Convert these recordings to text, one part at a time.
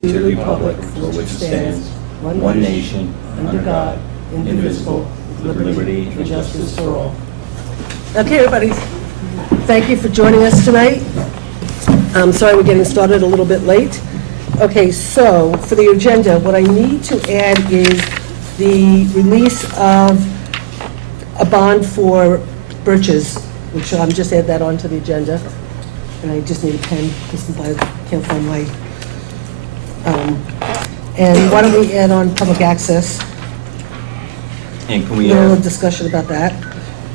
to the republic for which stands one nation, under God, indivisible, with liberty and justice for all. Okay, everybody, thank you for joining us tonight. I'm sorry we're getting started a little bit late. Okay, so for the agenda, what I need to add is the release of a bond for Birch's, which I'm just add that onto the agenda. And I just need a pen, because I can't find my, and why don't we add on public access? And can we, A little discussion about that,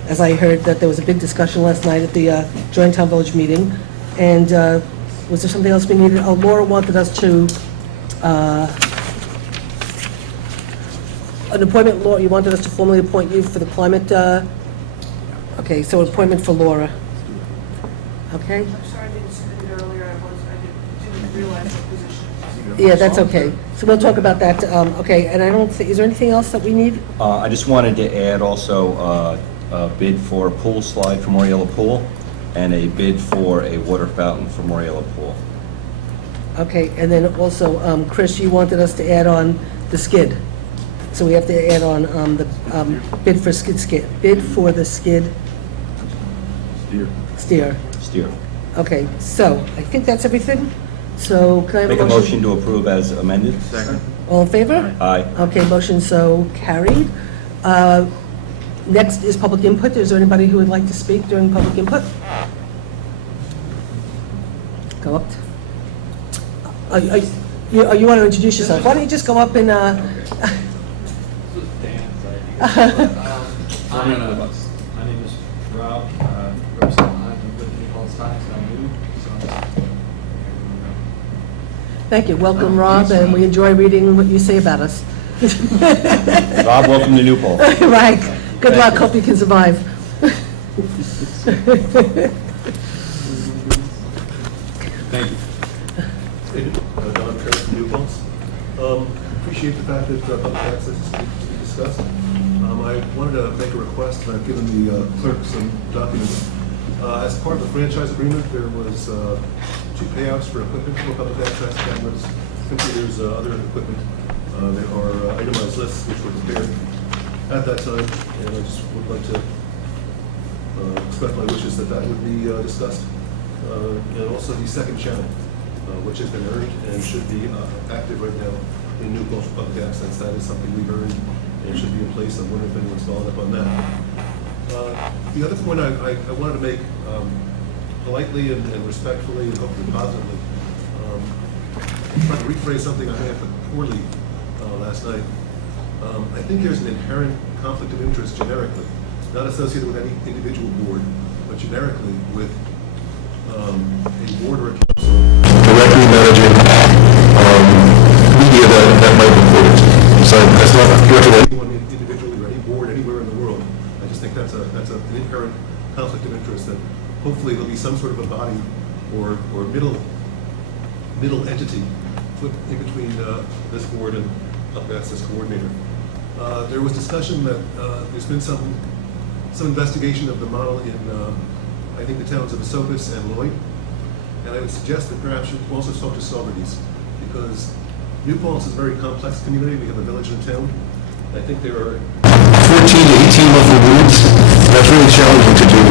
as I heard that there was a big discussion last night at the joint town village meeting. And was there something else we needed? Oh, Laura wanted us to, an appointment, Laura, you wanted us to formally appoint you for the climate, okay, so an appointment for Laura. Okay? I'm sorry I didn't submit it earlier, I didn't realize the position. Yeah, that's okay. So we'll talk about that, okay, and I don't think, is there anything else that we need? I just wanted to add also a bid for a pool slide for Moriella Pool and a bid for a water fountain for Moriella Pool. Okay, and then also, Chris, you wanted us to add on the skid. So we have to add on the bid for bid for the skid steer. Steer. Okay, so I think that's everything. So can I have Make a motion to approve as amended. Second. All in favor? Aye. Okay, motion so carried. Next is public input. Is there anybody who would like to speak during public input? Go up. You want to introduce yourself? Why don't you just go up and, My name is Rob, representing I'm with the Paltz Times, I'm new, so. thank you. Welcome, Rob, and we enjoy reading what you say about us. Rob, welcome to New Paltz. Right. Good luck. Hope you can survive. Thank you. Don Kerr from New Paltz. Appreciate the fact that public access is to be discussed. I wanted to make a request, and I've given the clerk some documents. As part of the franchise agreement, there was 2 payouts for equipment for public access cameras, computers, other equipment. There are itemized lists which were prepared at that time, and I just would like to express my wishes that that would be discussed. And also the second channel, which has been earned and should be active right now in New Paltz public access. That is something we've earned and should be in place. I'm wondering if anyone's followed up on that. The other point I wanted to make politely and respectfully and hopefully positively, trying to rephrase something I may have put poorly last night. I think there's an inherent conflict of interest generically, not associated with any individual board, but generically with a board or a council directly managing media that might report it. So that's not directed at anyone individually or any board anywhere in the world. I just think that's an inherent conflict of interest that hopefully there'll be some sort of a body or middle entity put in between this board and public access coordinator. There was discussion that there's been some investigation of the model in I think the towns of Esopus and Lloyd, and I would suggest that perhaps you also talk to Saugerties, because New Paltz is a very complex community. We have a village and a town. I think there are 14 to 18 local boards. That's really challenging to do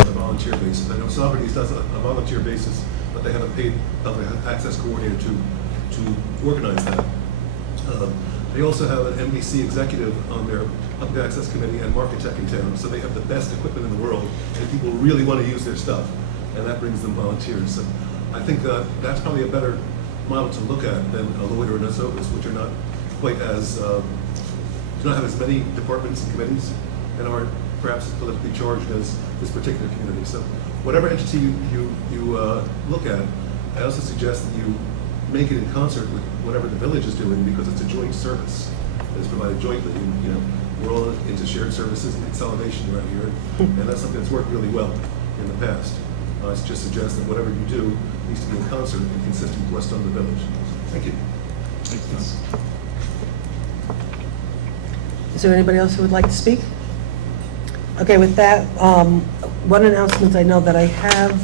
on a volunteer basis. I know Saugerties does a volunteer basis, but they have a paid public access coordinator to organize that. They also have an MBC executive on their public access committee and market tech in town, so they have the best equipment in the world, and people really want to use their stuff, and that brings them volunteers. So I think that's probably a better model to look at than a Lloyd or an Esopus, which are not quite as, do not have as many departments and committees, and are perhaps as politically charged as this particular community. So whatever entity you look at, I also suggest that you make it in concert with whatever the village is doing, because it's a joint service that is provided jointly. And, we're all into shared services and consolidation around here, and that's something that's worked really well in the past. I just suggest that whatever you do needs to be in concert and consistent with what's done in the village. Thank you. Is there anybody else who would like to speak? Okay, with that, one announcement I know that I have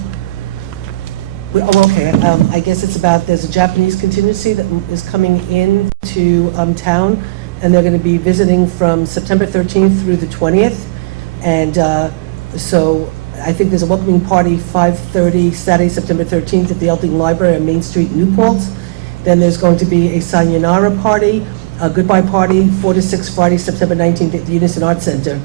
Okay, I guess it's about, there's a Japanese contingency that is coming in to town, and they're going to be visiting from September 13th through the 20th. And so I think there's a welcoming party, 5:30, Saturday, September 13th, at the Elting Library on Main Street, New Paltz. Then there's going to be a Sayonara party, a goodbye party, 4 to 6, Friday, September 19th, at the Unison Arts Center.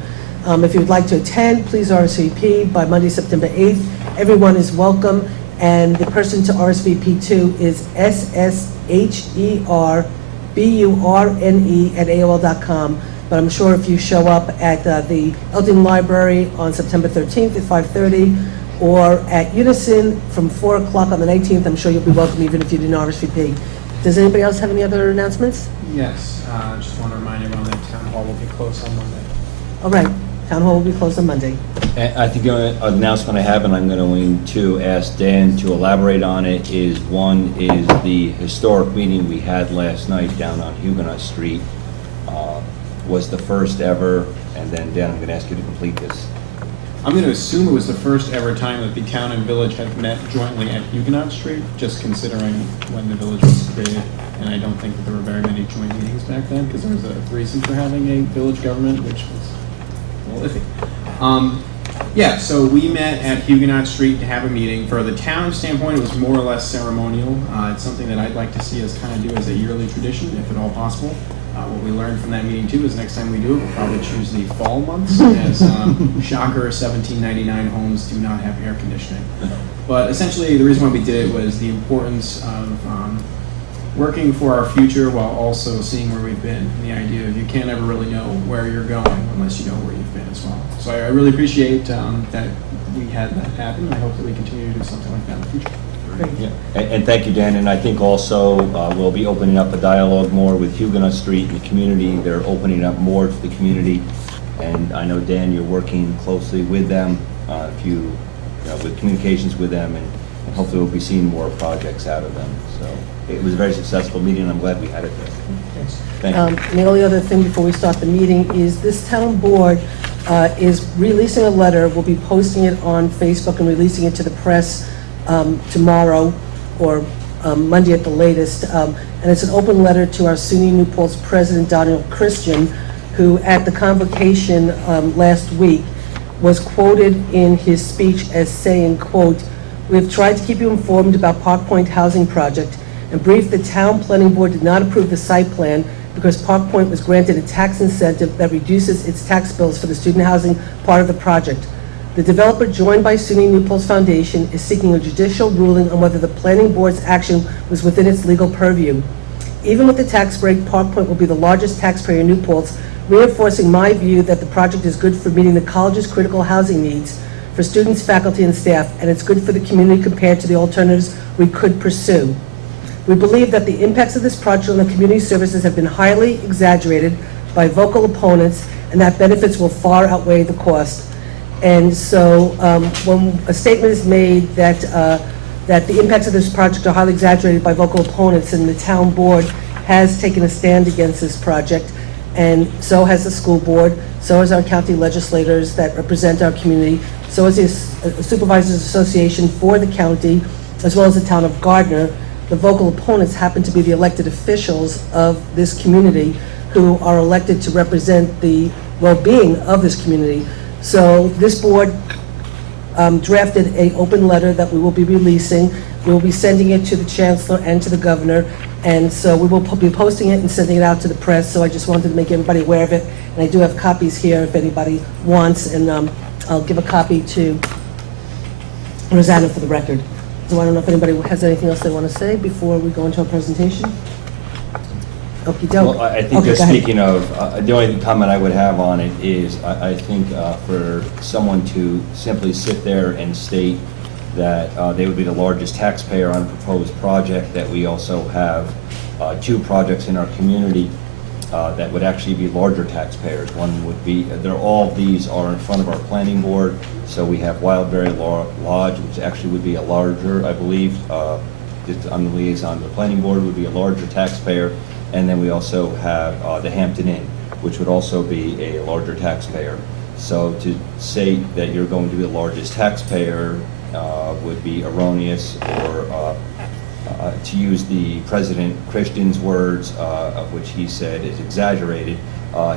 If you would like to attend, please RSVP by Monday, September 8th. Everyone is welcome. And the person to RSVP to is sserburne@aol.com. But I'm sure if you show up at the Elgin Library on September 13th at 5:30, or at Unison from 4 o'clock on the 19th, I'm sure you'll be welcome even if you didn't RSVP. Does anybody else have any other announcements? Yes, just want to remind everyone that town hall will be closed on Monday. All right, Town Hall will be closed on Monday. And I think the only announcement I have, and I'm going to ask Dan to elaborate on it, is one is the historic meeting we had last night down on Huguenot Street was the first ever, and then Dan, I'm going to ask you to complete this. I'm going to assume it was the first ever time that the town and village had met jointly at Huguenot Street, just considering when the village was created. And I don't think that there were very many joint meetings back then, because there was a reason for having a village government, which was a little iffy. Yeah, so we met at Huguenot Street to have a meeting. For the town standpoint, it was more or less ceremonial. It's something that I'd like to see us kind of do as a yearly tradition, if at all possible. What we learned from that meeting too is next time we do it, we'll probably choose the fall months, as shocker, 1799 homes do not have air conditioning. But essentially, the reason why we did it was the importance of working for our future while also seeing where we've been. And the idea of you can't ever really know where you're going unless you know where you've been as well. So I really appreciate that we had that happen. I hope that we continue to do something like that in the future. Great. Yeah, and thank you, Dan, and I think also we'll be opening up a dialogue more with Huguenot Street and the community. They're opening up more to the community, and I know, Dan, you're working closely with them, with communications with them, and hopefully we'll be seeing more projects out of them. So it was a very successful meeting, and I'm glad we had it there. Thank you. And the only other thing before we start the meeting is this town board is releasing a letter. We'll be posting it on Facebook and releasing it to the press tomorrow or Monday at the latest. And it's an open letter to our SUNY New Paltz president, Donald Christian, who at the convocation last week was quoted in his speech as saying, quote, "We have tried to keep you informed about Park Point housing project and briefed the town planning board did not approve the site plan because Park Point was granted a tax incentive that reduces its tax bills for the student housing part of the project. The developer, joined by SUNY New Paltz Foundation, is seeking a judicial ruling on whether the planning board's action was within its legal purview. Even with the tax break, Park Point will be the largest taxpayer in New Paltz, reinforcing my view that the project is good for meeting the college's critical housing needs for students, faculty, and staff, and it's good for the community compared to the alternatives we could pursue. We believe that the impacts of this project on the community services have been highly exaggerated by vocal opponents, and that benefits will far outweigh the cost." And so when a statement is made that the impacts of this project are highly exaggerated by vocal opponents, and the town board has taken a stand against this project, and so has the school board, so has our county legislators that represent our community, so is the Supervisors Association for the county, as well as the town of Gardner. The vocal opponents happen to be the elected officials of this community who are elected to represent the well-being of this community. So this board drafted an open letter that we will be releasing. We will be sending it to the chancellor and to the governor, and so we will be posting it and sending it out to the press. So I just wanted to make everybody aware of it, and I do have copies here if anybody wants, and I'll give a copy to Rosanna for the record. So I don't know if anybody has anything else they want to say before we go into our presentation. Well, I think just speaking of, the only comment I would have on it is, I think for someone to simply sit there and state that they would be the largest taxpayer on a proposed project, that we also have 2 projects in our community that would actually be larger taxpayers. One would be, all of these are in front of our planning board. So we have Wildberry Lodge, which actually would be a larger, I believe, just on the liaison, the planning board would be a larger taxpayer. And then we also have the Hampton Inn, which would also be a larger taxpayer. So to say that you're going to be the largest taxpayer would be erroneous or, to use the President Christian's words, of which he said is exaggerated,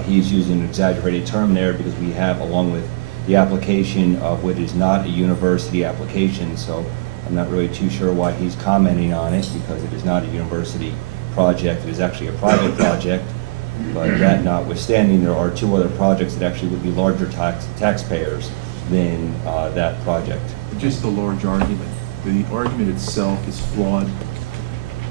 he's using an exaggerated term there because we have, along with the application of what is not a university application, so I'm not really too sure why he's commenting on it, because it is not a university project, it is actually a private project. But that notwithstanding, there are two other projects that actually would be larger taxpayers than that project. Just a large argument. The argument itself is flawed,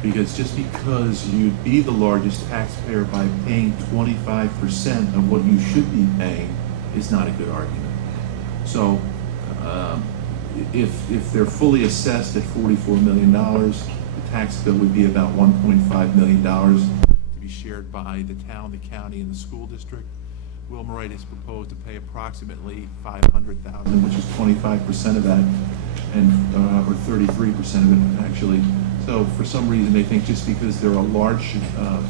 because just because you'd be the largest taxpayer by paying 25% of what you should be paying is not a good argument. So if they're fully assessed at $44 million, the tax bill would be about $1.5 million to be shared by the town, the county, and the school district. Wilmerite has proposed to pay approximately $500,000, which is 25% of that, and or 33% of it actually. So for some reason, they think just because they're a large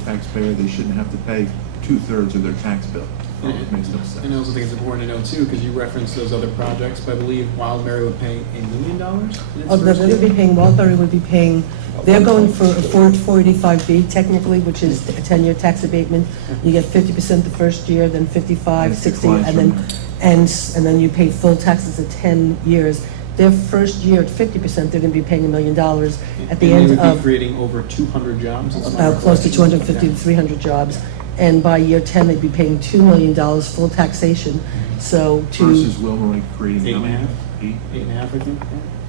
taxpayer, they shouldn't have to pay 2/3 of their tax bill. It makes no sense. And I also think it's important to note too, because you referenced those other projects, but I believe Wildberry would pay $1 million in its Oh, first they would be year. paying, Wildberry would be paying, they're going for a 485B technically, which is a 10-year tax abatement. You get 50% the first year, then 55, And it 60, declines and then, from and then you pay full taxes at 10 years. Their first year at 50%, they're gonna be paying $1 million. At the And end they would be of, creating over 200 jobs. It's about close to 250 to 300 jobs. And by year 10, they'd be paying $2 million full taxation. So Versus Wilmerite creating how 8.5? many? 8? 8.5, I think.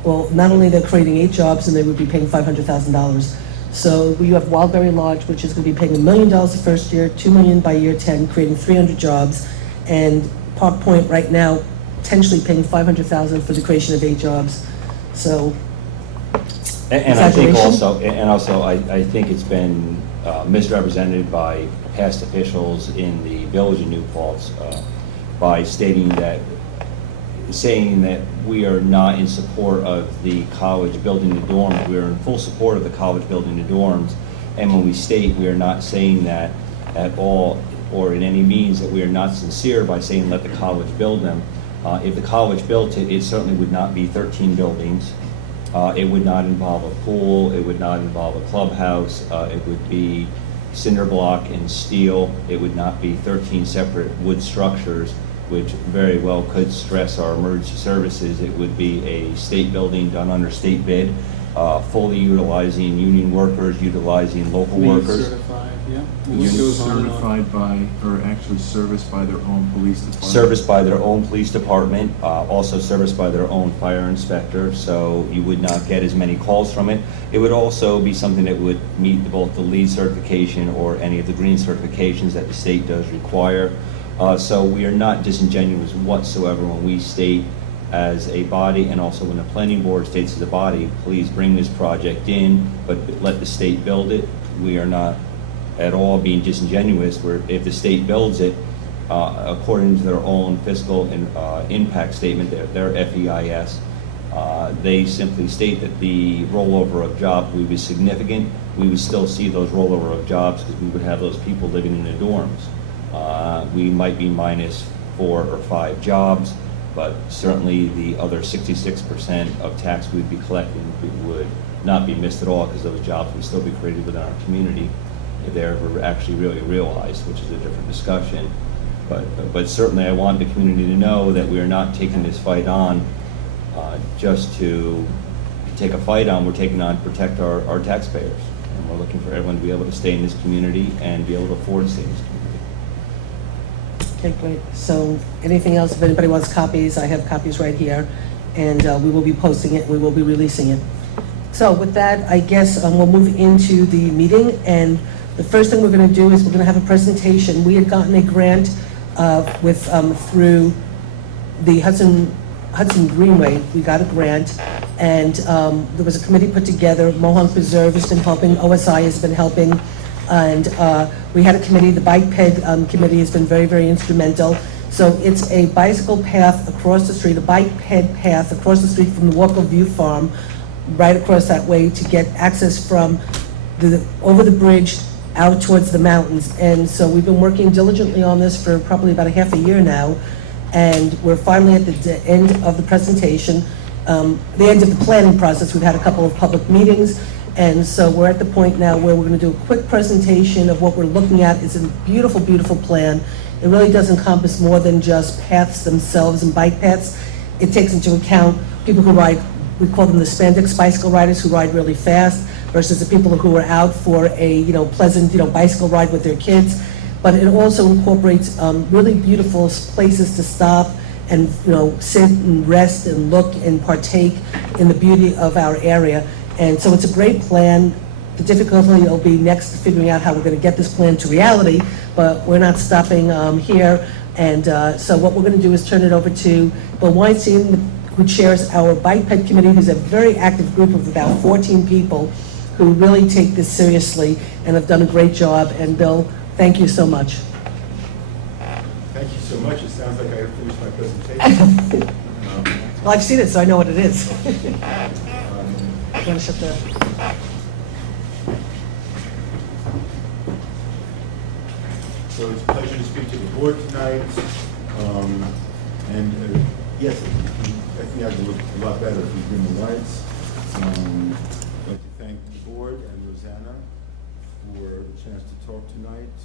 well, not only they're creating 8 jobs, and they would be paying $500,000. So you have Wildberry Lodge, which is going to be paying $1 million the first year, $2 million by year 10, creating 300 jobs, and Park Point right now potentially paying $500,000 for the creation of 8 jobs. So And I think Exaggeration? also, I think it's been misrepresented by past officials in the village of New Paltz by saying that we are not in support of the college building the dorms. We are in full support of the college building the dorms. And when we state, we are not saying that at all, or in any means that we are not sincere by saying let the college build them. If the college built it, it certainly would not be 13 buildings. It would not involve a pool, it would not involve a clubhouse, it would be cinder block and steel. It would not be 13 separate wood structures, which very well could stress our emergency services. It would be a state building done under state bid, fully utilizing union workers, utilizing local LEED workers. certified, yeah. The Units list goes on and on. certified by, or actually serviced by their own police department. Serviced by their own police department, also serviced by their own fire inspector, so you would not get as many calls from it. It would also be something that would meet both the LEED certification or any of the green certifications that the state does require. So we are not disingenuous whatsoever when we state as a body, and also when the planning board states as a body, please bring this project in, but let the state build it. We are not at all being disingenuous, where if the state builds it, according to their own fiscal and impact statement, their FEIS, they simply state that the rollover of jobs would be significant. We would still see those rollover of jobs because we would have those people living in the dorms. We might be minus 4 or 5 jobs, but certainly the other 66% of tax we'd be collecting would not be missed at all, because those jobs would still be created within our community if they're ever actually really realized, which is a different discussion. But certainly I want the community to know that we are not taking this fight on just to take a fight on. We're taking on to protect our taxpayers. And we're looking for everyone to be able to stay in this community and be able to afford to stay in this community. Okay, great. So anything else, if anybody wants copies, I have copies right here, and we will be posting it, we will be releasing it. So with that, I guess we'll move into the meeting, and the first thing we're going to do is we're going to have a presentation. We had gotten a grant through the Hudson Greenway. We got a grant, and there was a committee put together. Mohawk Preserve has been helping, OSI has been helping, and we had a committee. The Bike Ped committee has been very, very instrumental. So it's a bicycle path across the street, a bike ped path across the street from the Walker View Farm, right across that way to get access from over the bridge out towards the mountains. And so we've been working diligently on this for probably about a half a year now, and we're finally at the end of the presentation. the end of the planning process. We've had a couple of public meetings, and so we're at the point now where we're going to do a quick presentation of what we're looking at. It's a beautiful, beautiful plan. It really does encompass more than just paths themselves and bike paths. It takes into account people who ride, we call them the spandex bicycle riders, who ride really fast, versus the people who are out for a pleasant bicycle ride with their kids. But it also incorporates really beautiful places to stop and sit and rest and look and partake in the beauty of our area. And so it's a great plan. The difficulty will be next figuring out how we're going to get this plan to reality, but we're not stopping here. And so what we're going to do is turn it over to Bill Weinstein, who chairs our Bike Ped Committee, who's a very active group of about 14 people who really take this seriously and have done a great job. And Bill, thank you so much. Thank you so much. It sounds like I have finished my presentation. Well, I've seen it, so I know what it is. You want to shut the... So it's a pleasure to speak to the board tonight. Yes, I think I'd look a lot better if we dim the lights. I'd like to thank the board and Rosanna for the chance to talk tonight.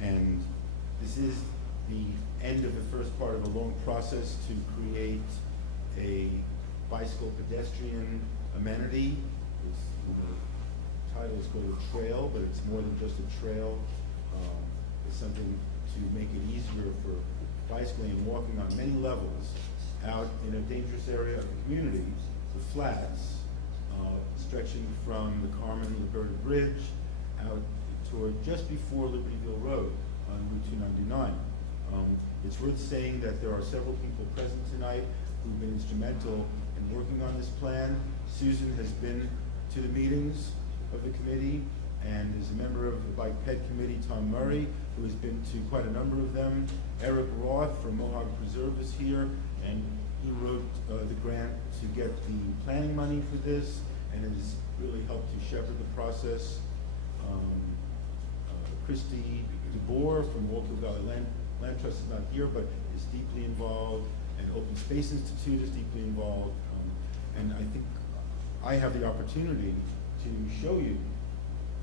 And this is the end of the first part of a long process to create a bicycle pedestrian amenity. The title is called a trail, but it's more than just a trail. It's something to make it easier for bicycling and walking on many levels out in a dangerous area of the community, the flats, stretching from the Carmen-Liberta Bridge out toward just before Libertyville Road on Route 299. It's worth saying that there are several people present tonight who've been instrumental in working on this plan. Susan has been to the meetings of the committee and is a member of the Bike Ped Committee. Tom Murray, who has been to quite a number of them. Eric Roth from Mohawk Preserve is here, and he wrote the grant to get the planning money for this and has really helped to shepherd the process. Christy DeBoer from Walkill Valley Land Trust is not here, but is deeply involved, and Open Space Institute is deeply involved. And I think I have the opportunity to show you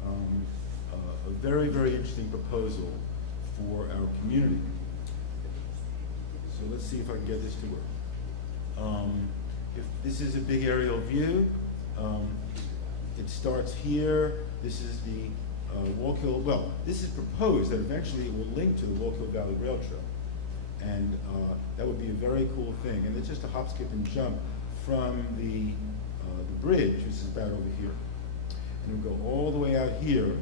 a very, very interesting proposal for our community. So let's see if I can get this to work. If this is a big aerial view, it starts here. This is the Walkill, well, this is proposed that eventually it will link to the Walkill Valley Rail Trail. And that would be a very cool thing. And it's just a hop, skip, and jump from the bridge, which is about over here. And we'll go all the way out here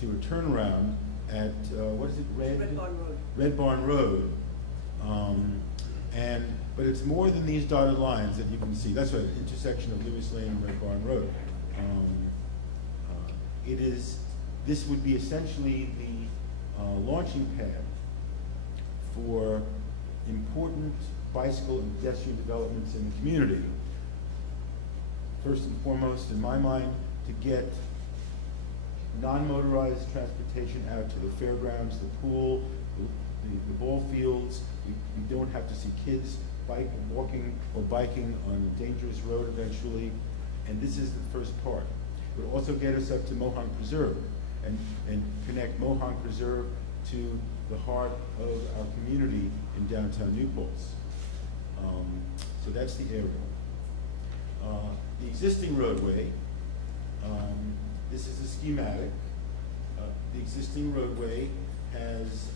to a turnaround at, what is it, Red Barn Road. Red Barn Road. But it's more than these dotted lines that you can see. That's right, intersection of Lewis Lane and Red Barn Road. This would be essentially the launching pad for important bicycle and pedestrian developments in the community. First and foremost, in my mind, to get non-motorized transportation out to the fairgrounds, the pool, the ball fields. We don't have to see kids walking or biking on a dangerous road eventually. And this is the first part. It would also get us up to Mohawk Preserve and connect Mohawk Preserve to the heart of our community in downtown New Paltz. So that's the aerial. The existing roadway, this is a schematic. The existing roadway has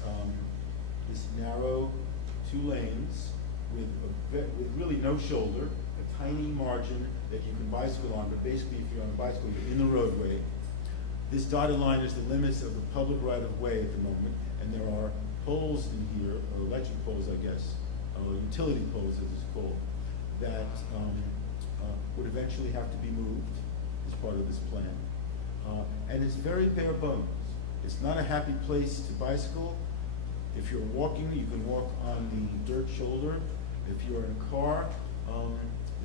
this narrow 2 lanes with really no shoulder, a tiny margin that you can bicycle on, but basically if you're on a bicycle, you're in the roadway. This dotted line is the limits of the public right-of-way at the moment, and there are poles in here, or electric poles, I guess, or utility poles as it's called, that would eventually have to be moved as part of this plan. And it's very bare bones. It's not a happy place to bicycle. If you're walking, you can walk on the dirt shoulder. If you're in a car,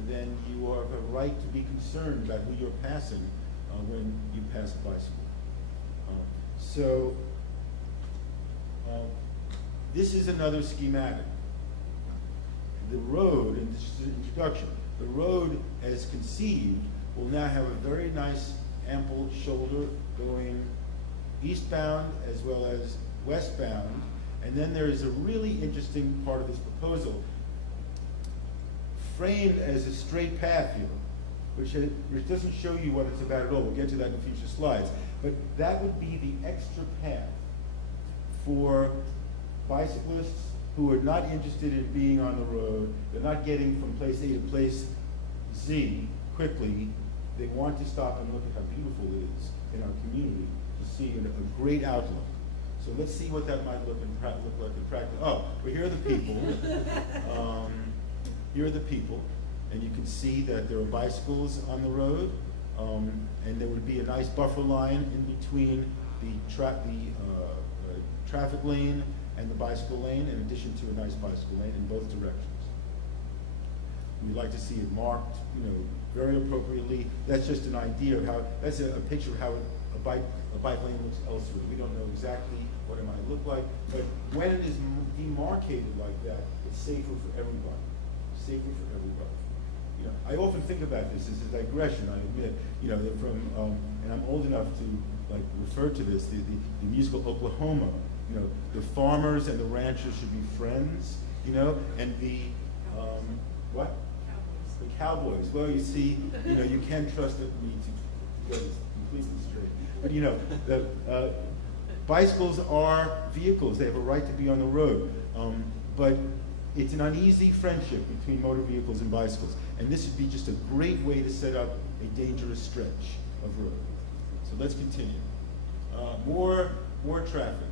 then you have a right to be concerned about who you're passing when you pass a bicycle. This is another schematic. the road, and this is an introduction, the road as conceived will now have a very nice ample shoulder going eastbound as well as westbound. And then there is a really interesting part of this proposal, framed as a straight path here, which doesn't show you what it's about at all. We'll get to that in future slides. But that would be the extra path for bicyclists who are not interested in being on the road. They're not getting from place A to place Z quickly. They want to stop and look at how beautiful it is in our community, to see a great outlook. So let's see what that might look like in practice. Oh, well, here are the people. Here are the people, and you can see that there are bicycles on the road, and there would be a nice buffer line in between the traffic lane and the bicycle lane, in addition to a nice bicycle lane in both directions. We'd like to see it marked, very appropriately. That's just an idea of how, that's a picture of how a bike lane looks elsewhere. We don't know exactly what it might look like, but when it is demarcated like that, it's safer for everybody. Safer for everybody. I often think about this as a digression, I admit, that from, and I'm old enough to refer to this, the musical Oklahoma. The farmers and the ranchers should be friends, and the, what? The cowboys. Well, you see, you can't trust me to get this completely straight. But the bicycles are vehicles. They have a right to be on the road. But it's an uneasy friendship between motor vehicles and bicycles. And this would be just a great way to set up a dangerous stretch of road. So let's continue. More traffic.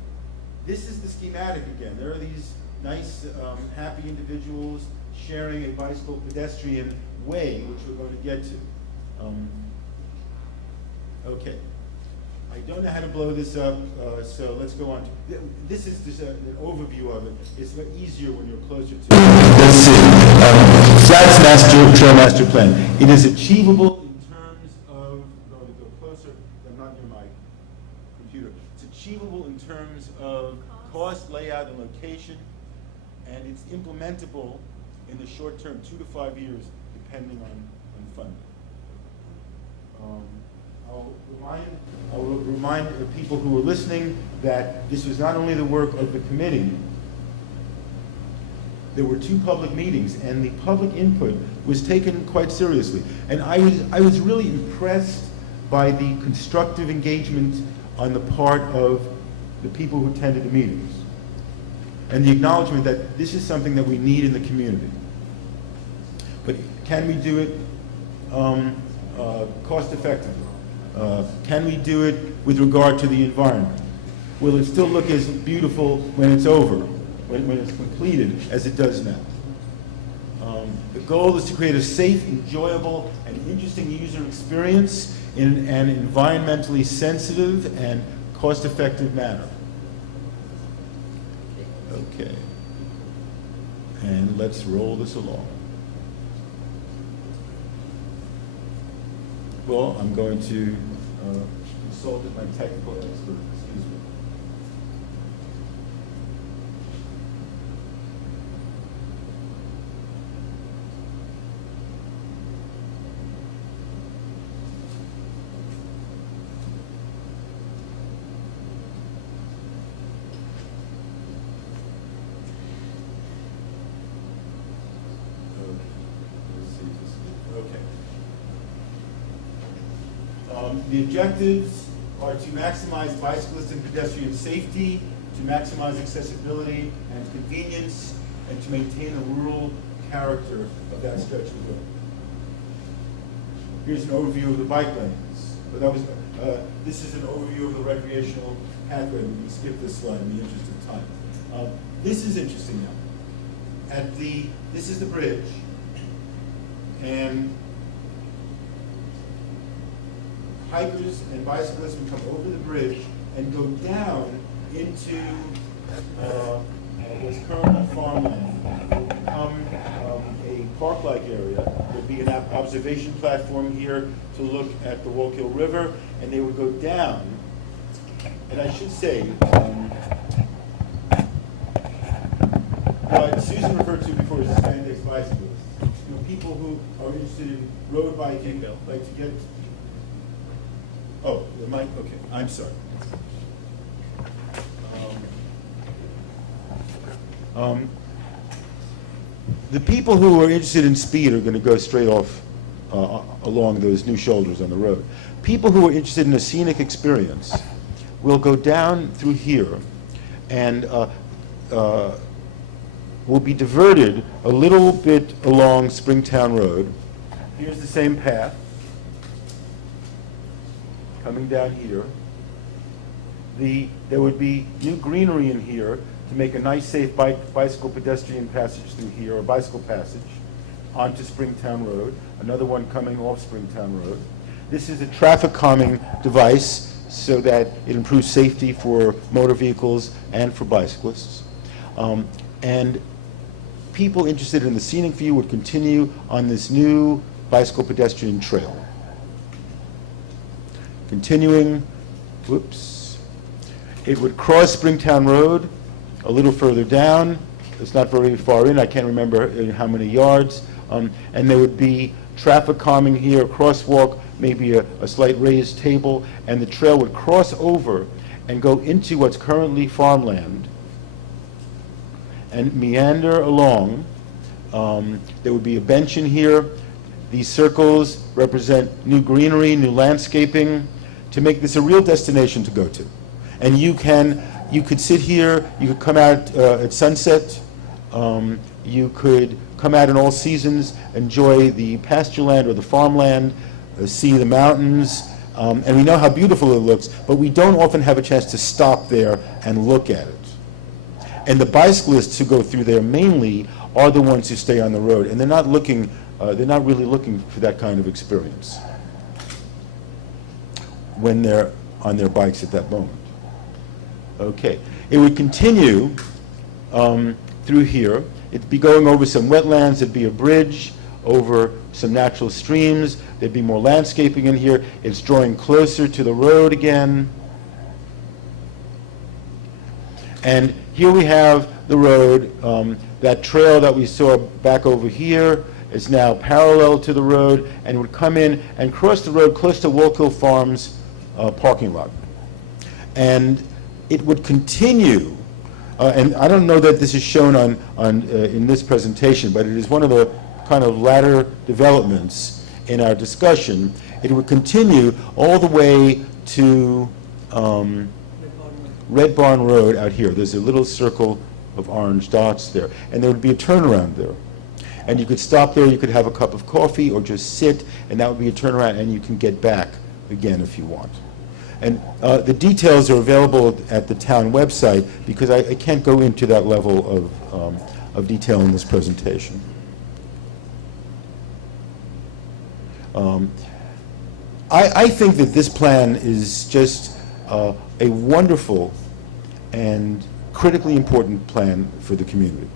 This is the schematic again. There are these nice, happy individuals sharing a bicycle pedestrian way, which we're going to get to. Okay. I don't know how to blow this up, so let's go on. This is just an overview of it. It's a bit easier when you're closer to it. Let's see. Flats Trail Master Plan. It is achievable in terms of, I'm going to go closer, I'm not near my computer. It's achievable in terms of cost, layout, and location, and it's implementable in the short term, 2 to 5 years, depending on funding. I'll remind the people who are listening that this was not only the work of the committee. There were 2 public meetings, and the public input was taken quite seriously. And I was really impressed by the constructive engagement on the part of the people who attended the meetings, and the acknowledgement that this is something that we need in the community. But can we do it cost effectively? Can we do it with regard to the environment? Will it still look as beautiful when it's over, when it's completed, as it does now? The goal is to create a safe, enjoyable, and interesting user experience in an environmentally sensitive and cost-effective manner. Okay. And let's roll this along. Well, I'm going to consult with my technical expert. Excuse me. The objectives are to maximize bicyclist and pedestrian safety, to maximize accessibility and convenience, and to maintain the rural character of that stretch of road. Here's an overview of the bike lanes. But that was, this is an overview of the recreational pathway. We can skip this slide in the interest of time. This is interesting now. This is the bridge, and hikers and bicyclists would come over the bridge and go down into what's currently farmland, become a park-like area. There'd be an observation platform here to look at the Wallkill River, and they would go down. And I should say, what Susan referred to before is the Spandex bicyclists. You know, people who are interested in road biking, like to get, oh, the mic, okay, I'm sorry. The people who are interested in speed are going to go straight off along those new shoulders on the road. People who are interested in a scenic experience will go down through here and will be diverted a little bit along Springtown Road. Here's the same path coming down here. There would be new greenery in here to make a nice, safe bicycle pedestrian passage through here, or bicycle passage, onto Springtown Road. Another one coming off Springtown Road. This is a traffic calming device so that it improves safety for motor vehicles and for bicyclists. And people interested in the scenic view would continue on this new bicycle pedestrian trail. Continuing, whoops, it would cross Springtown Road a little further down. It's not very far in, I can't remember how many yards. And there would be traffic calming here, a crosswalk, maybe a slight raised table, and the trail would cross over and go into what's currently farmland and meander along. There would be a bench in here. These circles represent new greenery, new landscaping, to make this a real destination to go to. And you could sit here, you could come out at sunset, you could come out in all seasons, enjoy the pasture land or the farmland, see the mountains, and we know how beautiful it looks, but we don't often have a chance to stop there and look at it. And the bicyclists who go through there mainly are the ones who stay on the road, and they're not really looking for that kind of experience when they're on their bikes at that moment. Okay, it would continue through here. It'd be going over some wetlands, there'd be a bridge over some natural streams, there'd be more landscaping in here. It's drawing closer to the road again. And here we have the road. That trail that we saw back over here is now parallel to the road and would come in and cross the road close to Walkill Farms parking lot. And it would continue, and I don't know that this is shown in this presentation, but it is one of the kind of latter developments in our discussion. It would continue all the way to Red Barn Road out here. There's a little circle of orange dots there, and there would be a turnaround there. And you could stop there, you could have a cup of coffee, or just sit, and that would be a turnaround, and you can get back again if you want. And the details are available at the town website, because I can't go into that level of detail in this presentation. I think that this plan is just a wonderful and critically important plan for the community.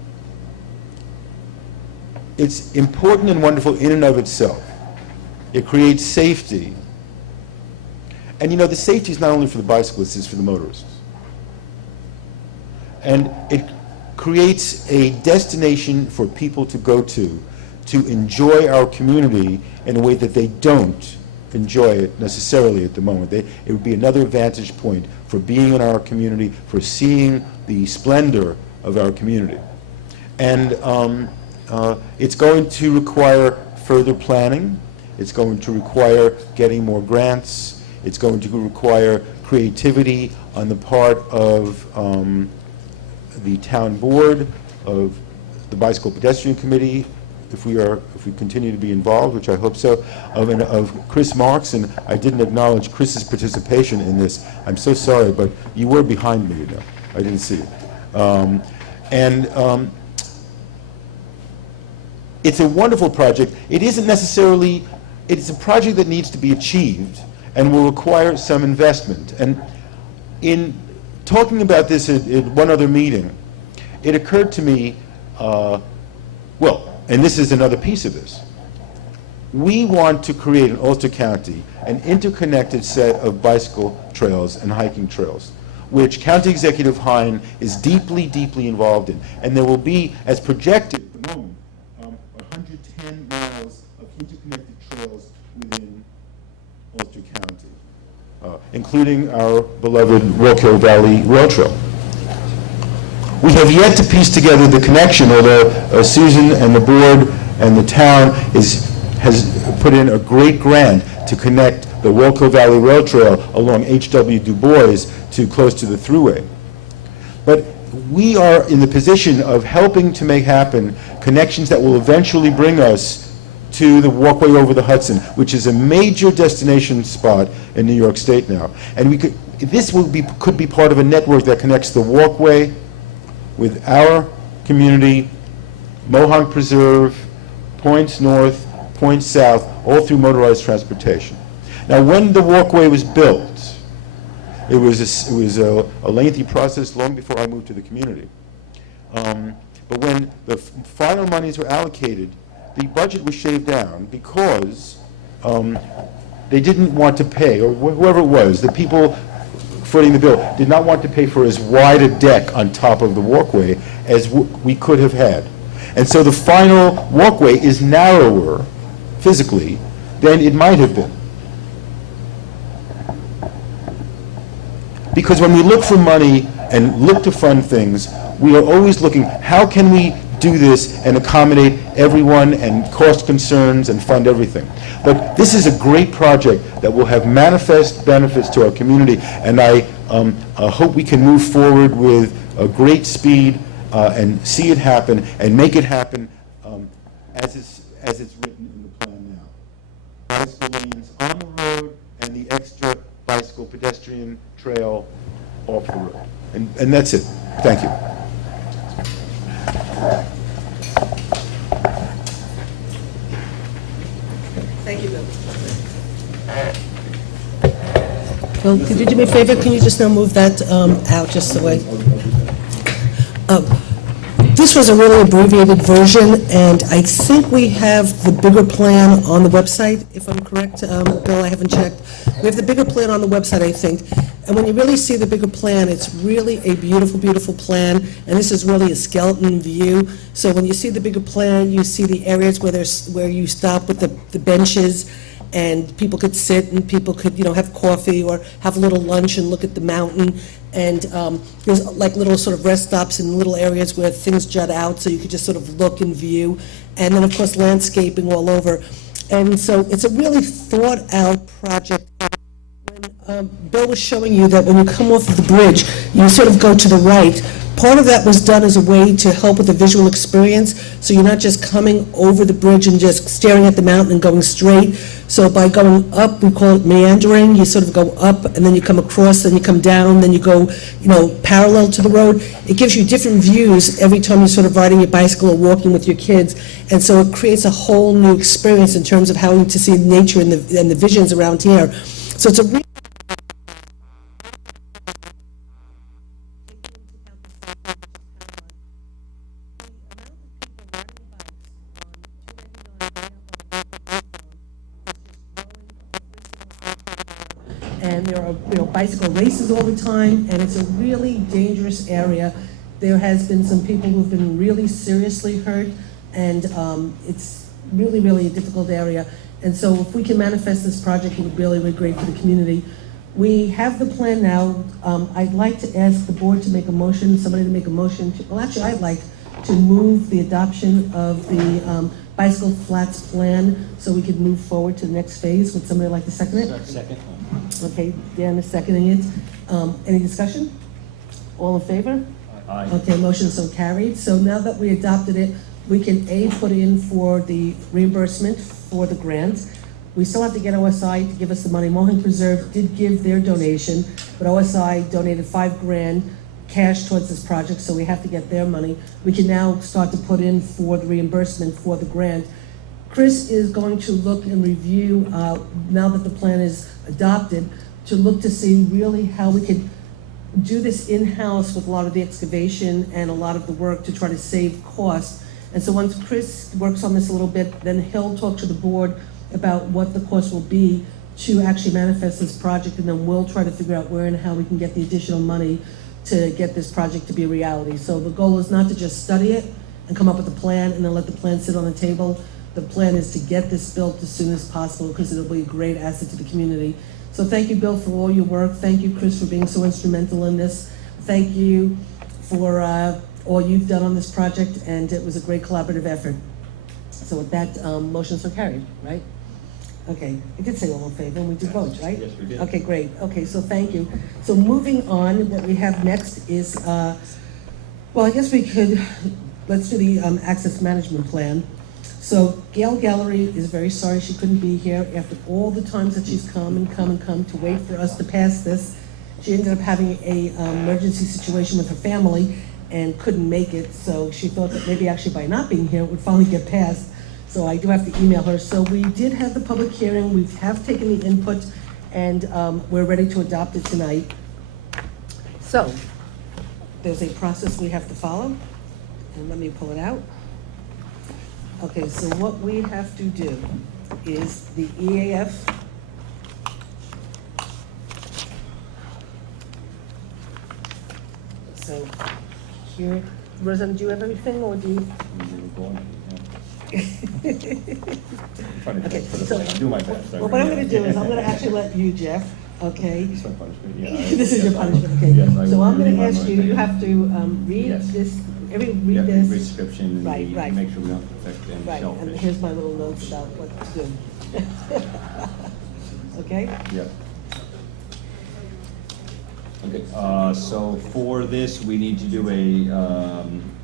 It's important and wonderful in and of itself. It creates safety. And you know, the safety is not only for the bicyclists, it's for the motorists. And it creates a destination for people to go to enjoy our community in a way that they don't enjoy it necessarily at the moment. It would be another vantage point for being in our community, for seeing the splendor of our community. And it's going to require further planning. It's going to require getting more grants. It's going to require creativity on the part of the town board, of the Bicycle Pedestrian Committee, if we continue to be involved, which I hope so, of Chris Marks, and I didn't acknowledge Chris's participation in this. I'm so sorry, but you were behind me, you know. I didn't see it. It's a wonderful project. It isn't necessarily, it's a project that needs to be achieved and will require some investment. And in talking about this at one other meeting, it occurred to me, and this is another piece of this. We want to create in Ulster County an interconnected set of bicycle trails and hiking trails, which County Executive Hine is deeply, deeply involved in. And there will be, as projected at the moment, including our beloved Rockhill Valley Rail Trail. We have yet to piece together the connection, although Susan and the board and the town has put in a great grant to connect the Walco Valley Rail Trail along H.W. Du Bois to close to the Thruway. But we are in the position of helping to make happen connections that will eventually bring us to the walkway over the Hudson, which is a major destination spot in New York State now. And this could be part of a network that connects the walkway with our community, Mohonk Preserve, points north, points south, all through motorized transportation. Now, when the walkway was built, it was a lengthy process long before I moved to the community. But when the final monies were allocated, the budget was shaved down because they didn't want to pay, or whoever it was, the people footing the bill, did not want to pay for as wide a deck on top of the walkway as we could have had. And so the final walkway is narrower physically than it might have been. Because when we look for money and look to fund things, we are always looking, how can we do this and accommodate everyone and cost concerns and fund everything? But this is a great project that will have manifest benefits to our community, and I hope we can move forward with a great speed and see it happen and make it happen as it's written in the plan now. Bicycle lanes on the road and the extra bicycle pedestrian trail off the road. And that's it. Thank you. Thank you, Bill. Bill, could you do me a favor? Can you just now move that out just the way? This was a really abbreviated version, and I think we have the bigger plan on the website, if I'm correct. Bill, I haven't checked. We have the bigger plan on the website, I think. And when you really see the bigger plan, it's really a beautiful, beautiful plan, and this is really a skeleton view. So when you see the bigger plan, you see the areas where you stop with the benches, and people could sit and people could, have coffee or have a little lunch and look at the mountain. And there's like little sort of rest stops in little areas where things jut out, so you could just sort of look and view. And then, of course, landscaping all over. And so it's a really thought-out project. When Bill was showing you that when you come off of the bridge, you sort of go to the right. Part of that was done as a way to help with the visual experience, so you're not just coming over the bridge and just staring at the mountain and going straight. So by going up, we call it meandering. You sort of go up, and then you come across, then you come down, then you go, parallel to the road. It gives you different views every time you're sort of riding your bicycle or walking with your kids, and so it creates a whole new experience in terms of how to see nature and the visions around here. So it's a really and there are bicycle races all the time, and it's a really dangerous area. There has been some people who've been really seriously hurt, and it's really, really a difficult area. And so if we can manifest this project, it would really be great for the community. We have the plan now. I'd like to ask the board to make a motion, somebody to make a motion to, well, actually, I'd like to move the adoption of the bicycle flats plan so we could move forward to the next phase. Would somebody like to second it? Second. Okay, Dan is seconding it. Any discussion? All in favor? Aye. Okay, motion so carried. So now that we adopted it, we can put in for the reimbursement for the grant. We still have to get OSI to give us the money. Mohonk Preserve did give their donation, but OSI donated $5,000 cash towards this project, so we have to get their money. We can now start to put in for the reimbursement for the grant. Chris is going to look and review, now that the plan is adopted, to look to see really how we could do this in-house with a lot of the excavation and a lot of the work to try to save costs. And so once Chris works on this a little bit, then he'll talk to the board about what the cost will be to actually manifest this project, and then we'll try to figure out where and how we can get the additional money to get this project to be a reality. So the goal is not to just study it and come up with a plan and then let the plan sit on the table. The plan is to get this built as soon as possible because it'll be a great asset to the community. So thank you, Bill, for all your work. Thank you, Chris, for being so instrumental in this. Thank you for all you've done on this project, and it was a great collaborative effort. So with that, motions are carried, right? Okay, I did say all in favor, and we did vote, right? Yes, we did. Okay, great. Okay, so thank you. So moving on, what we have next is, well, I guess we could, let's do the access management plan. So Gail Gallery is very sorry she couldn't be here after all the times that she's come to wait for us to pass this. She ended up having a emergency situation with her family and couldn't make it, so she thought that maybe actually by not being here, it would finally get passed. So I do have to email her. So we did have the public hearing, we have taken the input, and we're ready to adopt it tonight. So, there's a process we have to follow, and let me pull it out. Okay, so what we have to do is the EAF. So, here, Roseanne, do you have everything, or do you? Okay, so, I'll do my best. well, what I'm gonna do is, I'm gonna actually let you, Jeff, okay? This is my punishment, yeah. This is your punishment, okay? Yes, I So will I'm read gonna my ask you, mind. you have to read Yes. this, Yeah, read this. description, and Right, we right. make sure we don't affect any Right, and shellfish. here's my little notes about what to do. Okay? Yep. Okay, so for this, we need to do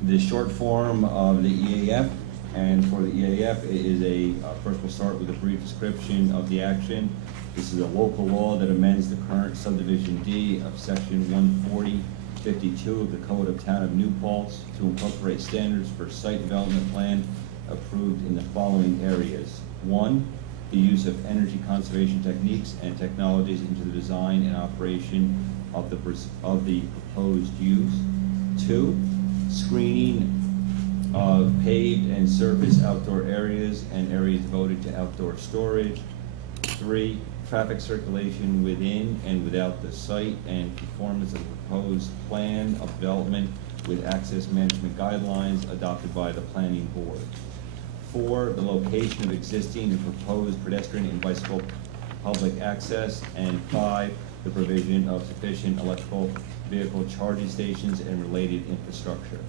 the short form of the EAF. And for the EAF, it is first we'll start with a brief description of the action. This is a local law that amends the current subdivision D of section 140-52 of the Code of Town of New Paltz to incorporate standards for site development plan approved in the following areas. 1, the use of energy conservation techniques and technologies into the design and operation of the proposed use. 2, screening of paved and surface outdoor areas and areas devoted to outdoor storage. 3, traffic circulation within and without the site and conformance of the proposed plan of development with access management guidelines adopted by the planning board. 4, the location of existing and proposed pedestrian and bicycle public access. And 5, the provision of sufficient electrical vehicle charging stations and related infrastructure.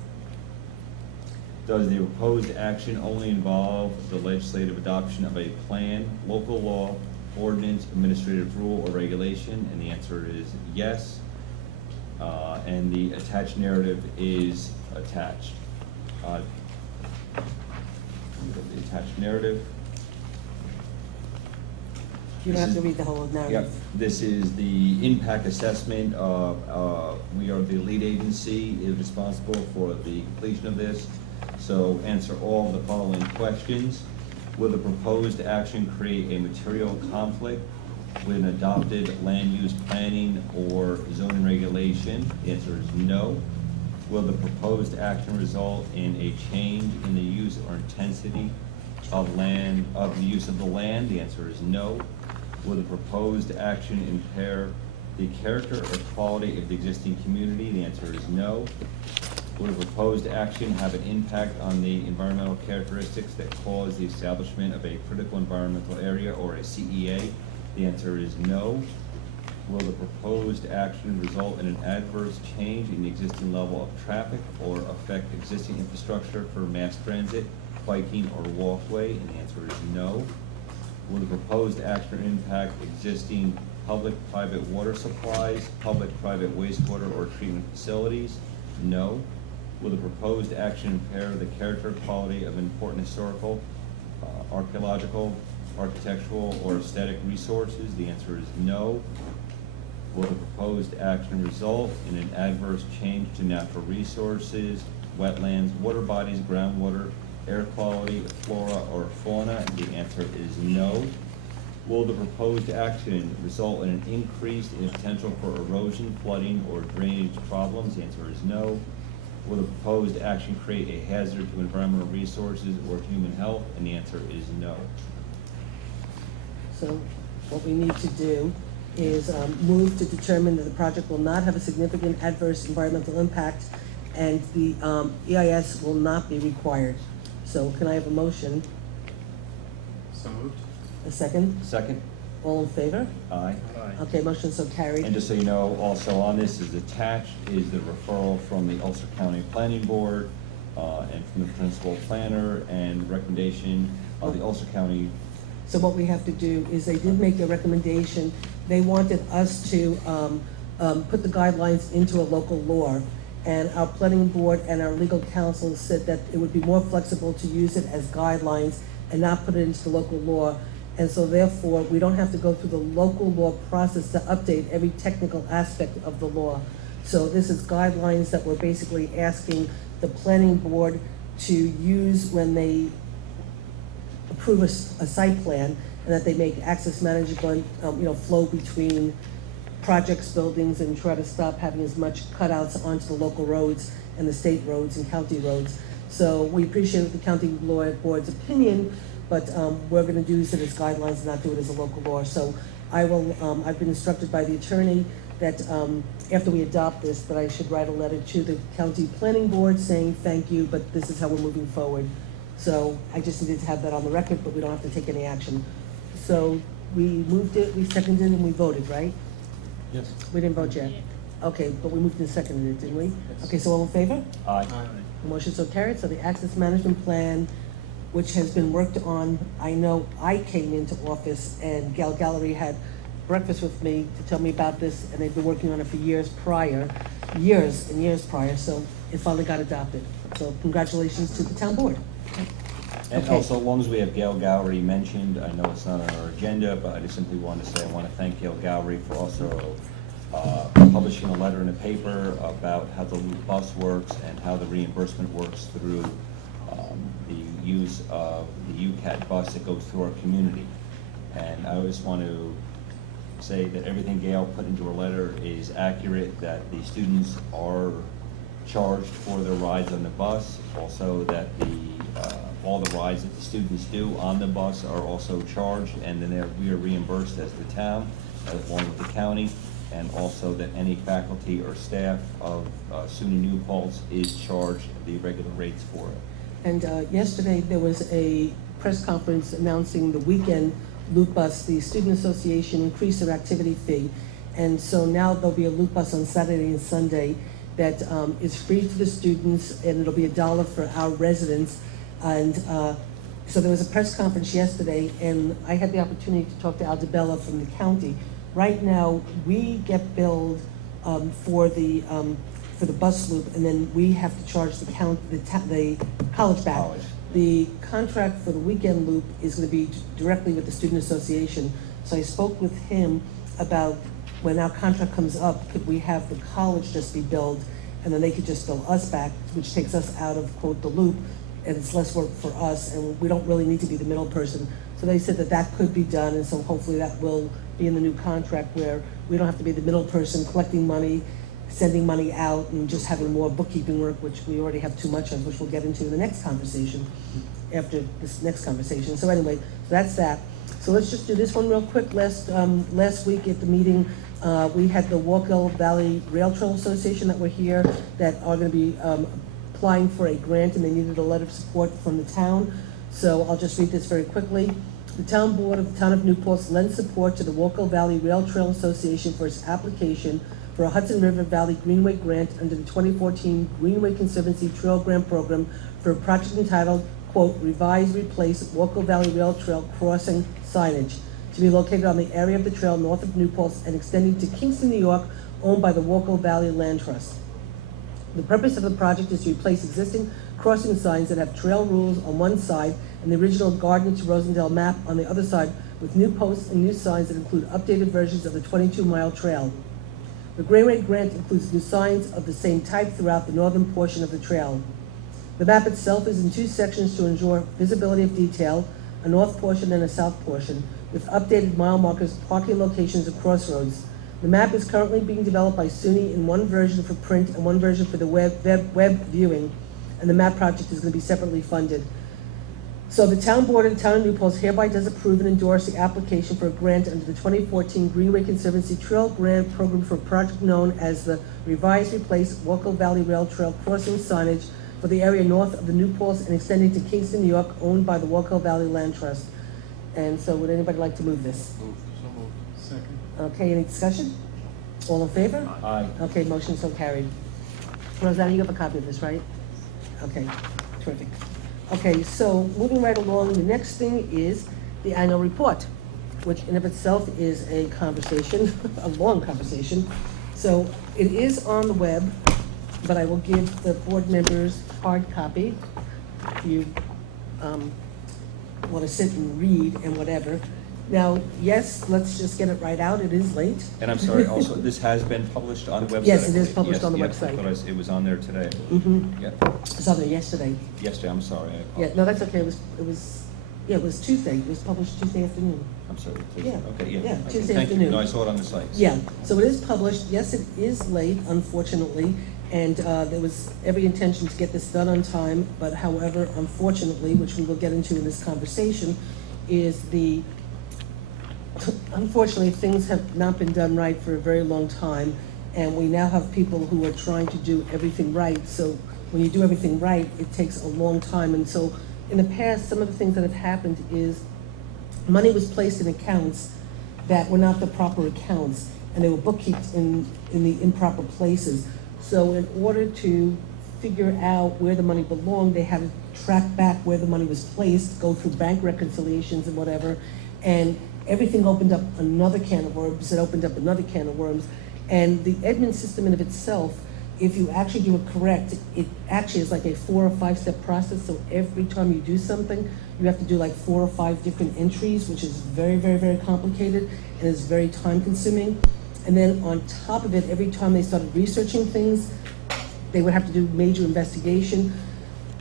Does the proposed action only involve the legislative adoption of a plan, local law, ordinance, administrative rule, or regulation? And the answer is yes. And the attached narrative is attached. The attached narrative. You don't have to This is- read the whole narrative. Yep, this is the impact assessment of, we are the lead agency is responsible for the completion of this. So answer all of the following questions. Will the proposed action create a material conflict with an adopted land use planning or zoning regulation? The answer is no. Will the proposed action result in a change in the use or intensity of the use of the land? The answer is no. Will the proposed action impair the character or quality of the existing community? The answer is no. Will the proposed action have an impact on the environmental characteristics that cause the establishment of a critical environmental area or a CEA? The answer is no. Will the proposed action result in an adverse change in the existing level of traffic or affect existing infrastructure for mass transit, biking, or walkway? And the answer is no. Will the proposed action impact existing public-private water supplies, public-private wastewater or treatment facilities? No. Will the proposed action impair the character, quality of important historical, archaeological, architectural, or aesthetic resources? The answer is no. Will the proposed action result in an adverse change to natural resources, wetlands, water bodies, groundwater, air quality, flora, or fauna? The answer is no. Will the proposed action result in an increase in potential for erosion, flooding, or drainage problems? The answer is no. Will the proposed action create a hazard to environmental resources or human health? And the answer is no. So what we need to do is move to determine that the project will not have a significant adverse environmental impact and the EIS will not be required. So can I have a motion? So moved. A second? Second? All in favor? Aye. Okay, motion so carried. And just so you know, also on this is attached is the referral from the Ulster County Planning Board and from the principal planner and recommendation of the Ulster County. So what we have to do is they did make a recommendation. They wanted us to put the guidelines into a local law. And our planning board and our legal counsel said that it would be more flexible to use it as guidelines and not put it into the local law. And so therefore, we don't have to go through the local law process to update every technical aspect of the law. So this is guidelines that we're basically asking the planning board to use when they approve a site plan, and that they make access management, flow between projects, buildings, and try to stop having as much cutouts onto the local roads and the state roads and county roads. So we appreciate the county law board's opinion, but we're gonna use it as guidelines and not do it as a local law. So I've been instructed by the attorney that after we adopt this, that I should write a letter to the county planning board saying thank you, but this is how we're moving forward. So I just needed to have that on the record, but we don't have to take any action. So we moved it, we seconded it, and we voted, right? Yes. We didn't vote yet. Okay, but we moved and seconded it, didn't we? Okay, so all in favor? Aye. The motion so carried. So the access management plan, which has been worked on, I know I came into office and Gal Gallery had breakfast with me to tell me about this, and they've been working on it for years and years prior, so it finally got adopted. So congratulations to the town board. And Okay. also, as long as we have Gail Gowrie mentioned, I know it's not on our agenda, but I just simply want to say, I want to thank Gail Gowrie for also publishing a letter in the paper about how the loop bus works and how the reimbursement works through the use of the UCAT bus that goes through our community. And I always want to say that everything Gail put into her letter is accurate, that the students are charged for their rides on the bus, also that all the rides that the students do on the bus are also charged, and then we are reimbursed as the town, along with the county, and also that any faculty or staff of SUNY New Paltz is charged the regular rates for it. And yesterday, there was a press conference announcing the weekend loop bus. The Student Association increased their activity fee, and so now there'll be a loop bus on Saturday and Sunday that is free to the students, and it'll be $1 for our residents. And so there was a press conference yesterday, and I had the opportunity to talk to Al DeBella from the county. Right now, we get billed for the bus loop, and then we have to charge the college back. College. The contract for the weekend loop is going to be directly with the Student Association. So I spoke with him about when our contract comes up, could we have the college just be billed, and then they could just bill us back, which takes us out of, quote, the loop, and it's less work for us, and we don't really need to be the middle person. So they said that that could be done, and so hopefully that will be in the new contract where we don't have to be the middle person collecting money, sending money out, and just having more bookkeeping work, which we already have too much of, which we'll get into in the next conversation, after this next conversation. So anyway, so that's that. So let's just do this one real quick. Last week at the meeting, we had the Walkill Valley Rail Trail Association that were here that are gonna be applying for a grant, and they needed a letter of support from the town. So I'll just read this very quickly. The town board of the town of New Paltz lends support to the Walkill Valley Rail Trail Association for its application for a Hudson River Valley Greenway grant under the 2014 Greenway Conservancy Trail Grant Program for a project entitled, quote, Revise, Replace Walkill Valley Rail Trail Crossing Signage, to be located on the area of the trail north of New Paltz and extending to Kingston, New York, owned by the Walkill Valley Land Trust. The purpose of the project is to replace existing crossing signs that have trail rules on one side and the original Gardner to Rosendale map on the other side, with new posts and new signs that include updated versions of the 22-mile trail. The Greenway grant includes new signs of the same type throughout the northern portion of the trail. The map itself is in two sections to ensure visibility of detail, a north portion and a south portion, with updated mile markers, parking locations, and crossroads. The map is currently being developed by SUNY in one version for print and one version for the web viewing, and the map project is going to be separately funded. So the town board of the town of New Paltz hereby does approve and endorse the application for a grant under the 2014 Greenway Conservancy Trail Grant Program for a project known as the Revise, Replace Walkill Valley Rail Trail Crossing Signage for the area north of the New Paltz and extending to Kingston, New York, owned by the Walkill Valley Land Trust. And so would anybody like to move this? Okay, any discussion? All in favor? Aye. Okay, motion so carried. Rosanna, you have a copy of this, right? Okay, terrific. Okay, so moving right along, the next thing is the annual report, which in of itself is a conversation, a long conversation. So it is on the web, but I will give the board members hard copy if you want to sit and read and whatever. Now, yes, let's just get it right out, it is late. And I'm sorry, also, this has been published on the website? Yes, it is I believe. published on the Yes, website. I thought it was on there today. Mm-hmm. Yeah, I saw that yesterday. yesterday, I'm sorry, I Yeah, apologize. no, that's okay, it was Tuesday, it was published Tuesday afternoon. I'm sorry. Yeah. Okay, yeah. Yeah, Okay, Tuesday thank you. afternoon. No, I saw it on the site. Yeah, so it is published, yes, it is late, unfortunately, and there was every intention to get this done on time, but however, unfortunately, which we will get into in this conversation, is unfortunately, things have not been done right for a very long time, and we now have people who are trying to do everything right, so when you do everything right, it takes a long time, and so in the past, some of the things that have happened is money was placed in accounts that were not the proper accounts, and they were bookkept in the improper places. So in order to figure out where the money belonged, they had to track back where the money was placed, go through bank reconciliations and whatever, and everything opened up another can of worms, it opened up another can of worms. And the admin system in of itself, if you actually do it correct, it actually is like a 4 or 5 step process, so every time you do something, you have to do like 4 or 5 different entries, which is very, very, very complicated and is very time consuming. And then on top of it, every time they started researching things, they would have to do major investigation.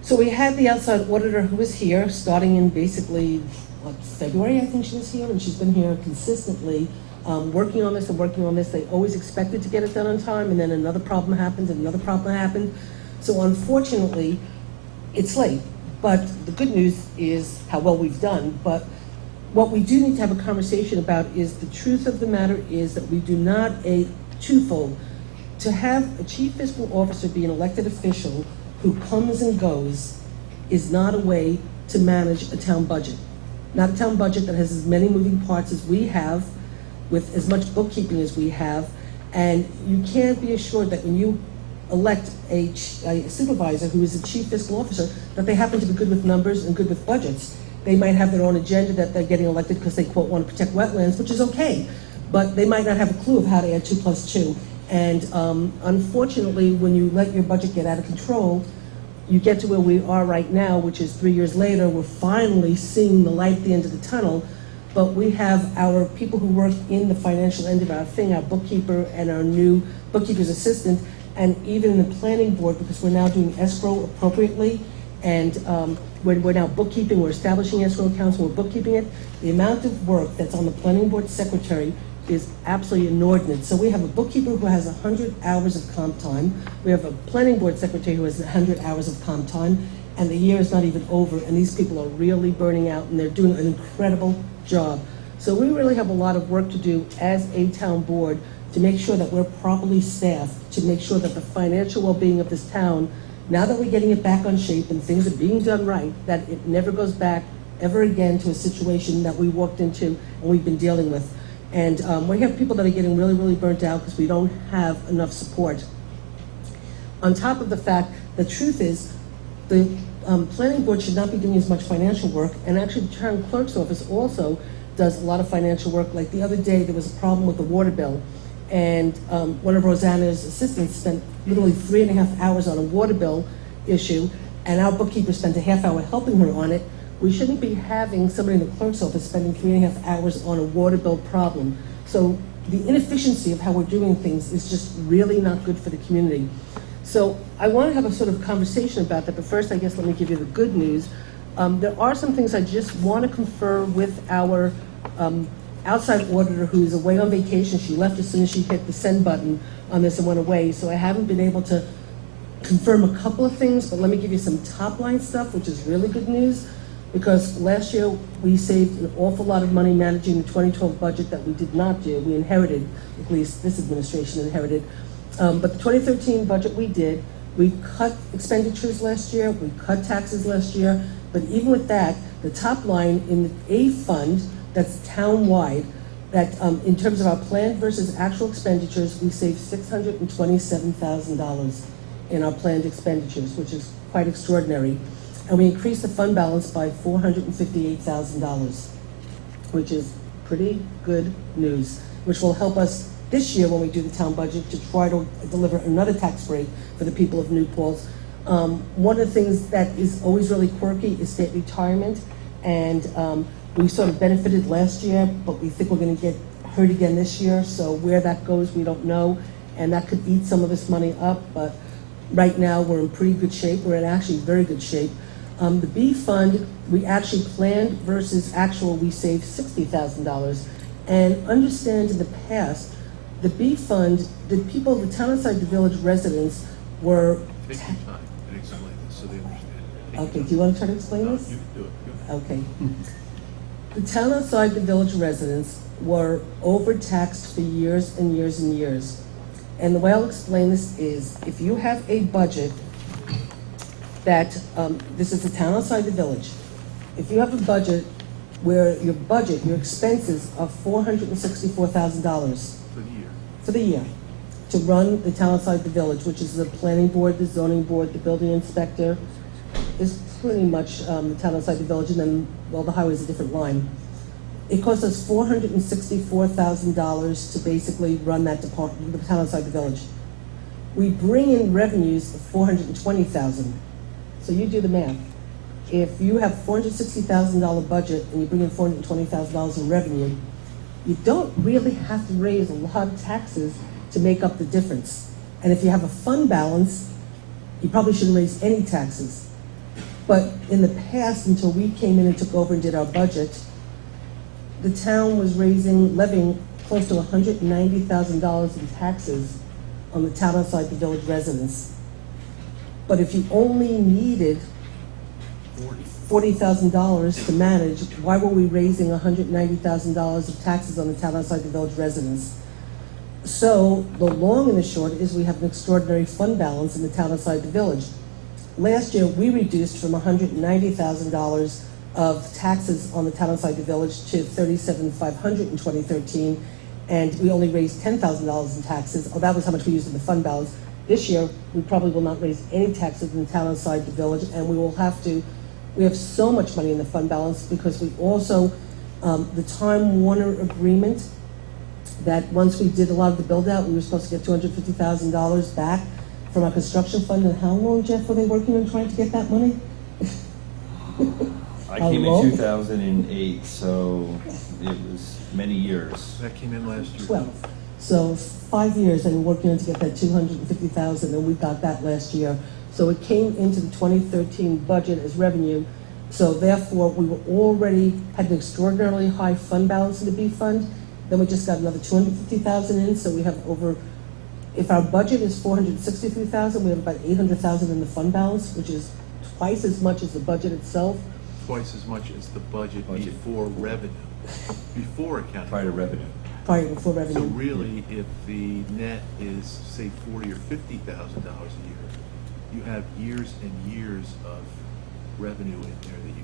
So we had the outside auditor who was here, starting in basically, February, I think she was here, and she's been here consistently, working on this and working on this. They always expected to get it done on time, and then another problem happened, and another problem happened. So unfortunately, it's late. But the good news is how well we've done. But what we do need to have a conversation about is the truth of the matter is that we do not, twofold, to have a chief fiscal officer be an elected official who comes and goes is not a way to manage a town budget. Not a town budget that has as many moving parts as we have, with as much bookkeeping as we have, and you can't be assured that when you elect a supervisor who is a chief fiscal officer, that they happen to be good with numbers and good with budgets. They might have their own agenda that they're getting elected because they, quote, want to protect wetlands, which is okay, but they might not have a clue of how to add 2 + 2. And unfortunately, when you let your budget get out of control, you get to where we are right now, which is 3 years later, we're finally seeing the light at the end of the tunnel, but we have our people who work in the financial end of our thing, our bookkeeper and our new bookkeeper's assistant, and even in the planning board, because we're now doing escrow appropriately, and we're now bookkeeping, we're establishing escrow accounts, we're bookkeeping it. The amount of work that's on the planning board secretary is absolutely inordinate. So we have a bookkeeper who has 100 hours of comp time. We have a planning board secretary who has 100 hours of comp time, and the year is not even over, and these people are really burning out, and they're doing an incredible job. So we really have a lot of work to do as a town board to make sure that we're properly staffed, to make sure that the financial well-being of this town, now that we're getting it back on shape and things are being done right, that it never goes back ever again to a situation that we walked into and we've been dealing with. And we have people that are getting really, really burnt out because we don't have enough support. On top of the fact, the truth is, the planning board should not be doing as much financial work, and actually the town clerk's office also does a lot of financial work. Like the other day, there was a problem with the water bill, and one of Rosanna's assistants spent literally 3.5 hours on a water bill issue, and our bookkeeper spent a half hour helping her on it. We shouldn't be having somebody in the clerk's office spending 3.5 hours on a water bill problem. So the inefficiency of how we're doing things is just really not good for the community. So I want to have a sort of conversation about that, but first I guess let me give you the good news. There are some things I just want to confer with our outside auditor who's away on vacation. She left as soon as she hit the send button on this and went away, so I haven't been able to confirm a couple of things, but let me give you some top line stuff, which is really good news, because last year we saved an awful lot of money managing the 2012 budget that we did not do. We inherited, at least this administration inherited, but the 2013 budget we did. We cut expenditures last year, we cut taxes last year, but even with that, the top line in the A fund, that's town-wide, that in terms of our planned versus actual expenditures, we saved $627,000 in our planned expenditures, which is quite extraordinary. And we increased the fund balance by $458,000, which is pretty good news, which will help us this year when we do the town budget to try to deliver another tax break for the people of New Paltz. One of the things that is always really quirky is state retirement, and we sort of benefited last year, but we think we're gonna get hurt again this year, so where that goes, we don't know, and that could eat some of this money up, but right now, we're in pretty good shape. We're in actually very good shape. The B fund, we actually planned versus actual, we saved $60,000. And understand in the past, the B fund, the people, the town outside the village residents were. Take your time and explain this so they understand. Take your Okay, time. do you want to try to explain No, this? you can do it. Go ahead. Okay. The town outside the village residents were overtaxed for years and years and years. And the way I'll explain this is, if you have a budget that, this is the town outside the village. If you have a budget where your expenses are $464,000 For the year. to run the town outside the village, which is the planning board, the zoning board, the building inspector, is pretty much the town outside the village, and then, well, the highway is a different line. It costs us $464,000 to basically run that department, the town outside the village. We bring in revenues of $420,000. So you do the math. If you have $460,000 budget and you bring in $420,000 in revenue, you don't really have to raise a lot of taxes to make up the difference. And if you have a fund balance, you probably shouldn't raise any taxes. But in the past, until we came in and took over and did our budget, the town was levying close to $190,000 in taxes on the town outside the village residents. But if you only needed $40,000 to manage, why were we raising $190,000 of taxes on the town outside the village residents? So the long and the short is we have an extraordinary fund balance in the town outside the village. Last year, we reduced from $190,000 of taxes on the town outside the village to $37,500 in 2013, and we only raised $10,000 in taxes. Oh, that was how much we used in the fund balance. This year, we probably will not raise any taxes in the town outside the village, and we have so much money in the fund balance because we also, the Time Warner agreement, that once we did a lot of the build out, we were supposed to get $250,000 back from our construction fund. And how long, Jeff, were they working on trying to get that money? I came in 2008, so it was many years. That came in last year. 12. So 5 years and working on to get that $250,000, and we got that last year. So it came into the 2013 budget as revenue. So therefore, we were already had an extraordinarily high fund balance in the B fund. Then we just got another $250,000 in, so we have if our budget is $463,000, we have about $800,000 in the fund balance, which is twice as much as the budget itself. Twice as much as the budget Budget. before revenue, before accounting. Prior to revenue. Before revenue. So really, if the net is, say, $40,000 or $50,000 a year, you have years and years of revenue in there that you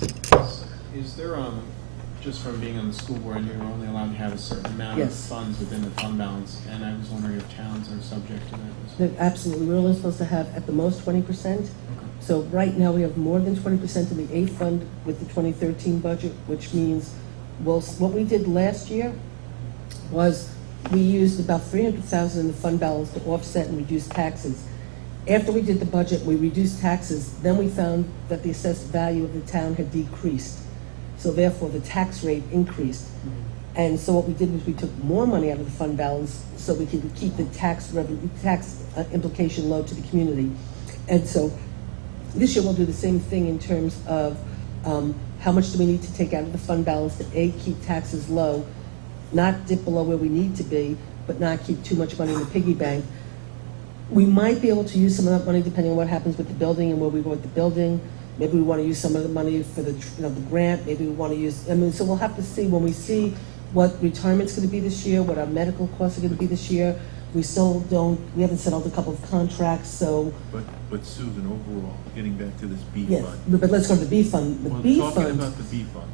can use. Is there, just from being on the school board, you're only allowed to have a certain amount of Yes. funds within the fund balance, and I was wondering if towns are subject to that as well? Absolutely, we're only supposed to have at the most 20%. Okay. So right now, we have more than 20% in the A fund with the 2013 budget, which means, well, what we did last year was we used about $300,000 in the fund balance to offset and reduce taxes. After we did the budget, we reduced taxes, then we found that the assessed value of the town had decreased. So therefore, the tax rate increased. And so what we did was we took more money out of the fund balance so we could keep the tax implication low to the community. And so this year we'll do the same thing in terms of how much do we need to take out of the fund balance to A, keep taxes low, not dip below where we need to be, but not keep too much money in the piggy bank. We might be able to use some of that money depending on what happens with the building and where we go with the building. Maybe we want to use some of the money for the grant. Maybe we want to use, so we'll have to see when we see what retirement's going to be this year, what our medical costs are going to be this year. We haven't settled a couple of contracts, so. But Susan, overall, getting back to this B Yes, fund. but let's go to the B fund. The Well, B talking fund, about the B fund,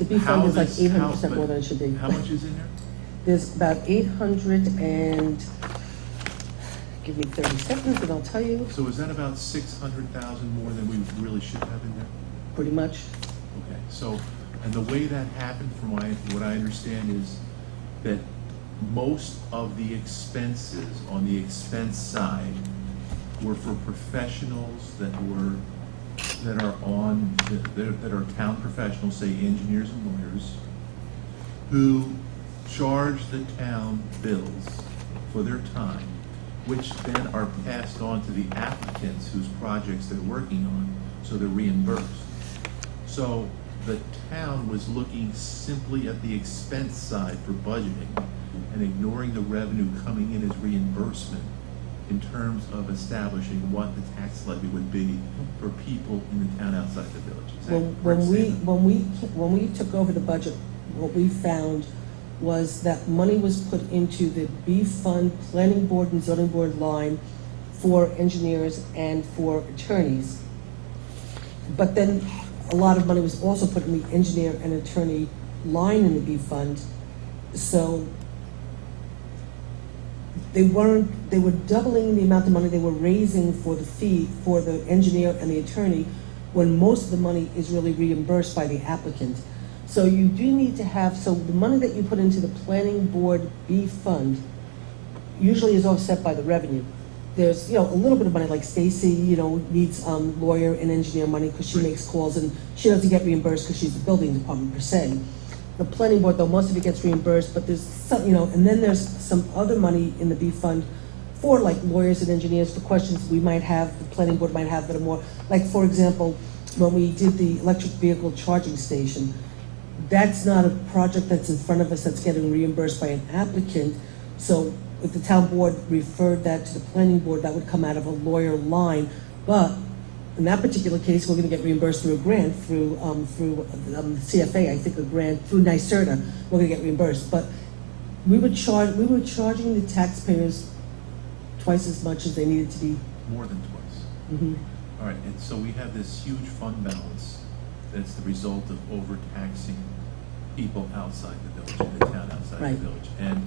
The B fund is like 800% more than it should be. How much is in there? There's about 800 and, give me 30 seconds and I'll tell you, So is that about 600,000 more than we really should have in there? pretty much. Okay, so, and the way that happened, from what I understand, is that most of the expenses on the expense side were for professionals that are town professionals, say engineers and lawyers, who charge the town bills for their time, which then are passed on to the applicants whose projects they're working on, so they're reimbursed. So the town was looking simply at the expense side for budgeting and ignoring the revenue coming in as reimbursement in terms of establishing what the tax levy would be for people in the town outside the village. Is that correct statement? When we took over the budget, what we found was that money was put into the B fund, planning board and zoning board line for engineers and for attorneys. But then a lot of money was also put in the engineer and attorney line in the B fund. So they were doubling the amount of money they were raising for the fee for the engineer and the attorney, when most of the money is really reimbursed by the applicant. So you do need to have, so the money that you put into the planning board B fund usually is offset by the revenue. There's, a little bit of money, like Stacy, needs lawyer and engineer money because she makes calls and she doesn't get reimbursed because she's the building department per se. The planning board, though, most of it gets reimbursed, but there's some, and then there's some other money in the B fund for like lawyers and engineers for questions we might have, the planning board might have that are more, like for example, when we did the electric vehicle charging station, that's not a project that's in front of us that's getting reimbursed by an applicant. So if the town board referred that to the planning board, that would come out of a lawyer line. But in that particular case, we're gonna get reimbursed through a grant, through CFA, I think a grant, through NYSERDA, we're gonna get reimbursed. But we were charging the taxpayers twice as much as they needed to be. More than twice. Mhm. All right, and so we have this huge fund balance that's the result of overtaxing people outside the village, in the town outside Right. the village. And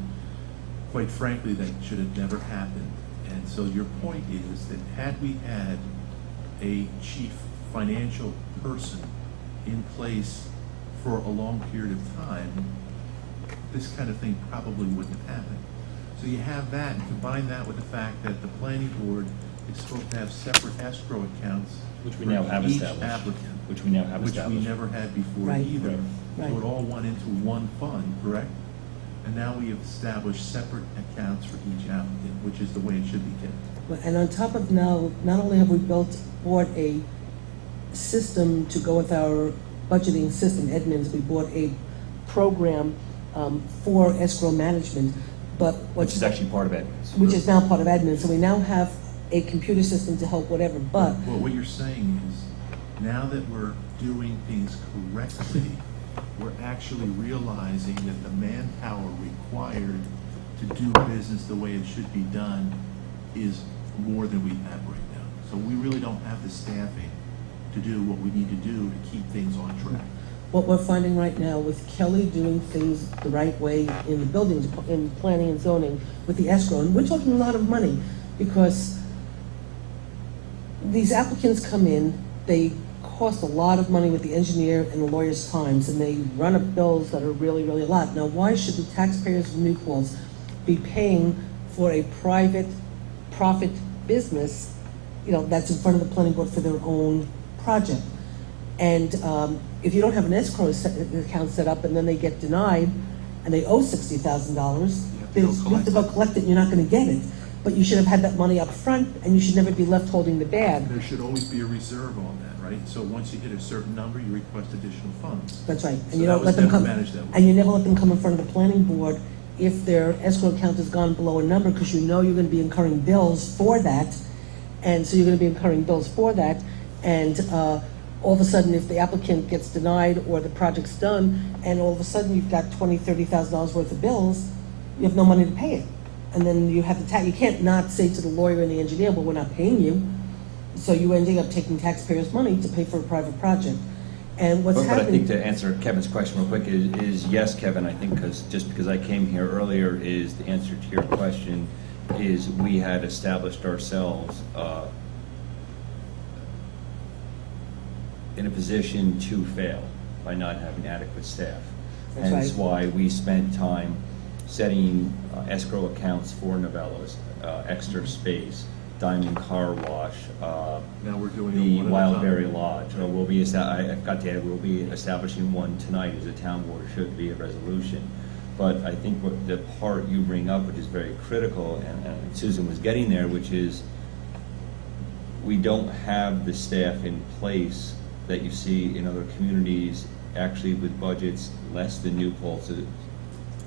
quite frankly, that should have never happened. And so your point is that had we had a chief financial person in place for a long period of time, this kind of thing probably wouldn't have happened. So you have that, and combine that with the fact that the planning board is supposed to have separate escrow accounts Which we for now have each established. applicant, Which we now have which we established. never had before Right. either. Right. So it all went into one fund, correct? And now we have established separate accounts for each applicant, which is the way it should be kept. And on top of now, not only have we bought a system to go with our budgeting system, Edmunds, we bought a program for escrow management, but Which is actually part of it. which is now part of admin, so we now have a computer system to help whatever, but, Well, what you're saying is, now that we're doing things correctly, we're actually realizing that the manpower required to do business the way it should be done is more than we have right now. So we really don't have the staffing to do what we need to do to keep things on track. what we're finding right now with Kelly doing things the right way in the buildings, in planning and zoning, with the escrow, and we're talking a lot of money, because these applicants come in, they cost a lot of money with the engineer and the lawyer's times, and they run up bills that are really, really a lot. Now, why should the taxpayers of New Paltz be paying for a private profit business, that's in front of the planning board for their own project? And if you don't have an escrow account set up and then they get denied and they owe $60,000, you have to go collect it and you're not gonna get it. But you should have had that money up front and you should never be left holding the bag. There should always be a reserve on that, right? So once you hit a certain number, you request additional funds. That's right. So And you that don't was let them never come, managed that way. and you never let them come in front of the planning board if their escrow account has gone below a number, because you know you're gonna be incurring bills for that. And so you're gonna be incurring bills for that. And all of a sudden, if the applicant gets denied or the project's done, and all of a sudden you've got $20,000, $30,000 worth of bills, you have no money to pay it. And then you have the you can't not say to the lawyer and the engineer, well, we're not paying you. So you're ending up taking taxpayers' money to pay for a private project. And what's But I think happening, to answer Kevin's question real quick is yes, Kevin, I think just because I came here earlier is the answer to your question is we had established ourselves in a position to fail by not having adequate staff. That's Hence right. why we spent time setting escrow accounts for novellas, extra space, Diamond Car Wash, Now we're doing the it one at a time. Wildberry Lodge. I forgot to add, we'll be establishing one tonight as a town board, should be a resolution. But I think what the part you bring up, which is very critical, and Susan was getting there, which is we don't have the staff in place that you see in other communities, actually with budgets less than New Paltz,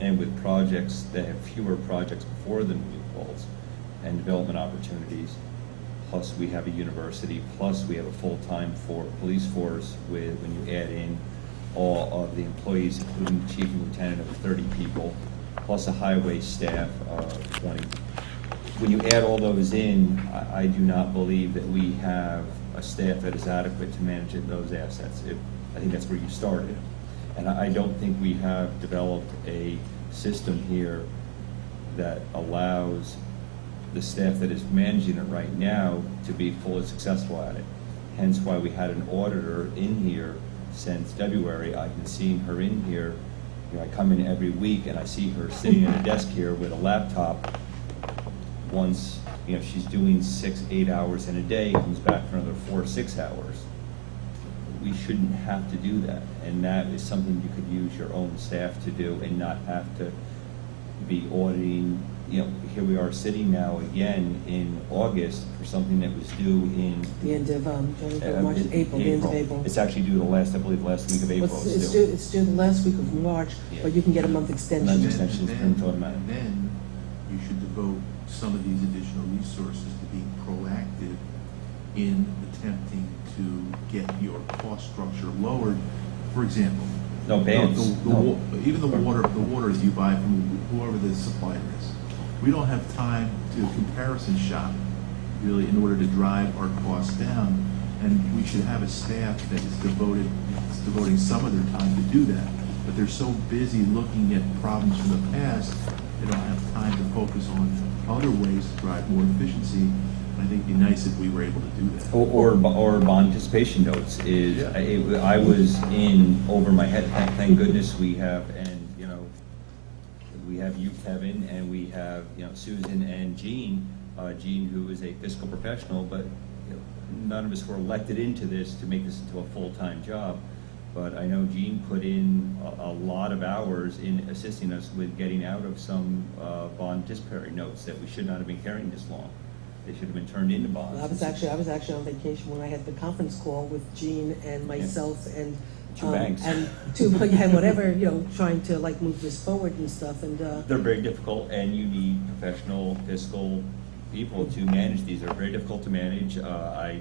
and with projects that have fewer projects before the New Paltz, and development opportunities. Plus, we have a university, plus we have a full-time police force with, when you add in all of the employees, including the chief and lieutenant, of 30 people, plus a highway staff of 20. When you add all those in, I do not believe that we have a staff that is adequate to manage those assets. I think that's where you started. And I don't think we have developed a system here that allows the staff that is managing it right now to be fully successful at it. Hence why we had an auditor in here since February. I've been seeing her in here. You know, I come in every week and I see her sitting at a desk here with a laptop. Once, you know, she's doing 6-8 hours in a day, comes back for another 4 or 6 hours. We shouldn't have to do that. And that is something you could use your own staff to do and not have to be auditing. You know, here we are sitting now again in August for something that was due in the end of, March, April, the end of April. It's actually due the last week of April. Well, it's due the last week of March, Yeah. but you can get a month Month extension. extension. And It's automatic. then you should devote some of these additional resources to being proactive in attempting to get your cost structure lowered. For example, No bans. even the water that you buy from whoever the supplier is. We don't have time to comparison shop really in order to drive our costs down, and we should have a staff that is devoting some of their time to do that. But they're so busy looking at problems from the past, they don't have time to focus on other ways to drive more efficiency. And I think it'd be nice if we were able to do that. Or bond anticipation notes is, Yeah. I was in over my head. Thank goodness we have, and you know, we have you, Kevin, and we have, you know, Susan and Jean. Jean, who is a fiscal professional, but you know, none of us were elected into this to make this into a full-time job. But I know Jean put in a lot of hours in assisting us with getting out of some bond anticipatory notes that we should not have been carrying this long. They should have been turned into bonds. I was actually on vacation when I had the conference call with Jean and myself and. Two banks. And yeah, whatever, you know, trying to like move this forward and stuff, and, They're very difficult, and you need professional fiscal people to manage these. They're very difficult to manage. I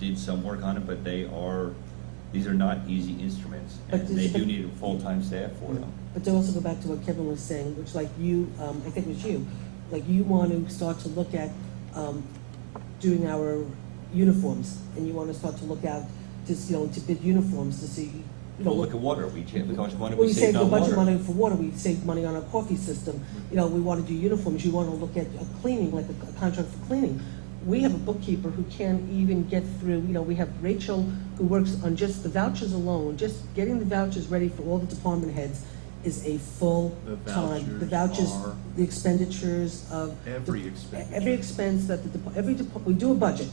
did some work on it, but these are not easy instruments, But and this- they do need a full-time staff for them. but to also go back to what Kevin was saying, which like you, I think it was you, like you want to start to look at, doing our uniforms, and you want to start to look out, just, you know, to bid uniforms to see, you know. Well, look at water. How much money Well, we you saved save a on bunch of water. money for water, we save money on our coffee system. You know, we want to do uniforms, you want to look at cleaning, like a contract for cleaning. We have a bookkeeper who can't even get through, you know, we have Rachel who works on just the vouchers alone, just getting the vouchers ready for all the department heads is a full-time. The vouchers, are the expenditures of. every expenditure. Every expense that we do a budget,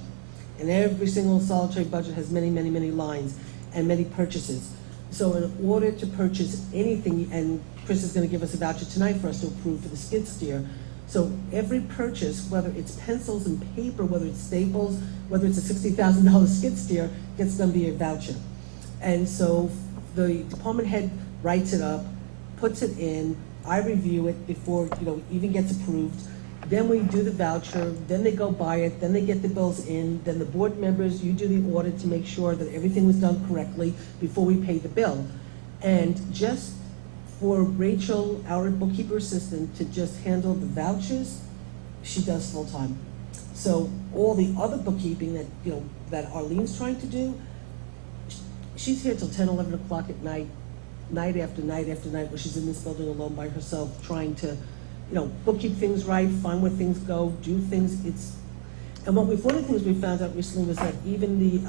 and every single solitary budget has many, many, many lines and many purchases. So in order to purchase anything, and Chris is gonna give us a voucher tonight for us to approve for the skid steer. So every purchase, whether it's pencils and paper, whether it's staples, whether it's a $60,000 skid steer, gets gonna be a voucher. And so the department head writes it up, puts it in, I review it before, you know, even gets approved. Then we do the voucher, then they go buy it, then they get the bills in, then the board members, you do the audit to make sure that everything was done correctly before we pay the bill. And just for Rachel, our bookkeeper assistant, to just handle the vouchers, she does full-time. So all the other bookkeeping that, you know, that Arlene's trying to do, she's here till 10, 11 o'clock at night, night after night after night, where she's in this building alone by herself, trying to, bookkeep things right, find where things go, do things. And one of the things we found out recently was that even the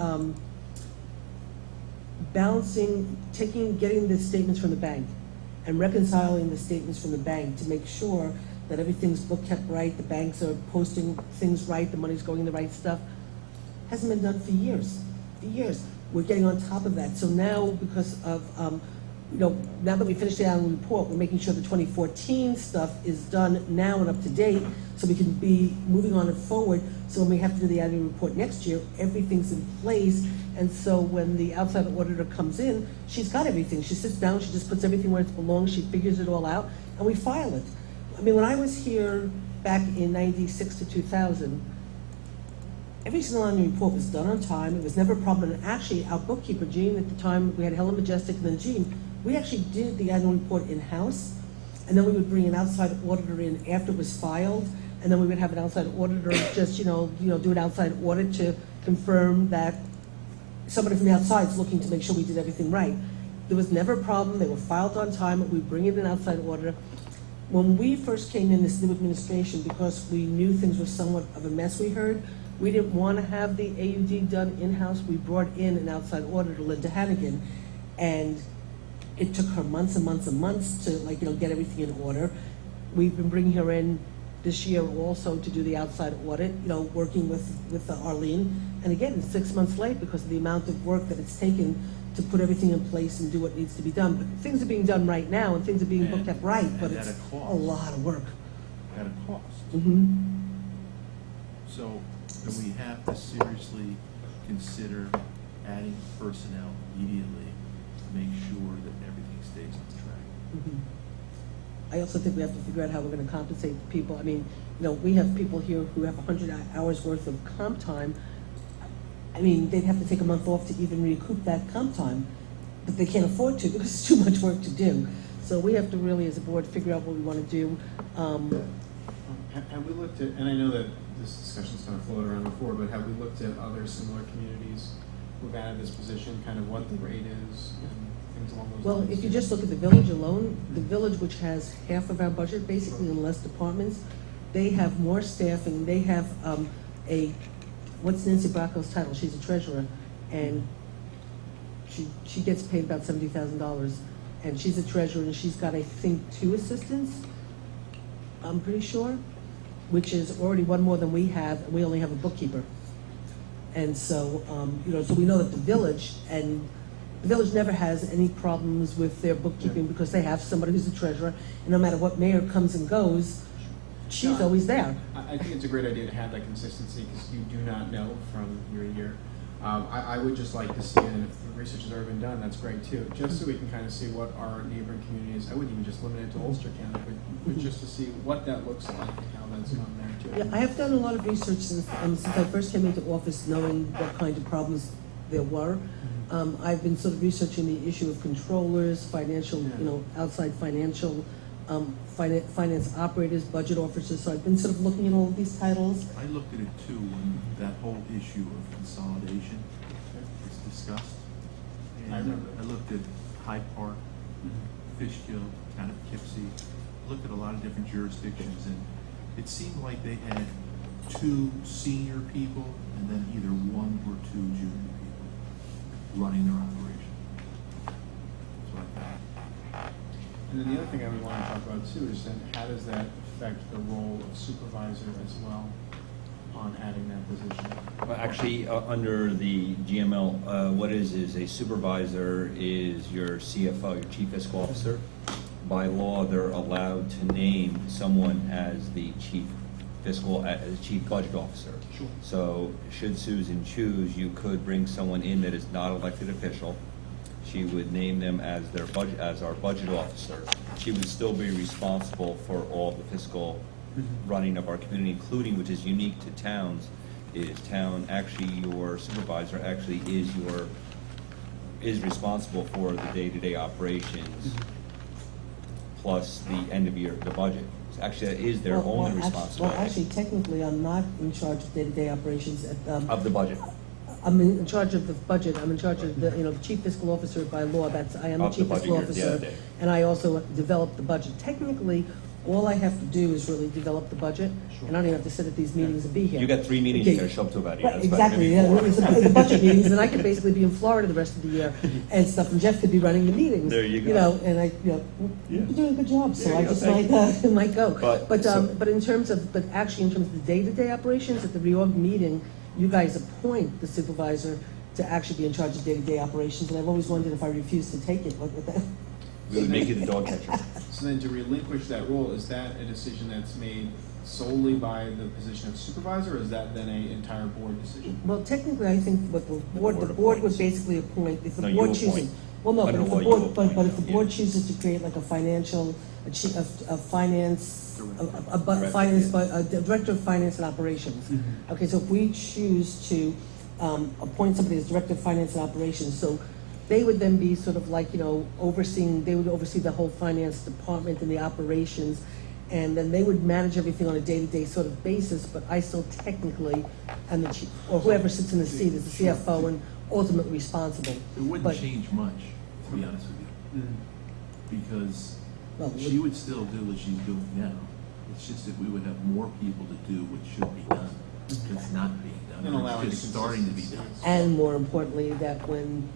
getting the statements from the bank and reconciling the statements from the bank to make sure that everything's book kept right, the banks are posting things right, the money's going the right stuff, hasn't been done for years. For years. We're getting on top of that. So now, because of, now that we finished the annual report, we're making sure the 2014 stuff is done now and up to date, so we can be moving on and forward. So when we have to do the annual report next year, everything's in place. And so when the outside auditor comes in, she's got everything. She sits down, she just puts everything where it belongs, she figures it all out, and we file it. I mean, when I was here back in 96 to 2000, every single annual report was done on time. It was never a problem. And actually, our bookkeeper, Jean, at the time, we had Helen Majestic and then Jean, we actually did the annual report in-house, and then we would bring an outside auditor in after it was filed, and then we would have an outside auditor just, do an outside audit to confirm that somebody from the outside is looking to make sure we did everything right. There was never a problem. They were filed on time. We bring in an outside auditor. When we first came in this new administration, because we knew things were somewhat of a mess, we heard, we didn't want to have the AUD done in-house. We brought in an outside auditor, Linda Hannigan, and it took her months and months and months to get everything in order. We've been bringing her in this year also to do the outside audit, working with Arlene. And again, it's 6 months late because of the amount of work that it's taken to put everything in place and do what needs to be done. But things are being done right now, and things are being booked up right, but and at it's a cost. a lot of work. At a cost. Mm-hmm. So do we have to seriously consider adding personnel immediately to make sure that everything stays on track? Mhm. I also think we have to figure out how we're gonna compensate people. I mean, we have people here who have 100 hours worth of comp time. I mean, they'd have to take a month off to even recoup that comp time, but they can't afford to because it's too much work to do. So we have to really, as a board, figure out what we wanna do. Have we looked at, and I know that this discussion's kind of floated around before, but have we looked at other similar communities who've added this position, kind of what the rate is and things along those lines? Well, if you just look at the village alone, the village, which has half of our budget, basically, in less departments, they have more staffing, they have what's Nancy Bracco's title? She's a treasurer, and she gets paid about $70,000, and she's a treasurer, and she's got, I think, 2 assistants, I'm pretty sure, which is already one more than we have, and we only have a bookkeeper. And so, so we know that the village never has any problems with their bookkeeping because they have somebody who's a treasurer, and no matter what mayor comes and goes, she's always there. I think it's a great idea to have that consistency because you do not know from year to year. I would just like to see, and if the research has already been done, that's great too, just so we can kind of see what our neighboring communities, I wouldn't even just limit it to Ulster County, but just to see what that looks like and how that's gone there too. Yeah, I have done a lot of research since I first came into office, knowing what kind of problems there were. I've been sort of researching the issue of controllers, financial, outside financial, finance operators, budget officers, so I've been sort of looking at all of these titles. I looked at it too when that whole issue of consolidation was discussed. I And remember. I looked at Hyde Park, Fishkill, town of Poughkeepsie, looked at a lot of different jurisdictions, and it seemed like they had 2 senior people and then either 1 or 2 junior people running their operation. That's what I thought. And then the other thing I would want to talk about too is then how does that affect the role of supervisor as well on adding that position? Well, actually, under the GML, what is a supervisor is your CFO, your chief fiscal officer. By law, they're allowed to name someone as the chief budget officer. Sure. So should Susan choose, you could bring someone in that is not elected official. She would name them as our budget officer. She would still be responsible for all the fiscal running of our community, including, which is unique to towns, is your supervisor actually is responsible for the day-to-day operations, plus the end of year, the budget. Actually, that is their only responsibility. Well, actually, technically, I'm not in charge of day-to-day operations Of the budget. I'm in charge of the budget, I'm in charge of the, the chief fiscal officer by law, I am the Of the chief budget, fiscal you're the officer. other day. And I also develop the budget. Technically, all I have to do is really develop the budget, and I don't even have to sit at these meetings and be here. You got 3 meetings you Okay. gotta show up to about it. Right, That's fine. exactly, Maybe yeah, 4. it's the budget meetings, and I could basically be in Florida the rest of the year and stuff, and Jeff could be running the meetings. There you go. You know, and you're Yeah. doing a good job, so There you I go, just thank might go. But, so- But in terms of, but actually in terms of the day-to-day operations, at the reorg meeting, you guys appoint the supervisor to actually be in charge of day-to-day operations, and I've always wondered if I refused to take it, what would that? We would make you the dog catcher. So then to relinquish that role, is that a decision that's made solely by the position of supervisor, or is that then an entire board decision? Well, technically, I think what the board would appoints. basically appoint, if No, the you board appoint. chooses. Well, no, but Under if the law, you board, but appoint, if the yeah. board chooses to create like a financial, a finance, a director of finance and operations. Mm-hmm. Okay, so if we choose to, appoint somebody as director of finance and operations, so they would then be sort of like, overseeing, they would oversee the whole finance department and the operations, and then they would manage everything on a day-to-day sort of basis, but I still technically am the chief, or whoever sits in the seat is the CFO and ultimately responsible. It wouldn't But- change much, to be honest with you, because Well, she would still do what she's doing now. It's just that we would have more people to do what should be done. It's not being And done, allowing it's just the starting to be done. consistency. And more importantly, that when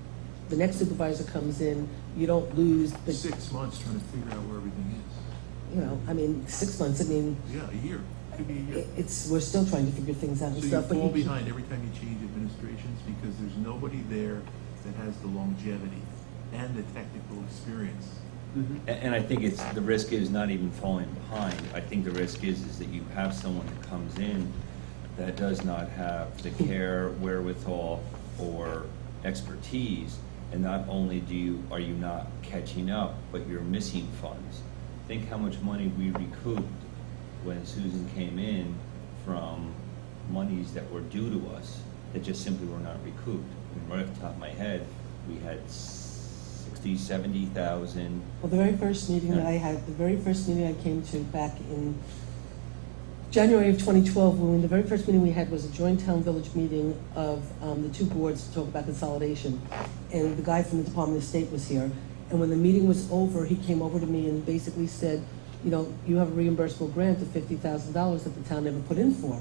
the next supervisor comes in, you don't lose the, 6 months trying to figure out where everything is. 6 months, Yeah, a year, could be a year. we're still trying to figure things out and So you stuff, but fall you keep- behind every time you change administrations because there's nobody there that has the longevity and the technical experience. And I think the risk is not even falling behind. I think the risk is that you have someone that comes in that does not have the care, wherewithal, or expertise, and not only are you not catching up, but you're missing funds. Think how much money we recouped when Susan came in from monies that were due to us that just simply were not recouped. I mean, right off the top of my head, we had 70,000. Well, the very first meeting that I had, the very first meeting I came to back in January of 2012, the very first meeting we had was a joint town village meeting of the two boards to talk about consolidation. And the guy from the Department of State was here. And when the meeting was over, he came over to me and basically said, you have a reimbursable grant of $50,000 that the town never put in for.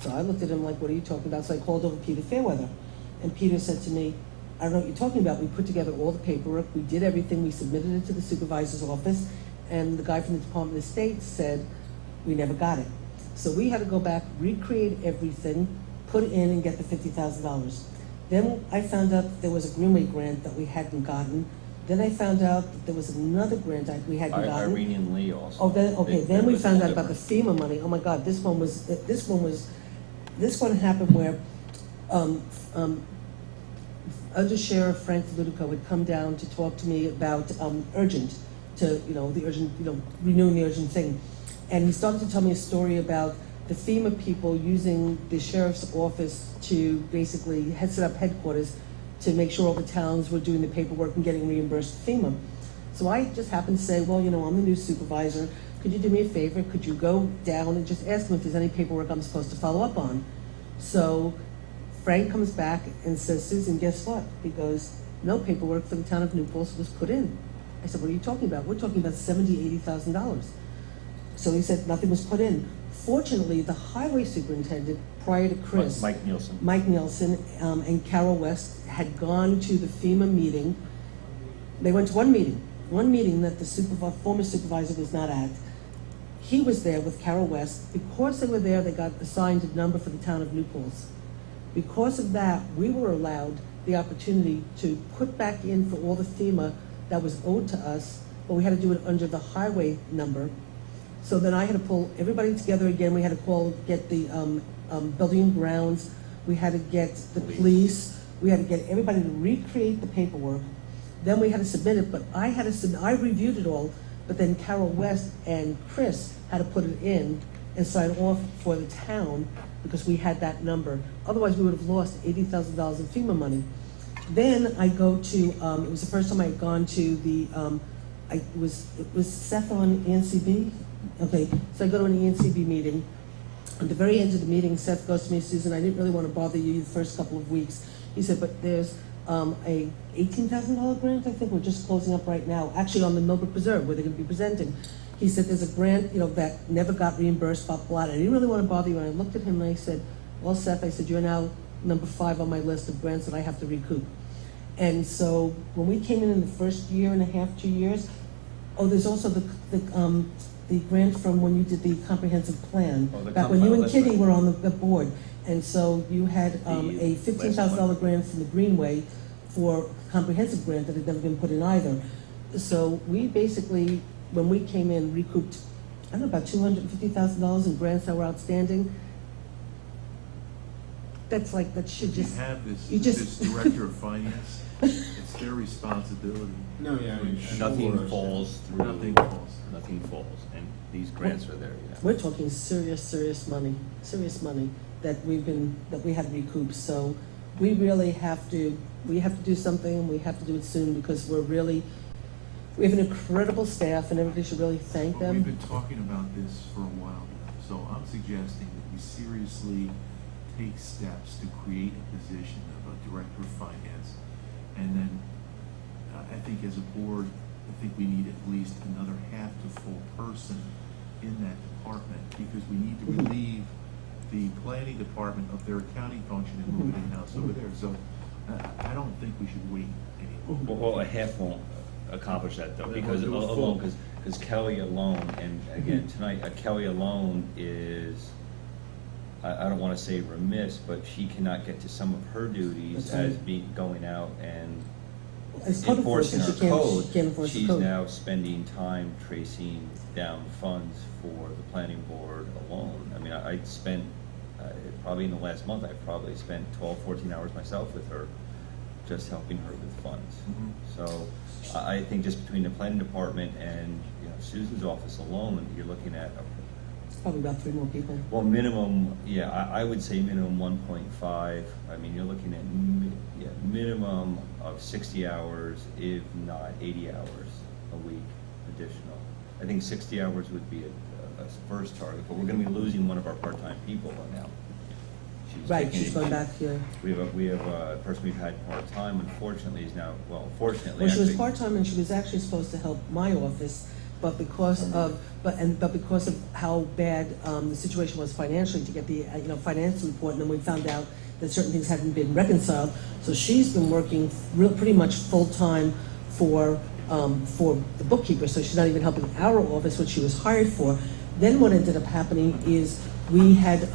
So I looked at him like, what are you talking about? So I called over Peter Fairweather. And Peter said to me, I don't know what you're talking about. We put together all the paperwork. We did everything. We submitted it to the supervisor's office. And the guy from the Department of State said, we never got it. So we had to go back, recreate everything, put it in and get the $50,000. Then I found out that there was a Greenway grant that we hadn't gotten. Then I found out that there was another grant we hadn't gotten. Irene and Lee also. Oh, then There we was found out another about the one. FEMA money. Oh my God, this one happened where, Under Sheriff Frank Ludico had come down to talk to me about, renewing the urgent thing. And he started to tell me a story about the FEMA people using the sheriff's office to basically set up headquarters to make sure all the towns were doing the paperwork and getting reimbursed FEMA. So I just happened to say, well, I'm the new supervisor. Could you do me a favor? Could you go down and just ask them if there's any paperwork I'm supposed to follow up on? So Frank comes back and says, Susan, guess what? He goes, no paperwork for the town of New Paltz was put in. I said, what are you talking about? We're talking about $70,000, $80,000. So he said nothing was put in. Fortunately, the highway superintendent, prior to Chris, Mike Nielsen. Mike Nelson and Carol West had gone to the FEMA meeting. They went to one meeting that the former supervisor was not at. He was there with Carol West. Because they were there, they got assigned a number for the town of New Paltz. Because of that, we were allowed the opportunity to put back in for all the FEMA that was owed to us, but we had to do it under the highway number. So then I had to pull everybody together again. We had to get the building and grounds. We had to get the police. We had to get everybody to recreate the paperwork. Then we had to submit it, but I reviewed it all, but then Carol West and Chris had to put it in and sign off for the town because we had that number. Otherwise, we would have lost $80,000 in FEMA money. Then I go to, it was the first time I had gone to the, it was Seth on ENCB? Okay, so I go to an ENCB meeting. At the very end of the meeting, Seth goes to me, Susan, I didn't really want to bother you the first couple of weeks. He said, but there's a $18,000 grant, I think, we're just closing up right now, actually on the Millbrook Preserve, where they're going to be presenting. He said, there's a grant, that never got reimbursed, blah, blah. And I didn't really want to bother you, and I looked at him and I said, well, Seth, I said, you're now number 5 on my list of grants that I have to recoup. And so when we came in the first year and a half, 2 years, there's also the grant from when you did the comprehensive plan. Oh, the back when you and that's Kitty right. were on the board. And so you had a last $15,000 one. grant from the Greenway for comprehensive grant that had never been put in either. So we basically, when we came in, recouped, I don't know, about $250,000 in grants that were outstanding. That's like, that should You just, have you this just- director of finance, it's their responsibility. No, yeah, I mean, Nothing sure. falls through. Nothing falls. Nothing falls, and these grants are there, yeah. we're talking serious money that we had recouped. So we really have to do something, and we have to do it soon, because we have an incredible staff, and everybody should really thank Well, we've them. been talking about this for a while now, so I'm suggesting that we seriously take steps to create a position of a director of finance. And then, I think as a board, I think we need at least another half to full person in that department, because we need to Mhm. relieve the planning department of their accounting function and move it in-house over there. So, I don't think we should wait anymore. Well, a half won't accomplish that though, Then because we'll do a alone, full. because Kelly alone, and again, tonight, Kelly alone is, I don't wanna say remiss, but she cannot get to some of her duties That's right. as being, going out and As code enforcing enforcement, our she code. can't enforce the She's code. now spending time tracing down funds for the planning board alone. I mean, I spent, probably in the last month, I've probably spent 12, 14 hours myself with her, just helping her with funds. So I think just between the planning department and, Susan's office alone, you're looking at Probably about 3 more people. well, minimum, yeah, I would say minimum 1.5. I mean, you're looking at minimum of 60 hours, if not 80 hours a week additional. I think 60 hours would be a first target, but we're gonna be losing one of our part-time people now. Right, taking she's a- going back here. We have a person we've had part-time, unfortunately, is now, well, fortunately, Well, she was actually. part-time, and she was actually supposed to help my office, but because of how bad the situation was financially, to get the finance report, and then we found out that certain things hadn't been reconciled. So she's been working pretty much full-time for the bookkeeper, so she's not even helping our office, which she was hired for. Then what ended up happening is we had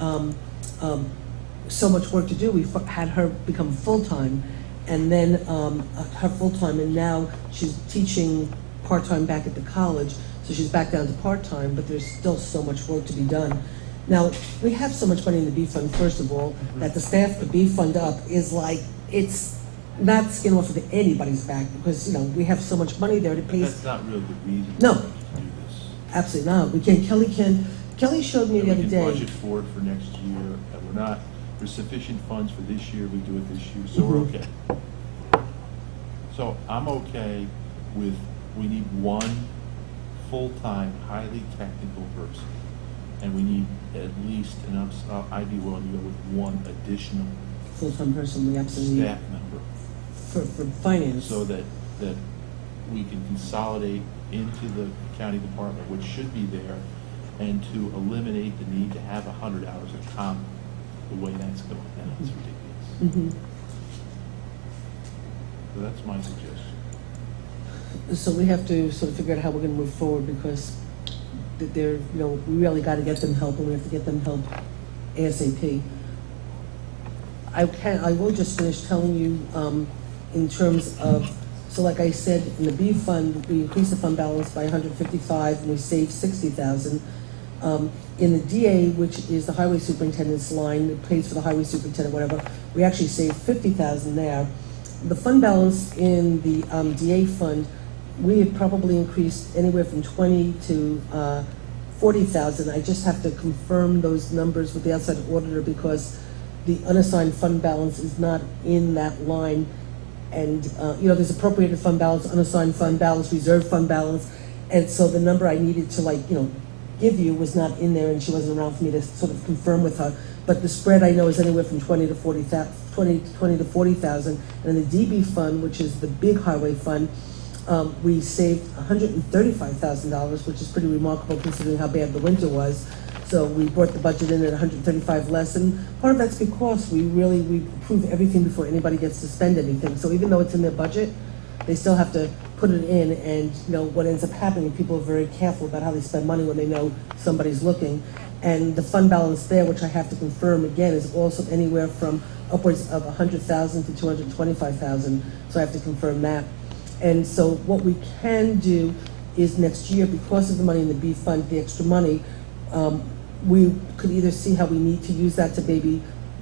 so much work to do, we had her become full-time, and then her full-time, and now she's teaching part-time back at the college, so she's back down to part-time, but there's still so much work to be done. Now, we have so much money in the B fund, first of all, that the staff, the B fund up is like, it's not skin off of anybody's back, because, we have so much money there to But pay. that's not really the reason No. to do this. Absolutely not, we can't, Kelly showed me And the we other can day. budget for it for next year, and there's sufficient funds for this year, we do it this year, so we're okay. So I'm okay with, we need one full-time, highly technical person, and we need at least, and I'd be willing to go with one additional Full-time person, we absolutely staff member, for finance. so that we can consolidate into the county department, which should be there, and to eliminate the need to have 100 hours of comp, the way that's going now, it's ridiculous. Mhm. So that's my suggestion. So we have to sort of figure out how we're gonna move forward, because we really gotta get them help, and we have to get them help ASAP. I will just finish telling you, in terms of, so like I said, in the B fund, we increased the fund balance by 155, and we saved 60,000. In the DA, which is the highway superintendent's line, it pays for the highway superintendent, whatever, we actually saved 50,000 there. The fund balance in the DA fund, we have probably increased anywhere from 20 to 40,000. I just have to confirm those numbers with the outside auditor, because the unassigned fund balance is not in that line. And, there's appropriated fund balance, unassigned fund balance, reserve fund balance. And so the number I needed to give you was not in there, and she wasn't around for me to sort of confirm with her. But the spread I know is anywhere from 20 to 40,000, and in the DB fund, which is the big highway fund, we saved $135,000, which is pretty remarkable considering how bad the winter was. So we brought the budget in at 135 less, and part of that's because we approve everything before anybody gets to spend anything. So even though it's in their budget, they still have to put it in, and what ends up happening, people are very careful about how they spend money when they know somebody's looking. And the fund balance there, which I have to confirm again, is also anywhere from upwards of 100,000 to 225,000. So I have to confirm that. And so what we can do is next year, because of the money in the B fund, the extra money, we could either see how we need to use that to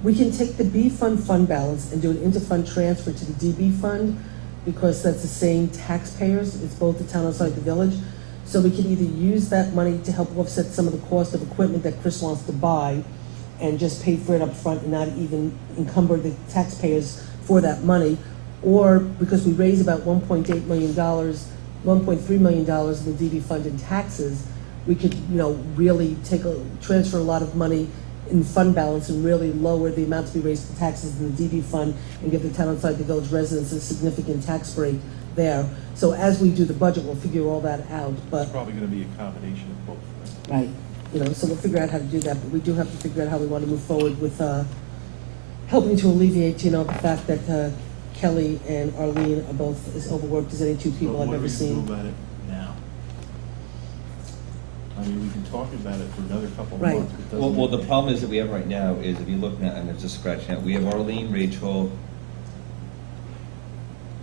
we can take the B fund balance and do an inter-fund transfer to the DB fund, because that's the same taxpayers, it's both the town outside the village. So we can either use that money to help offset some of the cost of equipment that Chris wants to buy and just pay for it up front and not even encumber the taxpayers for that money, or because we raise about $1.8 million, $1.3 million in the DB fund in taxes, we could, really transfer a lot of money in fund balance and really lower the amount to be raised for taxes in the DB fund and give the town outside the village residents a significant tax break there. So as we do the budget, we'll figure all that out, but. It's probably gonna be a combination of both, Right, so we'll figure out how to do that, but we do have to figure out how we want to move forward with, helping to alleviate, the fact that, Kelly and Arlene are both as overworked as any two people I've ever seen. What do we do about it now? I mean, we can talk about it for another couple of Right. months. but doesn't Well, the it- problem is that we have right now is, if you look now, and it's just scratching out, we have Arlene, Rachel,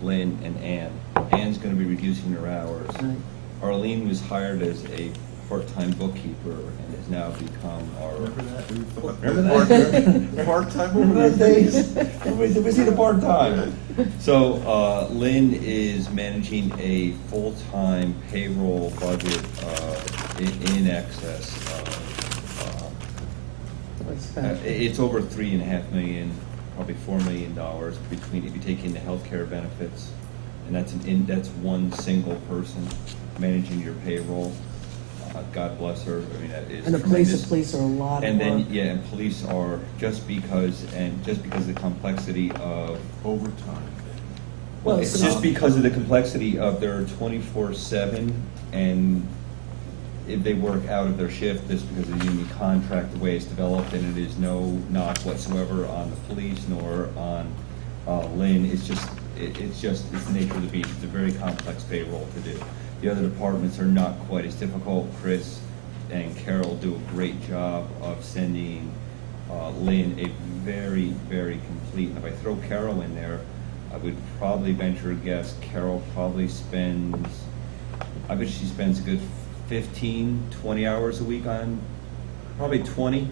Lynn, and Ann. Ann's gonna be reducing her hours. Right. Arlene was hired as a part-time bookkeeper and has now become our. Remember that? We thought- Remember that? Part-time Remember over those days? We see the part-time. So, Lynn is managing a full-time payroll budget, in excess of, That's bad. it's over $3.5 million, probably $4 million between, if you take in the healthcare benefits, and that's one single person managing your payroll. God bless her, I mean, that is And the tremendous. police are a lot And more. then, yeah, and police are, just because of the complexity of, Overtime. Well, it's so- just because of the complexity of their 24/7, and if they work out of their shift, just because of the union contract, the way it's developed, and it is no knock whatsoever on the police nor on Lynn, it's the nature of the beast. It's a very complex payroll to do. The other departments are not quite as difficult. Chris and Carol do a great job of sending Lynn a very, very complete, and if I throw Carol in there, I would probably venture a guess, Carol probably spends, I bet she spends a good 15, 20 hours a week on, probably 20.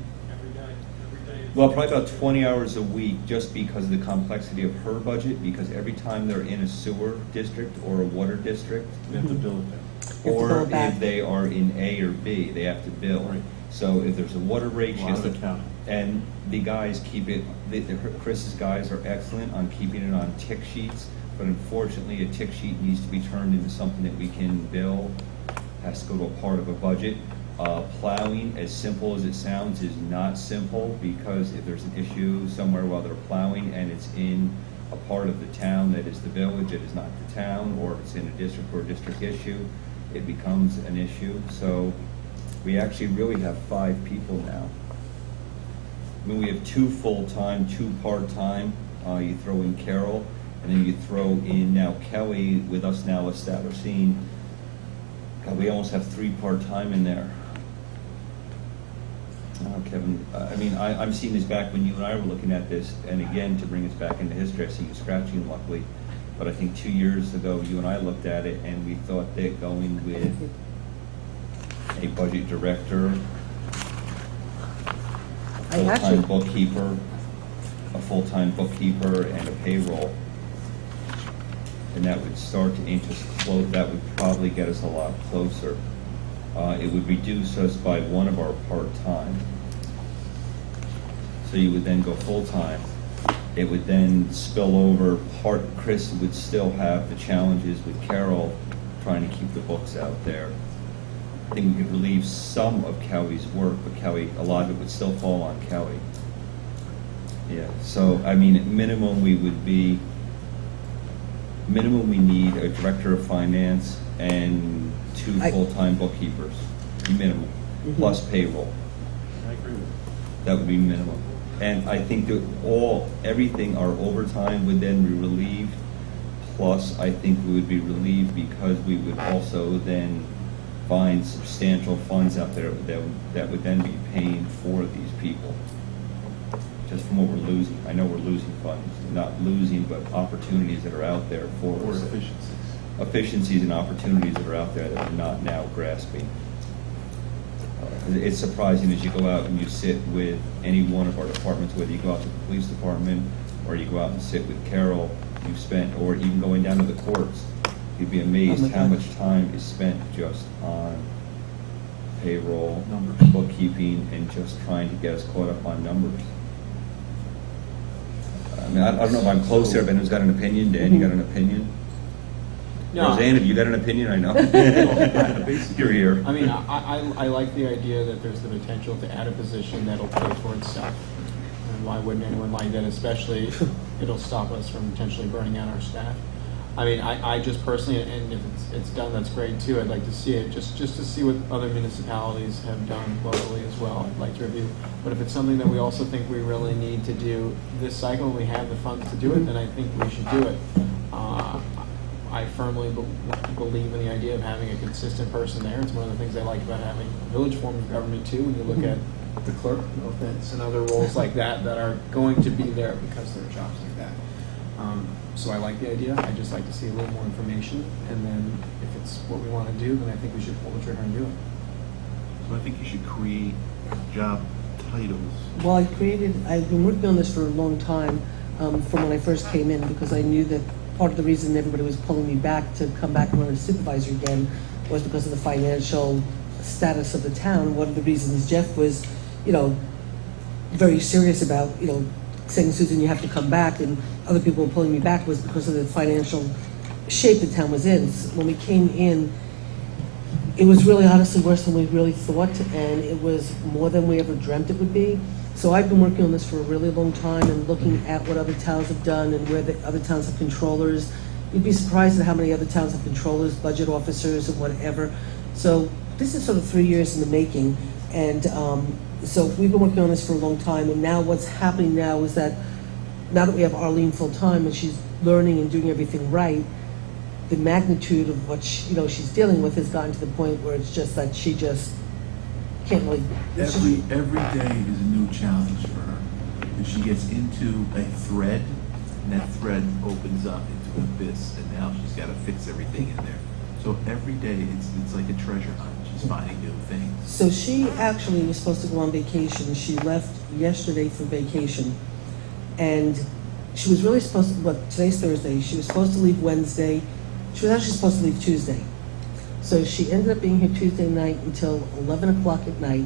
Well, probably about 20 hours a week, just because of the complexity of her budget, because every time they're in a sewer district or a water district, We have to bill it You have to or bill it back. if they are in A or B, they have to bill. Right. So if there's a water rate, A she lot has of to. accounting. And the guys keep it, Chris's guys are excellent on keeping it on tick sheets, but unfortunately, a tick sheet needs to be turned into something that we can bill, has to go to a part of a budget. Plowing, as simple as it sounds, is not simple, because if there's an issue somewhere while they're plowing and it's in a part of the town that is the village, it is not the town, or if it's in a district or a district issue, it becomes an issue. So we actually really have 5 people now. I mean, we have 2 full-time, 2 part-time, you throw in Carol, and then you throw in now Kelly, with us now establishing, God, we almost have 3 part-time in there. Oh, Kevin, I mean, I'm seeing this back when you and I were looking at this, and again, to bring us back into history, I see you scratching luckily, but I think 2 years ago, you and I looked at it, and we thought that going with a budget director, I full-time actually, bookkeeper, a full-time bookkeeper, and a payroll, and that would start to interest close, that would probably get us a lot closer. It would reduce us by 1 of our part-time. So you would then go full-time. It would then spill over, Chris would still have the challenges with Carol trying to keep the books out there. think we could relieve some of Cowie's work, but a lot of it would still fall on Cowie. Yeah, so, I mean, at minimum, we need a director of finance and 2 I- full-time bookkeepers, minimum, Mhm. plus payroll. I agree with you. That would be minimum. And I think that everything, our overtime would then be relieved, plus I think we would be relieved because we would also then find substantial funds out there that would then be paying for these people. Just from what we're losing. I know we're losing funds, not losing, but opportunities that are out there for Or us. efficiencies. Efficiencies and opportunities that are out there that we're not now grasping. It's surprising as you go out and you sit with any one of our departments, whether you go out to the police department or you go out and sit with Carol, you've spent, or even going down to the courts, you'd be Oh amazed my how God. much time is spent just on payroll, Numbers. bookkeeping, and just trying to get us caught up on numbers. I mean, I don't know if I'm close there, if anyone's got an opinion. Dan, you got an opinion? No. Roseanne, have you got an opinion? I know. You're here. I mean, I like the idea that there's the potential to add a position that'll pay for itself. And why wouldn't anyone like that, especially it'll stop us from potentially burning out our staff. I mean, I just personally, and if it's done, that's great too. I'd like to see it, just to see what other municipalities have done locally as well. I'd like to review. But if it's something that we also think we really need to do this cycle, and we have the funds to do it, then I think we should do it. I firmly believe in the idea of having a consistent person there. It's one of the things I like about having a village form of government too. When you look at the clerk, no offense, and other roles like that are going to be there because there are jobs like that. So I like the idea. I just like to see a little more information, and then if it's what we want to do, then I think we should pull the trigger and do it. So I think you should create job titles. Well, I've been working on this for a long time, from when I first came in, because I knew that part of the reason everybody was pulling me back to come back and run as supervisor again was because of the financial status of the town. One of the reasons Jeff was, very serious about, saying, Susan, you have to come back, and other people were pulling me back was because of the financial shape the town was in. When we came in, it was really honestly worse than we really thought, and it was more than we ever dreamt it would be. So I've been working on this for a really long time and looking at what other towns have done and where the other towns have controllers. You'd be surprised at how many other towns have controllers, budget officers, and whatever. So this is sort of 3 years in the making, and so we've been working on this for a long time, and now what's happening now is that now that we have Arlene full-time and she's learning and doing everything right, the magnitude of what she's dealing with has gotten to the point where it's just that she just can't really. Every day is a new challenge for her. And she gets into a thread, and that thread opens up into an abyss, and now she's got to fix everything in there. So every day it's like a treasure hunt. She's finding new things. So she actually was supposed to go on vacation. She left yesterday for vacation. And she was really supposed to, today's Thursday. She was supposed to leave Wednesday. She was actually supposed to leave Tuesday. So she ended up being here Tuesday night until 11 o'clock at night.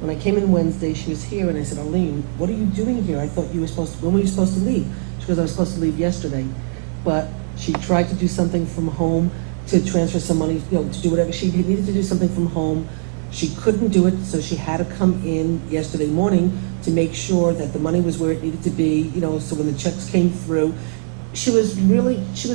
When I came in Wednesday, she was here, and I said, Arlene, what are you doing here? I thought you were supposed to, when were you supposed to leave? She goes, I was supposed to leave yesterday. But she tried to do something from home to transfer some money, to do whatever. She needed to do something from home. She couldn't do it, so she had to come in yesterday morning to make sure that the money was where it needed to be, so when the checks came through. She was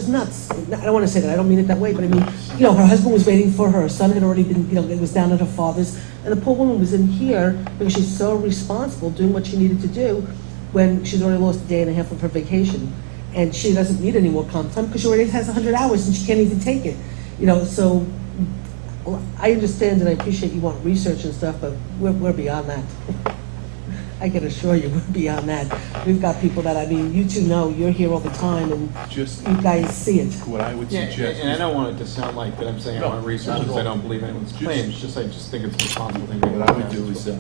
nuts. I don't want to say that, I don't mean it that way, but I mean, her husband was waiting for her. Her son had already been, it was down at her father's. And the poor woman was in here because she's so responsible doing what she needed to do when she's already lost a day and a half of her vacation. And she doesn't need any more comp time because she already has 100 hours and she can't even take it. So I understand and I appreciate you want research and stuff, but we're beyond that. I can assure you, we're beyond that. We've got people that, you two know, you're here all the time, and Just you guys see it. what I would Yeah, suggest. and I don't want it to sound like that I'm saying I No, want research not at because I all. don't believe anyone's claims. I just think it's a responsible thing to do. What I would do is, Yeah.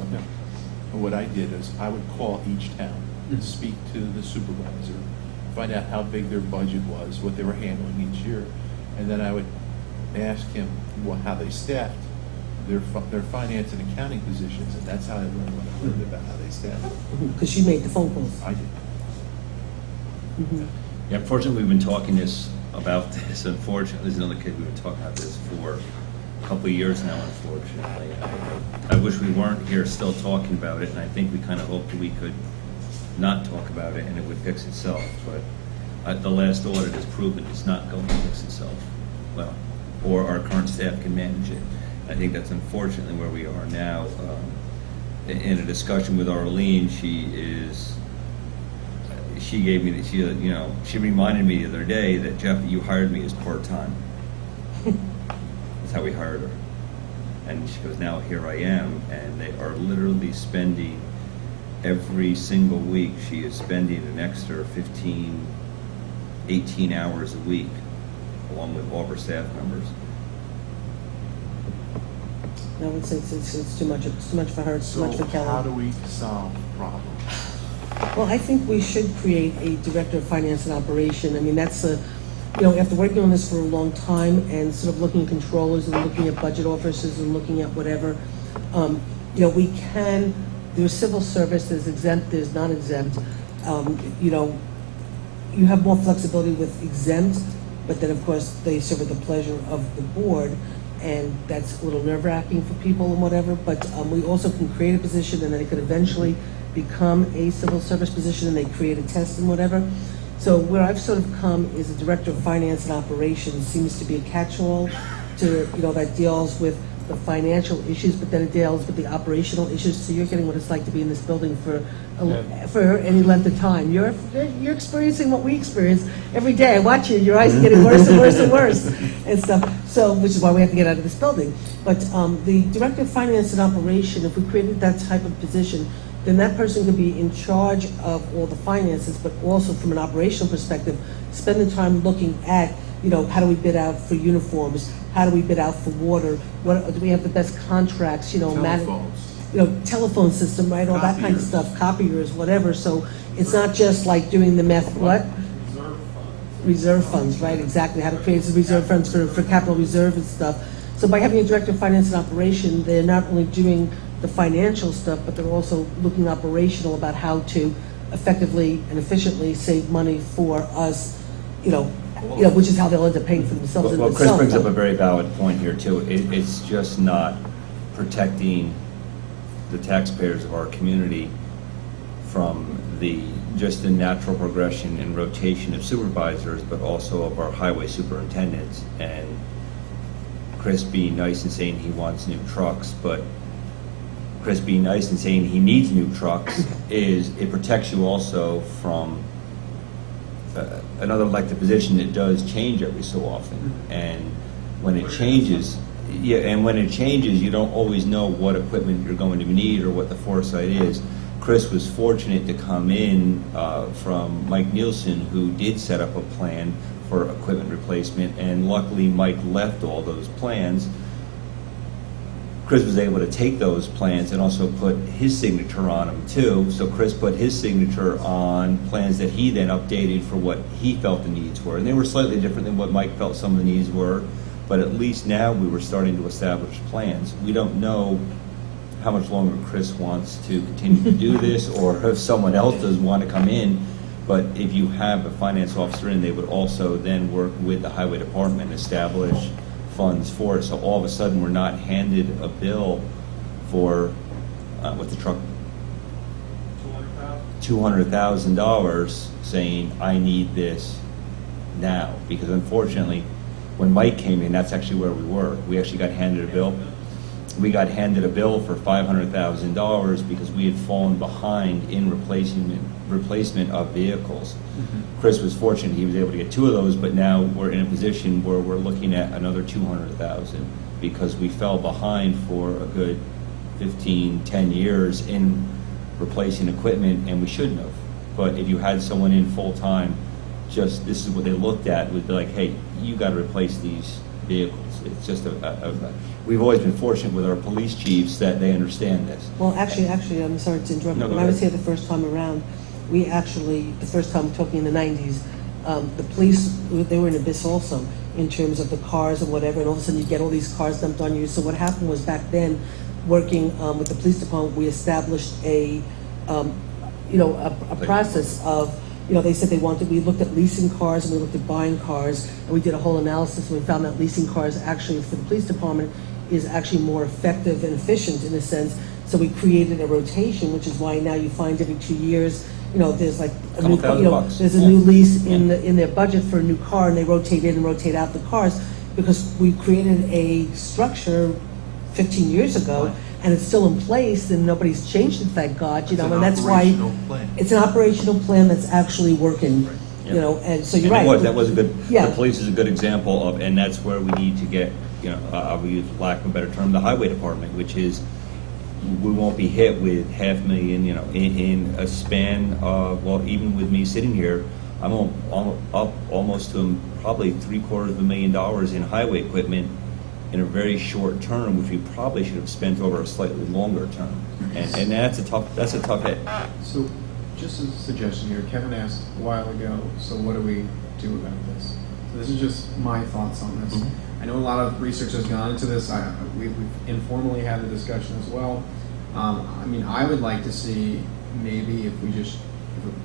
what I did is I would call each town, speak to the supervisor, find out how big their budget was, what they were handling each year, and then I would ask him how they staffed their finance and accounting positions, and that's how I learned what I learned about how they staffed. Because she made the phone calls. I did. Mhm. Yeah, unfortunately, we've been talking about this, unfortunately, there's another kid, we've been talking about this for couple of years now, unfortunately. I wish we weren't here still talking about it, and I think we kind of hoped we could not talk about it and it would fix itself, but the last audit has proven it's not going to fix itself well, or our current staff can manage it. I think that's unfortunately where we are now. In a discussion with Arlene, she gave me, she reminded me the other day that, Jeff, you hired me as part-time. That's how we hired her. And she goes, now here I am, and they are literally spending, every single week, she is spending an extra 15, 18 hours a week, along with all of her staff members. No, it's too much, it's too much for her, it's too much for Kelly. So how do we solve the problem? Well, I think we should create a director of finance and operation. I mean, that's after working on this for a long time and sort of looking at controllers and looking at budget officers and looking at whatever, we can, there's civil service, there's exempt, there's non-exempt. You have more flexibility with exempt, but then of course they serve at the pleasure of the board, and that's a little nerve-wracking for people and whatever, but we also can create a position and then it could eventually become a civil service position and they create a test and whatever. So where I've sort of come is a director of finance and operations seems to be a catch-all to, that deals with the financial issues, but then it deals with the operational issues. So you're getting what it's like to be in this building for any length of time. You're experiencing what we experience every day. I watch you, your eyes are getting worse and worse and worse and stuff. So, which is why we have to get out of this building. But the director of finance and operation, if we created that type of position, then that person could be in charge of all the finances, but also from an operational perspective, spend the time looking at, how do we bid out for uniforms? How do we bid out for water? Do we have the best contracts, Telephones. Telephone system, right? All that kind of stuff, copiers, whatever. So it's not just like doing the math, what? Reserve funds, right? Exactly. How to create some reserve funds for capital reserve and stuff. So by having a director of finance and operation, they're not only doing the financial stuff, but they're also looking operational about how to effectively and efficiently save money for us, which is how they'll end up paying for themselves. Well, Chris brings up a very valid point here too. It's just not protecting the taxpayers of our community from just the natural progression and rotation of supervisors, but also of our highway superintendents. And Chris being nice and saying he wants new trucks, but Chris being nice and saying he needs new trucks it protects you also from another elected position that does change every so often. And when it changes, you don't always know what equipment you're going to need or what the foresight is. Chris was fortunate to come in from Mike Nielsen, who did set up a plan for equipment replacement, and luckily Mike left all those plans. Chris was able to take those plans and also put his signature on them too. So Chris put his signature on plans that he then updated for what he felt the needs were. And they were slightly different than what Mike felt some of the needs were, but at least now we were starting to establish plans. We don't know how much longer Chris wants to continue to do this, or if someone else does want to come in. But if you have a finance officer in, they would also then work with the highway department and establish funds for it. So all of a sudden, we're not handed a bill for, with the truck, $200,000 saying, I need this now. Because unfortunately, when Mike came in, that's actually where we were. We actually got handed a bill. We got handed a bill for $500,000 because we had fallen behind in replacement of vehicles. Chris was fortunate, he was able to get 2 of those, but now we're in a position where we're looking at another $200,000 because we fell behind for a good 10 years in replacing equipment, and we shouldn't have. But if you had someone in full-time, just this is what they looked at, would be like, hey, you got to replace these vehicles. It's just we've always been fortunate with our police chiefs that they understand this. Well, actually, I'm sorry to interrupt. No, when go I was ahead. here the first time around, the first time talking in the 90s, the police, they were in abyss also in terms of the cars and whatever, and all of a sudden you get all these cars dumped on you. So what happened was back then, working with the police department, we established a process of, they said we looked at leasing cars and we looked at buying cars, and we did a whole analysis, and we found that leasing cars actually for the police department is actually more effective and efficient in a sense. So we created a rotation, which is why now you find every 2 years, there's like a Couple new, thousand bucks. there's a Yeah. new lease Yeah. in their budget for a new car, and they rotate in and rotate out the cars, because we created a structure 15 years ago, Right. and it's still in place, and nobody's changed it, thank God, It's an and that's why. operational plan. It's an operational plan that's actually working, Yeah. and so you're And right. that was a good, Yeah. the police is a good example of, and that's where we need to get, I'll use, lack of a better term, the highway department, which is, we won't be hit with $500,000, in a span of, well, even with me sitting here, I'm up almost to probably $750,000 in highway equipment in a very short term, which we probably should have spent over a slightly longer term. And that's a tough hit. So, just a suggestion here, Kevin asked a while ago, so what do we do about this? So this is just my thoughts on this. Mhm. I know a lot of research has gone into this, we've informally had a discussion as well. I would like to see, maybe if we just,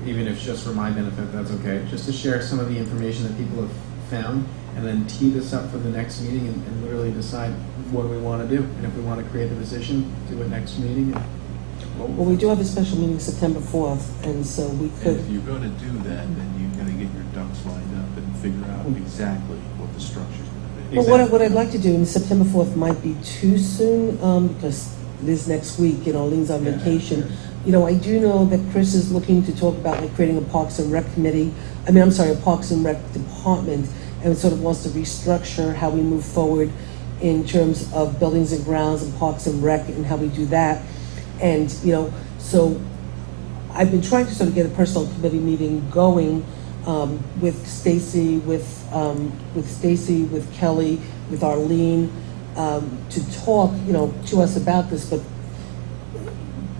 even if it's just for my benefit, that's okay, just to share some of the information that people have found, and then tee this up for the next meeting and literally decide what we want to do. And if we want to create a position, do it next meeting. Well, we do have a special meeting September 4th, and so we And could, if you're gonna do that, then you've gotta get your ducks lined up and figure out exactly what the structure's gonna be. well, what I'd like to do, and September 4th might be too soon, because it is next week, Lean's on vacation. I do know that Chris is looking to talk about like creating a Parks and Rec committee, a Parks and Rec department, and sort of wants to restructure how we move forward in terms of buildings and grounds and Parks and Rec and how we do that. And, so I've been trying to sort of get a personal committee meeting going with Stacy, with Kelly, with Arlene, to talk, to us about this, but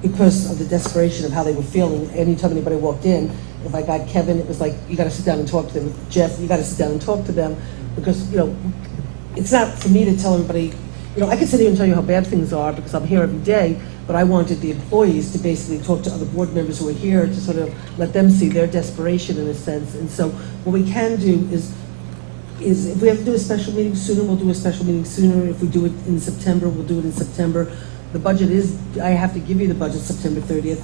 because of the desperation of how they were feeling, anytime anybody walked in, if I got Kevin, it was like, you gotta sit down and talk to them. Jeff, you gotta sit down and talk to them, because, it's not for me to tell everybody, I can sit here and tell you how bad things are, because I'm here every day, but I wanted the employees to basically talk to other board members who are here to sort of let them see their desperation in a sense. And so what we can do is if we have to do a special meeting sooner, we'll do a special meeting sooner. If we do it in September, we'll do it in September. The budget I have to give you the budget September 30th.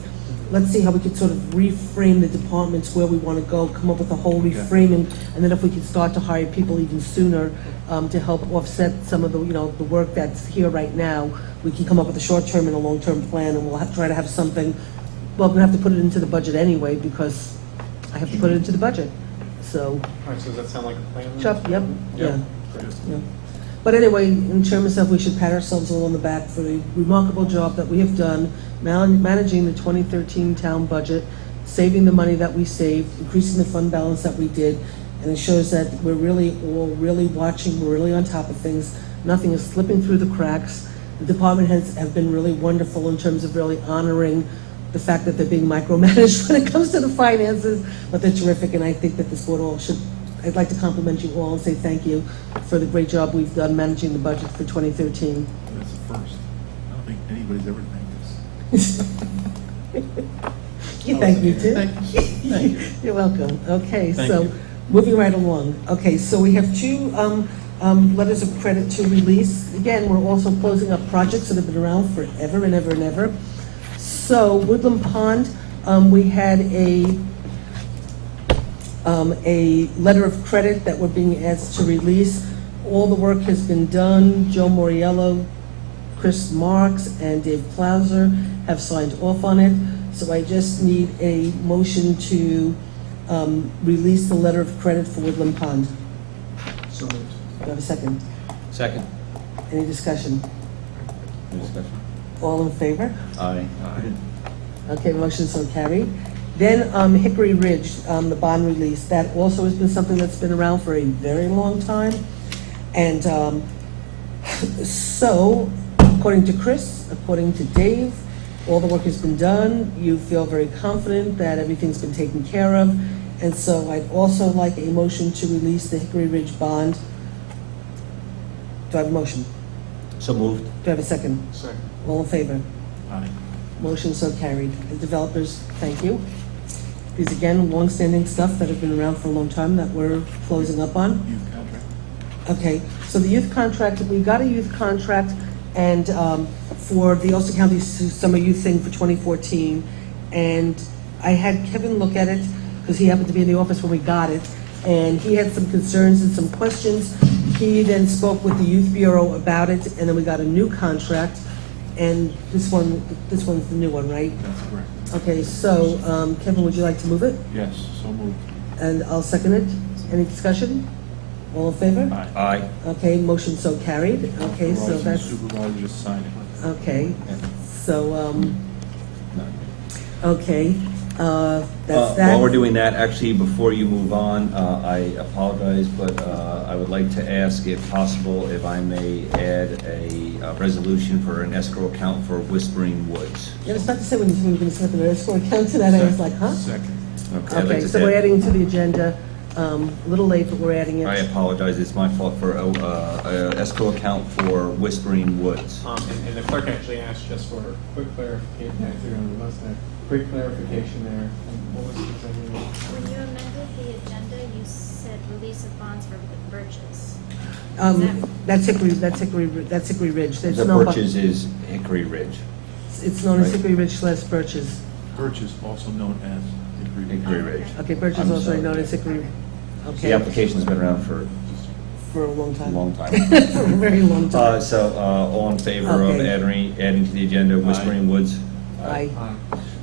Let's see how we could sort of reframe the departments, where we want to go, come up with a whole reframing, and then if we could start to hire people even sooner to help offset some of the, the work that's here right now, we can come up with a short-term and a long-term plan, and we'll try to have something. Well, we're gonna have to put it into the budget anyway, because I have to put it into the budget, so. All right, so does that sound like a plan then? Chuck, yep, yeah. Great. Yeah. But anyway, in terms of, we should pat ourselves all on the back for the remarkable job that we have done managing the 2013 town budget, saving the money that we saved, increasing the fund balance that we did, and it shows that we're really all really watching, we're really on top of things. Nothing is slipping through the cracks. The department heads have been really wonderful in terms of really honoring the fact that they're being micromanaged when it comes to the finances, but they're terrific, and I think that this board all should, I'd like to compliment you all and say thank you for the great job we've done managing the budget for 2013. That's a first. I don't think anybody's ever thanked us. You thank me too. Thank you. You're welcome. Okay, Thank so, you. moving right along. Okay, so we have two letters of credit to release. Again, we're also closing up projects that have been around forever and ever and ever. So Woodland Pond, we had a letter of credit that we're being asked to release. All the work has been done. Joe Moriello, Chris Marks, and Dave Clauser have signed off on it. So I just need a motion to release the letter of credit for Woodland Pond. So moved. Do I have a second? Second. Any discussion? Any discussion? All in favor? Aye. Okay, motion so carried. Then Hickory Ridge, the bond release, that also has been something that's been around for a very long time. And so, according to Chris, according to Dave, all the work has been done. You feel very confident that everything's been taken care of. And so I'd also like a motion to release the Hickory Ridge bond. Do I have a motion? So moved. Do I have a second? Second. All in favor? Aye. Motion so carried. The developers, thank you. These again, long-standing stuff that have been around for a long time that we're closing up on. Youth contract. Okay, so the youth contract, we got a youth contract and for the Ulster County Summer Youth Thing for 2014. And I had Kevin look at it, because he happened to be in the office when we got it, and he had some concerns and some questions. He then spoke with the Youth Bureau about it, and then we got a new contract, and this one's the new one, right? That's correct. Okay, so, Kevin, would you like to move it? Yes, so moved. And I'll second it. Any discussion? All in favor? Aye. Okay, motion so carried. Okay, so Authorizing the that's, supervisor to sign it. okay, so, okay, that's that. While we're doing that, actually, before you move on, I apologize, but I would like to ask, if possible, if I may add a resolution for an escrow account for Whispering Woods. Yeah, I was about to say when you were going to set up an escrow account to that, I was like, huh? Second. Okay, I'd like Okay, to so we're add- adding to the agenda, a little late, but we're adding I it. apologize, it's my fault, for a escrow account for Whispering Woods. And the clerk actually asked just for a quick clarification, actually, on the last night, quick clarification there. And what was the second one? When you amended the agenda, you said release of bonds for birches. That's Hickory Ridge. It's The known by- Birches is Hickory Ridge. It's known as Right. Hickory Ridge / Birches. Birch is also known as Hickory. Hickory Ridge. Okay, Birch is I'm also sorry. known as Hickory, The okay, application's been around for for a long a time. long time. For a very long time. All in favor of Okay. adding to the agenda Whispering Woods? Aye.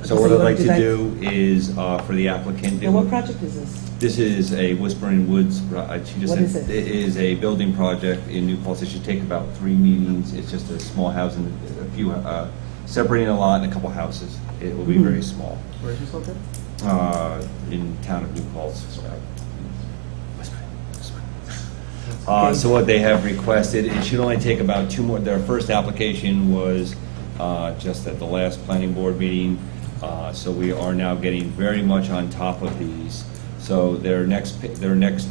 So So what you I'd wanna like do to that? do is, for the applicant. Now, what project is this? This is a Whispering Woods, she just What said, is it? it is a building project in New Paltz. It should take about 3 meetings. It's just a small house and a few, separating a lot and a couple houses. It will be Mhm. very small. Where is this located? In town of New Paltz. Whispering. Okay. So what they have requested, it should only take about 2 more, their first application was just at the last planning board meeting. So we are now getting very much on top of these. So their next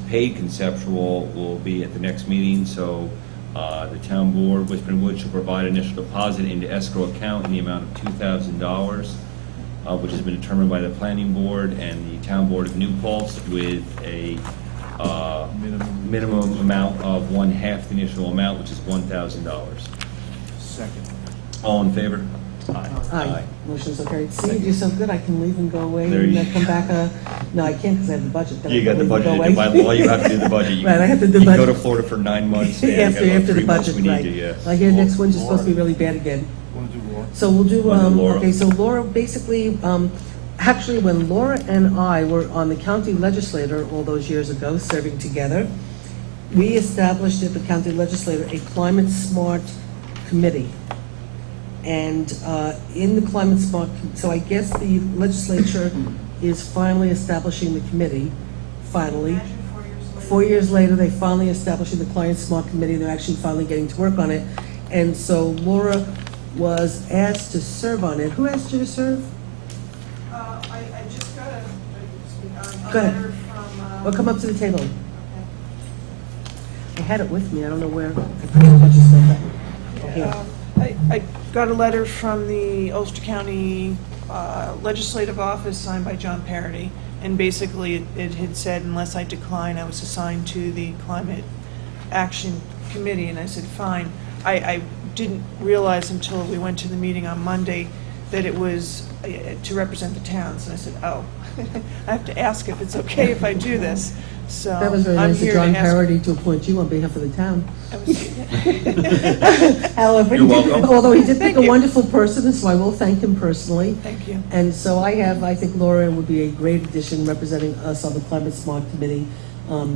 paid conceptual will be at the next meeting. So the town board, Whispering Woods, should provide initial deposit into escrow account in the amount of $2,000, which has been determined by the planning board and the town board of New Paltz, with a minimum amount of 1/2 the initial amount, which is $1,000. Second. All in favor? Aye. Motion's so carried. See, you're so good, I can leave and go away There and you then come back, no, I can't because I have the budget. Then I You got can the leave and budget, go by away. law, you have to do the budget. You- Right, I have to do You can go budget. to Florida for 9 months. and you got After about the 3 months budget, we need right. you, yeah. I hear next winter's supposed to be really bad again. Want to do Laura? So we'll do, Wanna do Laura? okay, so Laura, basically, actually, when Laura and I were on the county legislature all those years ago, serving together, we established at the county legislature a climate smart committee. And in the climate smart, so I guess the legislature is finally establishing the committee, finally. Imagine 4 years later. 4 years later, they finally established the Climate Smart Committee, and they're actually finally getting to work on it. And so Laura was asked to serve on it. Who asked you to serve? I just got a Go ahead. letter from. Well, come up to the table. Okay. I had it with me, I don't know where. I forget what you said. Oh, here. I got a letter from the Ulster County Legislative Office signed by John Parity, and basically it had said unless I decline, I was assigned to the Climate Action Committee, and I said, fine. I didn't realize until we went to the meeting on Monday that it was to represent the towns, and I said, oh, I have to ask if it's okay if I do this, so That was very I'm nice of here John to ask. Parity to appoint you on behalf of the town. I was- However, You're welcome. although he did pick Thank a you. wonderful person, so I will thank him personally. Thank you. And so I think Laura would be a great addition representing us on the Climate Smart Committee. All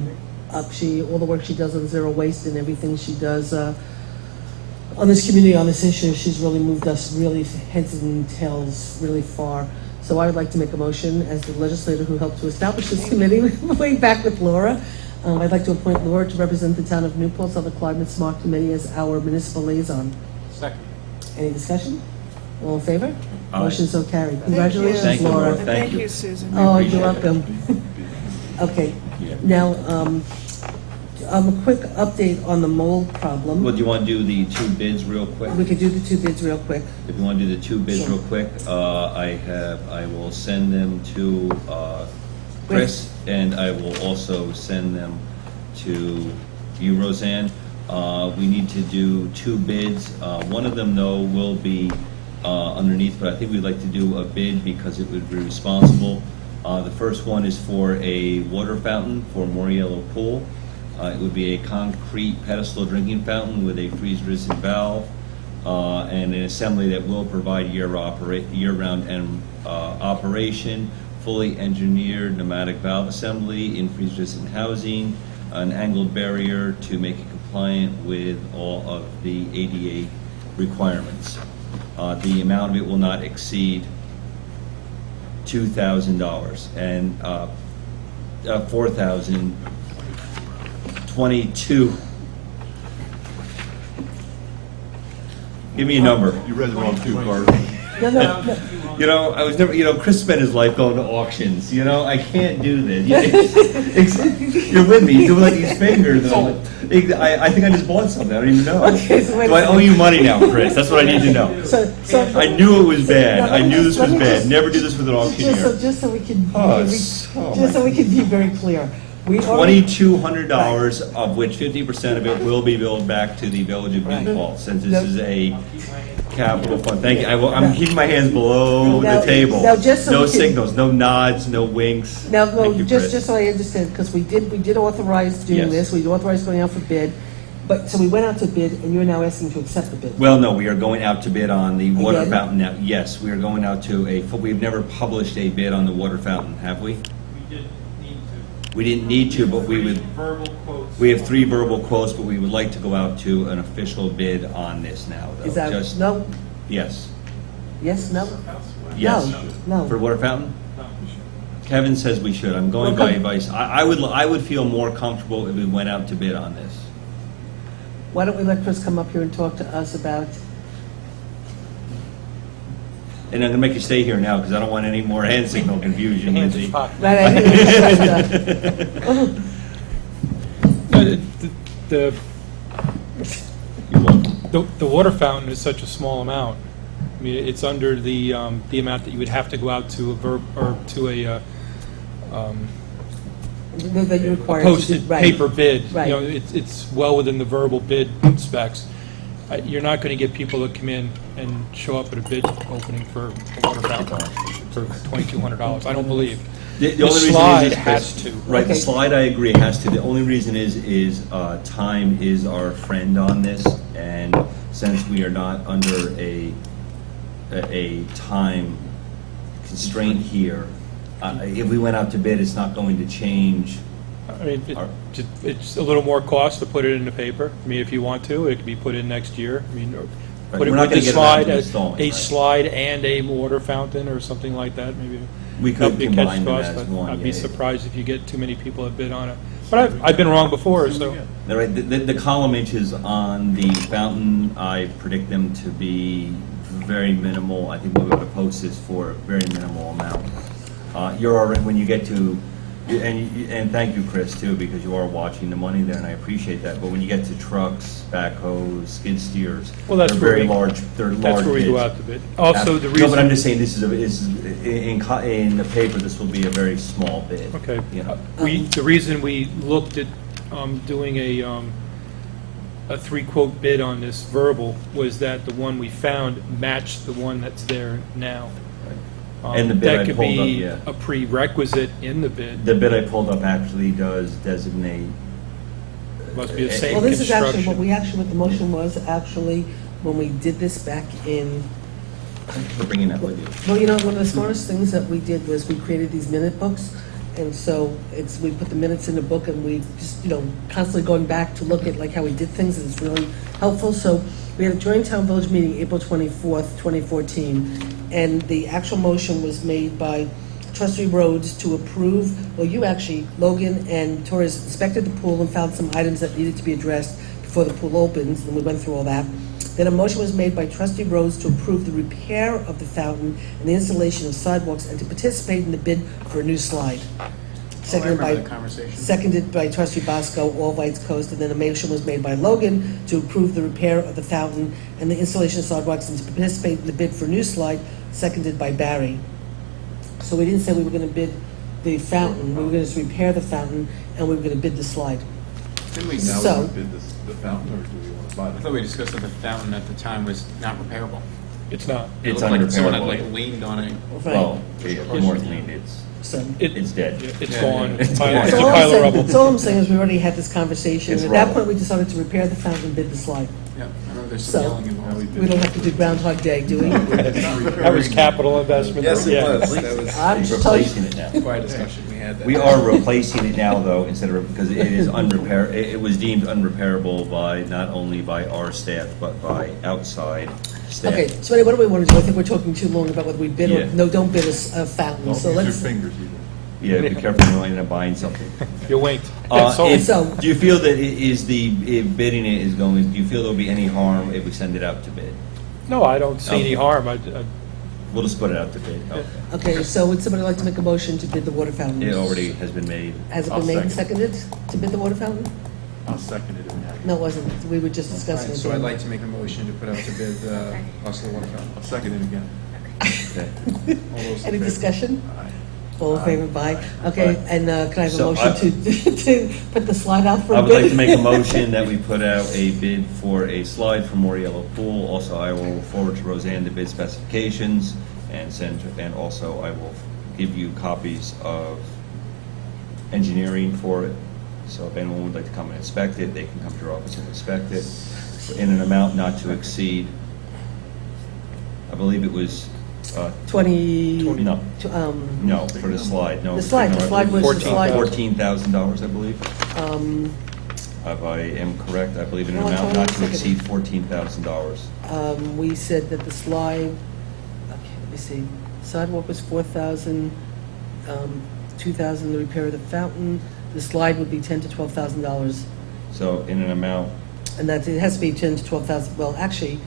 the work she does on zero waste and everything she does on this community, on this issue, she's really moved us really heads and tails really far. So I would like to make a motion as the legislator who helped to establish this committee way back with Laura. I'd like to appoint Laura to represent the town of New Paltz on the Climate Smart Committee as our municipal liaison. Second. Any discussion? All in favor? Aye. Motion so carried. Thank you. Congratulations, Thank you, Laura. Laura. Thank Thank you. you, Susan. Oh, appreciate you're it. welcome. Okay, Yeah. now, a quick update on the mold problem. Well, do you want to do the 2 bids real quick? We could do the 2 bids real quick. If you want to do the 2 bids Sure. real quick, I will send them to Chris, and I will also send them to you, Roseanne. We need to do 2 bids. One of them, though, will be underneath, but I think we'd like to do a bid because it would be responsible. The first one is for a water fountain for Moriello Pool. It would be a concrete pedestal drinking fountain with a freeze-resistant valve and an assembly that will provide year-round operation, fully engineered pneumatic valve assembly in freeze-resistant housing, an angled barrier to make it compliant with all of the ADA requirements. The amount of it will not exceed $2,000 and $4,022. Give me a number. You read it wrong too, Carl. No, no, no. You know, I was never, Chris spent his life going to auctions, I can't do this. You're with me, you're doing like these fingers. And I'm like, I think I just bought something, I don't even know. Okay, so wait a Do I owe second. you money now, Chris? That's what I need to know. So, I knew it was bad, I knew this let was me bad, just- never do this with an auctioneer. Just so we can, Oh, just my- so we can be very clear. We already, $2,200, of which 50% of it will be billed back to the Village of New Right. Paltz, since this No. is a capital fund. Thank you, I'm keeping my hands below Now- the table. now, just so No we can- signals, no nods, no winks. now, Thank you, just Chris. so I understand, because we did authorize doing Yes. this, we authorized going out for bid, but, so we went out to bid, and you're now asking to accept the bid. Well, no, we are going out to bid on the water Again? fountain now. Yes, we are going out to we've never published a bid on the water fountain, have we? We didn't need to. We didn't need to, but we would, Verbal quotes. we have 3 verbal quotes, but we would like to go out to an official bid on this now, though. Is that, Just- no, Yes, yes, no? yes. No. For water fountain? No. Kevin says we should. I'm going by Okay. advice. I would feel more comfortable if we went out to bid on this. Why don't we let Chris come up here and talk to us about, And I'm gonna make you stay here now, because I don't want any more hand signal confusion, Lindsay. right, I think The, You're welcome. the water fountain is such a small amount. I mean, it's under the amount that you would have to go out to that you a require. posted right. paper bid. Right. You know, it's well within the verbal bid specs. You're not gonna get people to come in and show up at a bid opening for a water fountain for $2,200. I don't believe. The The only reason slide is, Chris, has to. Right, the Okay. slide, I agree, has to. The only reason is time is our friend on this, and since we are not under a time constraint here, if we went out to bid, it's not going to change. I mean, Our- it's a little more cost to put it in the paper. I mean, if you want to, it could be put in next year. I mean, Right, put it we're not with gonna the get around slide, to as installing, a right. slide and a water fountain or something like that, maybe. We could help you catch combine them costs, as but one, I'd be yeah. surprised if you get too many people that bid on it. But I've been wrong before, so. All right, the column inches on the fountain, I predict them to be very minimal. I think we would post this for a very minimal amount. You're already, when you get to, and thank you, Chris, too, because you are watching the money there, and I appreciate that. But when you get to trucks, backhoes, skid steers, Well, that's they're where very we- large, they're large That's where we go bids. out to bid. Also, the No, but I'm reason, just saying, this is in the paper, this will be a very small bid. okay, You know. the reason we looked at doing a 3-quote bid on this verbal was that the one we found matched the one that's there now. And the bid I That could pulled up, be yeah. a prerequisite in the bid. The bid I pulled up actually does designate. Must be the eh, same Well, this is actually, construction. what the motion was, actually, when we did this back in, For bringing that with you. well, one of the smartest things that we did was we created these minute books. And so we put the minutes in the book, and we just, constantly going back to look at like how we did things, and it's really helpful. So we had a joint town village meeting April 24th, 2014, and the actual motion was made by Trustee Rhodes to approve, well, you actually, Logan and Torres inspected the pool and found some items that needed to be addressed before the pool opens, and we went through all that. Then a motion was made by Trustee Rhodes to approve the repair of the fountain and the installation of sidewalks, and to participate in the bid for a new slide. Seconded by, remember the conversation. seconded by Trustee Bosco, all votes coast, and then a motion was made by Logan to approve the repair of the fountain and the installation of sidewalks, and to participate in the bid for a new slide, seconded by Barry. So we didn't say we were gonna bid the fountain, we were gonna just repair the fountain, and we were gonna bid the slide. Didn't we, Now So- we bid the fountain, or do we want to buy I it? thought we discussed that the fountain at the time was not repairable. It's not. It It's looked like someone had unrepairable. like leaned on it. Right. Well, more than lean, So. it's dead. It's Yeah, gone. yeah. It's a So pile all it's a I'm pile of saying- rubble. so all I'm saying is we already had this conversation. It's At that rubble. point, we decided to repair the fountain and bid the slide. Yeah, I remember there's So- some yelling involved. We don't have to do Groundhog Day, do we? That was capital investment. Yes, it Yeah. was. That was I'm It's just telling you. replacing it now. Quite a discussion we had that. We are replacing it now, though, instead of, because it is it was deemed unrepairable by, not only by our staff, but by outside staff. Okay, so anyway, what do we want to do? I think we're talking too long about whether we bid or, Yeah. no, don't bid a fountain, Don't so use your let's. fingers either. Yeah, be careful, you don't end up buying something. You winked. So- If- Do you feel that if bidding it is going, do you feel there'll be any harm if we send it out to bid? No, I don't see any harm. We'll just put it out to bid. Okay. Okay, so would somebody like to make a motion to bid the water fountain? It already has been made. Has it I'll been made and second. seconded to bid the water fountain? I'll second it. No, it wasn't. We were just All discussing right, it. so I'd then. like to make a motion to put out to bid the cost of the water fountain. I'll second it again. Okay. All those in Any favor? discussion? Aye. All in favor, by? Okay, Aye. and can I have a So motion to put the slide out for I a would bid? like to make a motion that we put out a bid for a slide for Moriello Pool. Also, I will forward to Roseanne the bid specifications and also I will give you copies of engineering for it. So if anyone would like to come and inspect it, they can come to your office and inspect it in an amount not to exceed, I believe it was, 20. no, Um, no, for the slide, no. The slide was the slide. $14,000, I believe. um, If I am correct, I believe in an No, amount hold on not a to second. exceed $14,000. We said that the slide, okay, let me see, sidewalk was 4,000, 2,000 the repair of the fountain, the slide would be $10,000 to $12,000, So in an amount, and that, it has to be 10,000 to 12,000, well, actually,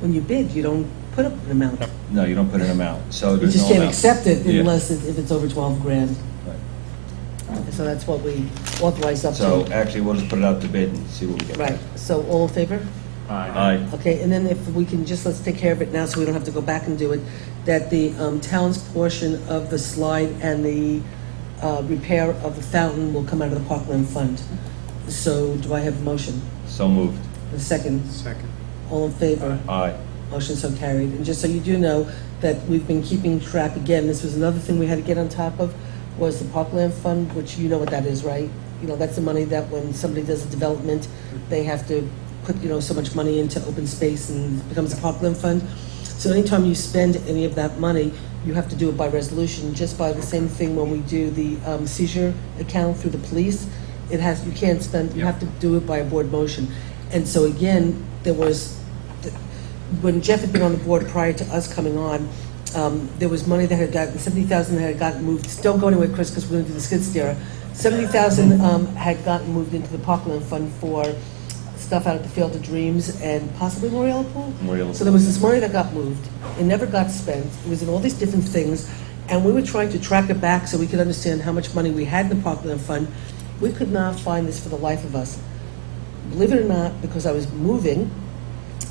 when you bid, you don't put up an amount. no, you don't put an amount, so You there's no just can't amount. accept it Yeah. unless, if it's over 12 grand, Right. so that's what we authorized up to. So actually, we'll just put it out to bid and see what we get. Right, so all in favor? Aye. Okay, and then if we can just, let's take care of it now so we don't have to go back and do it, that the town's portion of the slide and the repair of the fountain will come out of the Parkland Fund. So do I have a motion? So moved. A second? Second. All in favor? Aye. Motion so carried. And just so you do know, that we've been keeping track, again, this was another thing we had to get on top of, was the Parkland Fund, which you know what that is, right? You know, that's the money that when somebody does a development, they have to put, so much money into open space and it becomes a Parkland Fund. So anytime you spend any of that money, you have to do it by resolution, just by the same thing when we do the seizure account through the police. You can't spend, you have to do it by a board motion. And so again, there was, when Jeff had been on the board prior to us coming on, there was money that had gotten, 70,000 that had gotten moved, don't go anywhere, Chris, because we're gonna do the skid steer. 70,000 had gotten moved into the Parkland Fund for stuff out at the Field of Dreams and possibly Moriello Pool. Moriello So there was this money that got moved, it never got spent, it was in all these different things, and we were trying to track it back so we could understand how much money we had in the Parkland Fund. We could not find this for the life of us. Believe it or not, because I was moving,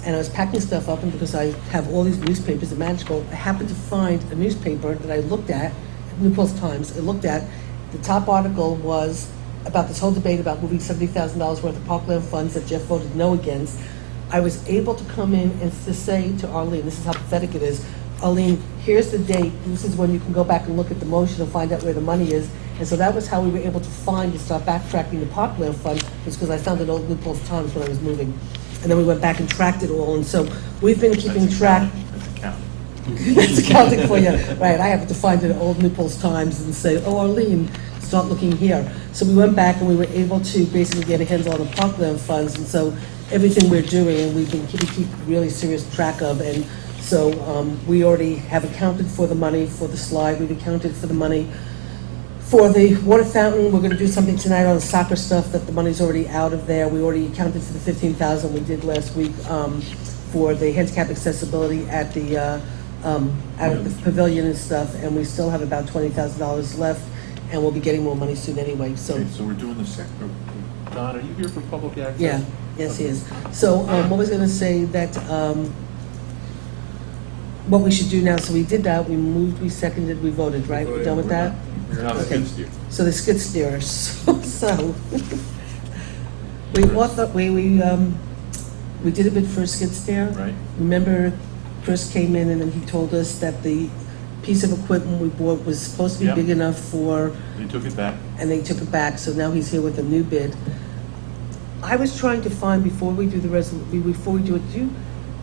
and I was packing stuff up, and because I have all these newspapers at Magical, I happened to find a newspaper that I looked at, New Post Times, I looked at, the top article was about this whole debate about moving $70,000 worth of Parkland funds that Jeff voted no against. I was able to come in and to say to Arlene, this is how pathetic it is, Arlene, here's the date, this is when you can go back and look at the motion and find out where the money is. And so that was how we were able to find and start backtracking the Parkland Fund, was because I found it old New Post Times when I was moving. And then we went back and tracked it all, and so we've been keeping track. That's accounting. That's accounting for you, right, I have to find it at Old New Post Times and say, oh, Arlene, start looking here. So we went back and we were able to basically get a handle on the Parkland funds, and so everything we're doing, and we've been keep really serious track of, and so we already have accounted for the money for the slide, we've accounted for the money for the water fountain. We're gonna do something tonight on the soccer stuff that the money's already out of there. We already accounted for the 15,000 we did last week for the handicap accessibility at the pavilion and stuff, and we still have about $20,000 left, and we'll be getting more money soon anyway, so. Okay, so we're doing the Don, are you here for public access? Yeah, yes, he is. So, what was I gonna say that, what we should do now, so we did that, we moved, we seconded, we voted, right? We're done with that? You're not Okay. against you. So the skid steer, so, We did a bid for a skid steer. Right. Remember, Chris came in and then he told us that the piece of equipment we bought was supposed to be Yeah. big enough for, They took it back. and they took it back, so now he's here with a new bid. I was trying to find, before we do it,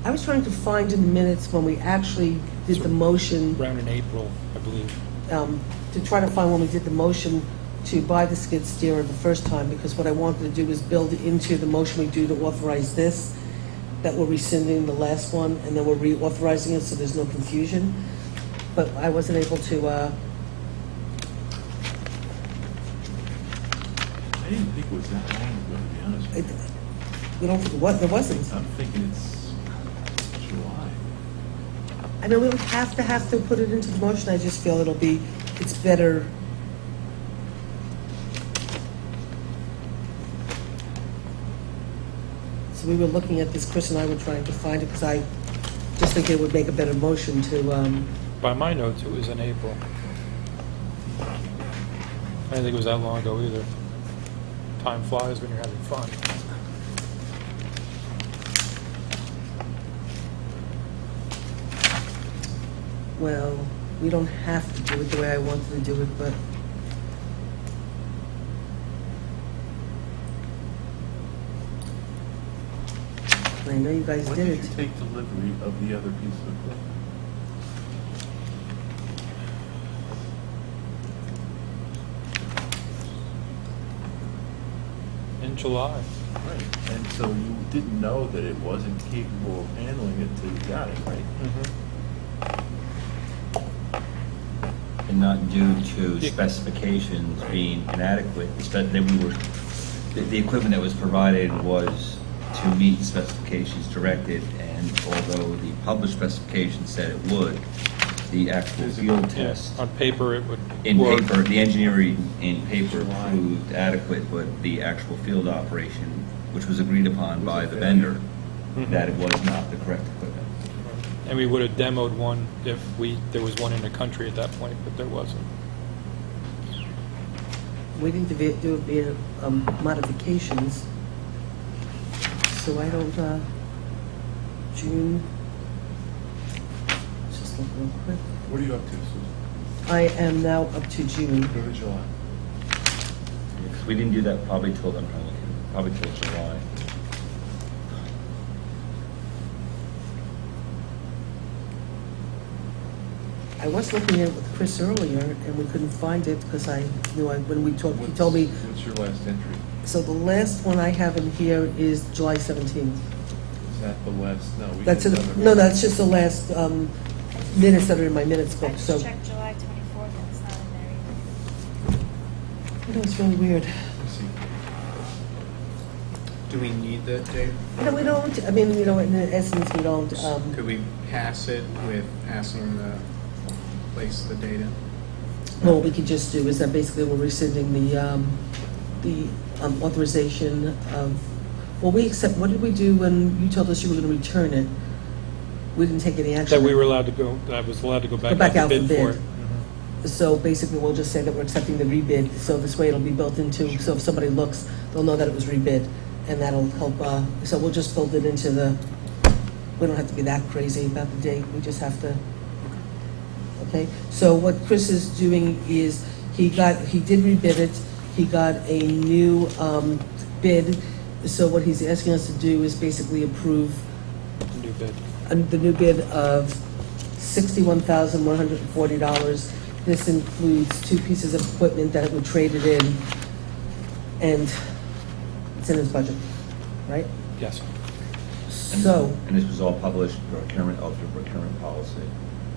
I was trying to find in the minutes when we actually did the motion, Around in April, I believe. to try to find when we did the motion to buy the skid steer the first time, because what I wanted to do was build into the motion we do to authorize this, that we're rescinding the last one, and then we're reauthorizing it, so there's no confusion. But I wasn't able to, I didn't think it was that long ago, to be honest with you. we don't think, what, there wasn't. I'm thinking it's July. I know we don't have to put it into the motion, I just feel it's better. So we were looking at this, Chris and I were trying to find it, because I just think it would make a better motion to, By my notes, it was in April. I didn't think it was that long ago either. Time flies when you're having fun. well, we don't have to do it the way I wanted to do it, but I know you guys When did did it. you take delivery of the other piece of equipment? In July. Right. And so you didn't know that it wasn't capable of handling it till you got it, right? And not due to specifications being inadequate. The equipment that was provided was to meet specifications directed, and although the published specification said it would, the actual field Yeah, test, on paper, it would in work. paper, the engineering in paper proved adequate, but the actual field operation, which was agreed upon by the vendor, that it was not the correct equipment. And we would have demoed one if there was one in the country at that point, but there wasn't. Waiting to do modifications. So I don't, June, let's just look real quick. What are you up to, Susan? I am now up to June. Go to July. Because we didn't do that probably till July. I was looking at it with Chris earlier, and we couldn't find it, because I knew, when we talked, he told me, What's your last entry? so the last one I have in here is July 17th. Is that the last, no, we That's, did it. another. No, that's just the last minutes that are in my minutes I book, just so. checked July 24th and it's not in there either. I know, it's really weird. Let's see. Do we need that, Dave? No, we don't, I mean, in essence, we don't, Could we pass it with passing the, place the data? well, what we could just do is that basically we're rescinding the authorization of, well, what did we do when you told us you were gonna return it? We didn't take any action. That we were allowed to go, that I was allowed to go back back out out to for bid for bid. it. So basically, we'll just say that we're accepting the rebid, so this way it'll be built into, so if somebody looks, they'll know that it was rebid, and that'll help, so we'll just build it into the, we don't have to be that crazy about the date, we just have to, okay? So what Chris is doing is, he did rebid it, he got a new, bid, so what he's asking us to do is basically approve New bid. the new bid of $61,140. This includes 2 pieces of equipment that were traded in, and it's in his budget, right? Yes. So, And this was all published procurement policy.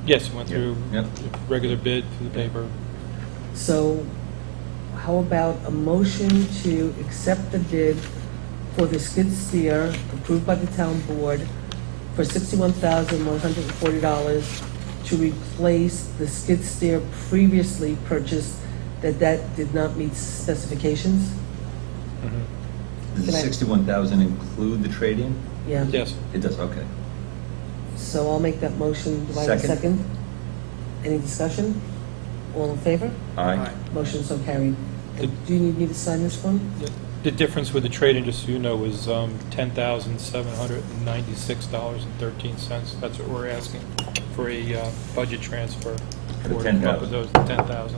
Yes, went Yeah. through Yep. regular bid through the paper. so how about a motion to accept the bid for the skid steer approved by the town board for $61,140 to replace the skid steer previously purchased that did not meet specifications? Does the Can I- 61,000 include the trade-in? Yeah. Yes. It does, okay. So I'll make that motion. Do I have a Second. second? Any discussion? All in favor? Aye. Motion so carried. Did- Do you need me to sign this one? The difference with the trade-in, just so you know, was $10,796.13. That's what we're asking for a budget transfer. For the to come up 10,000. with those, 10,000.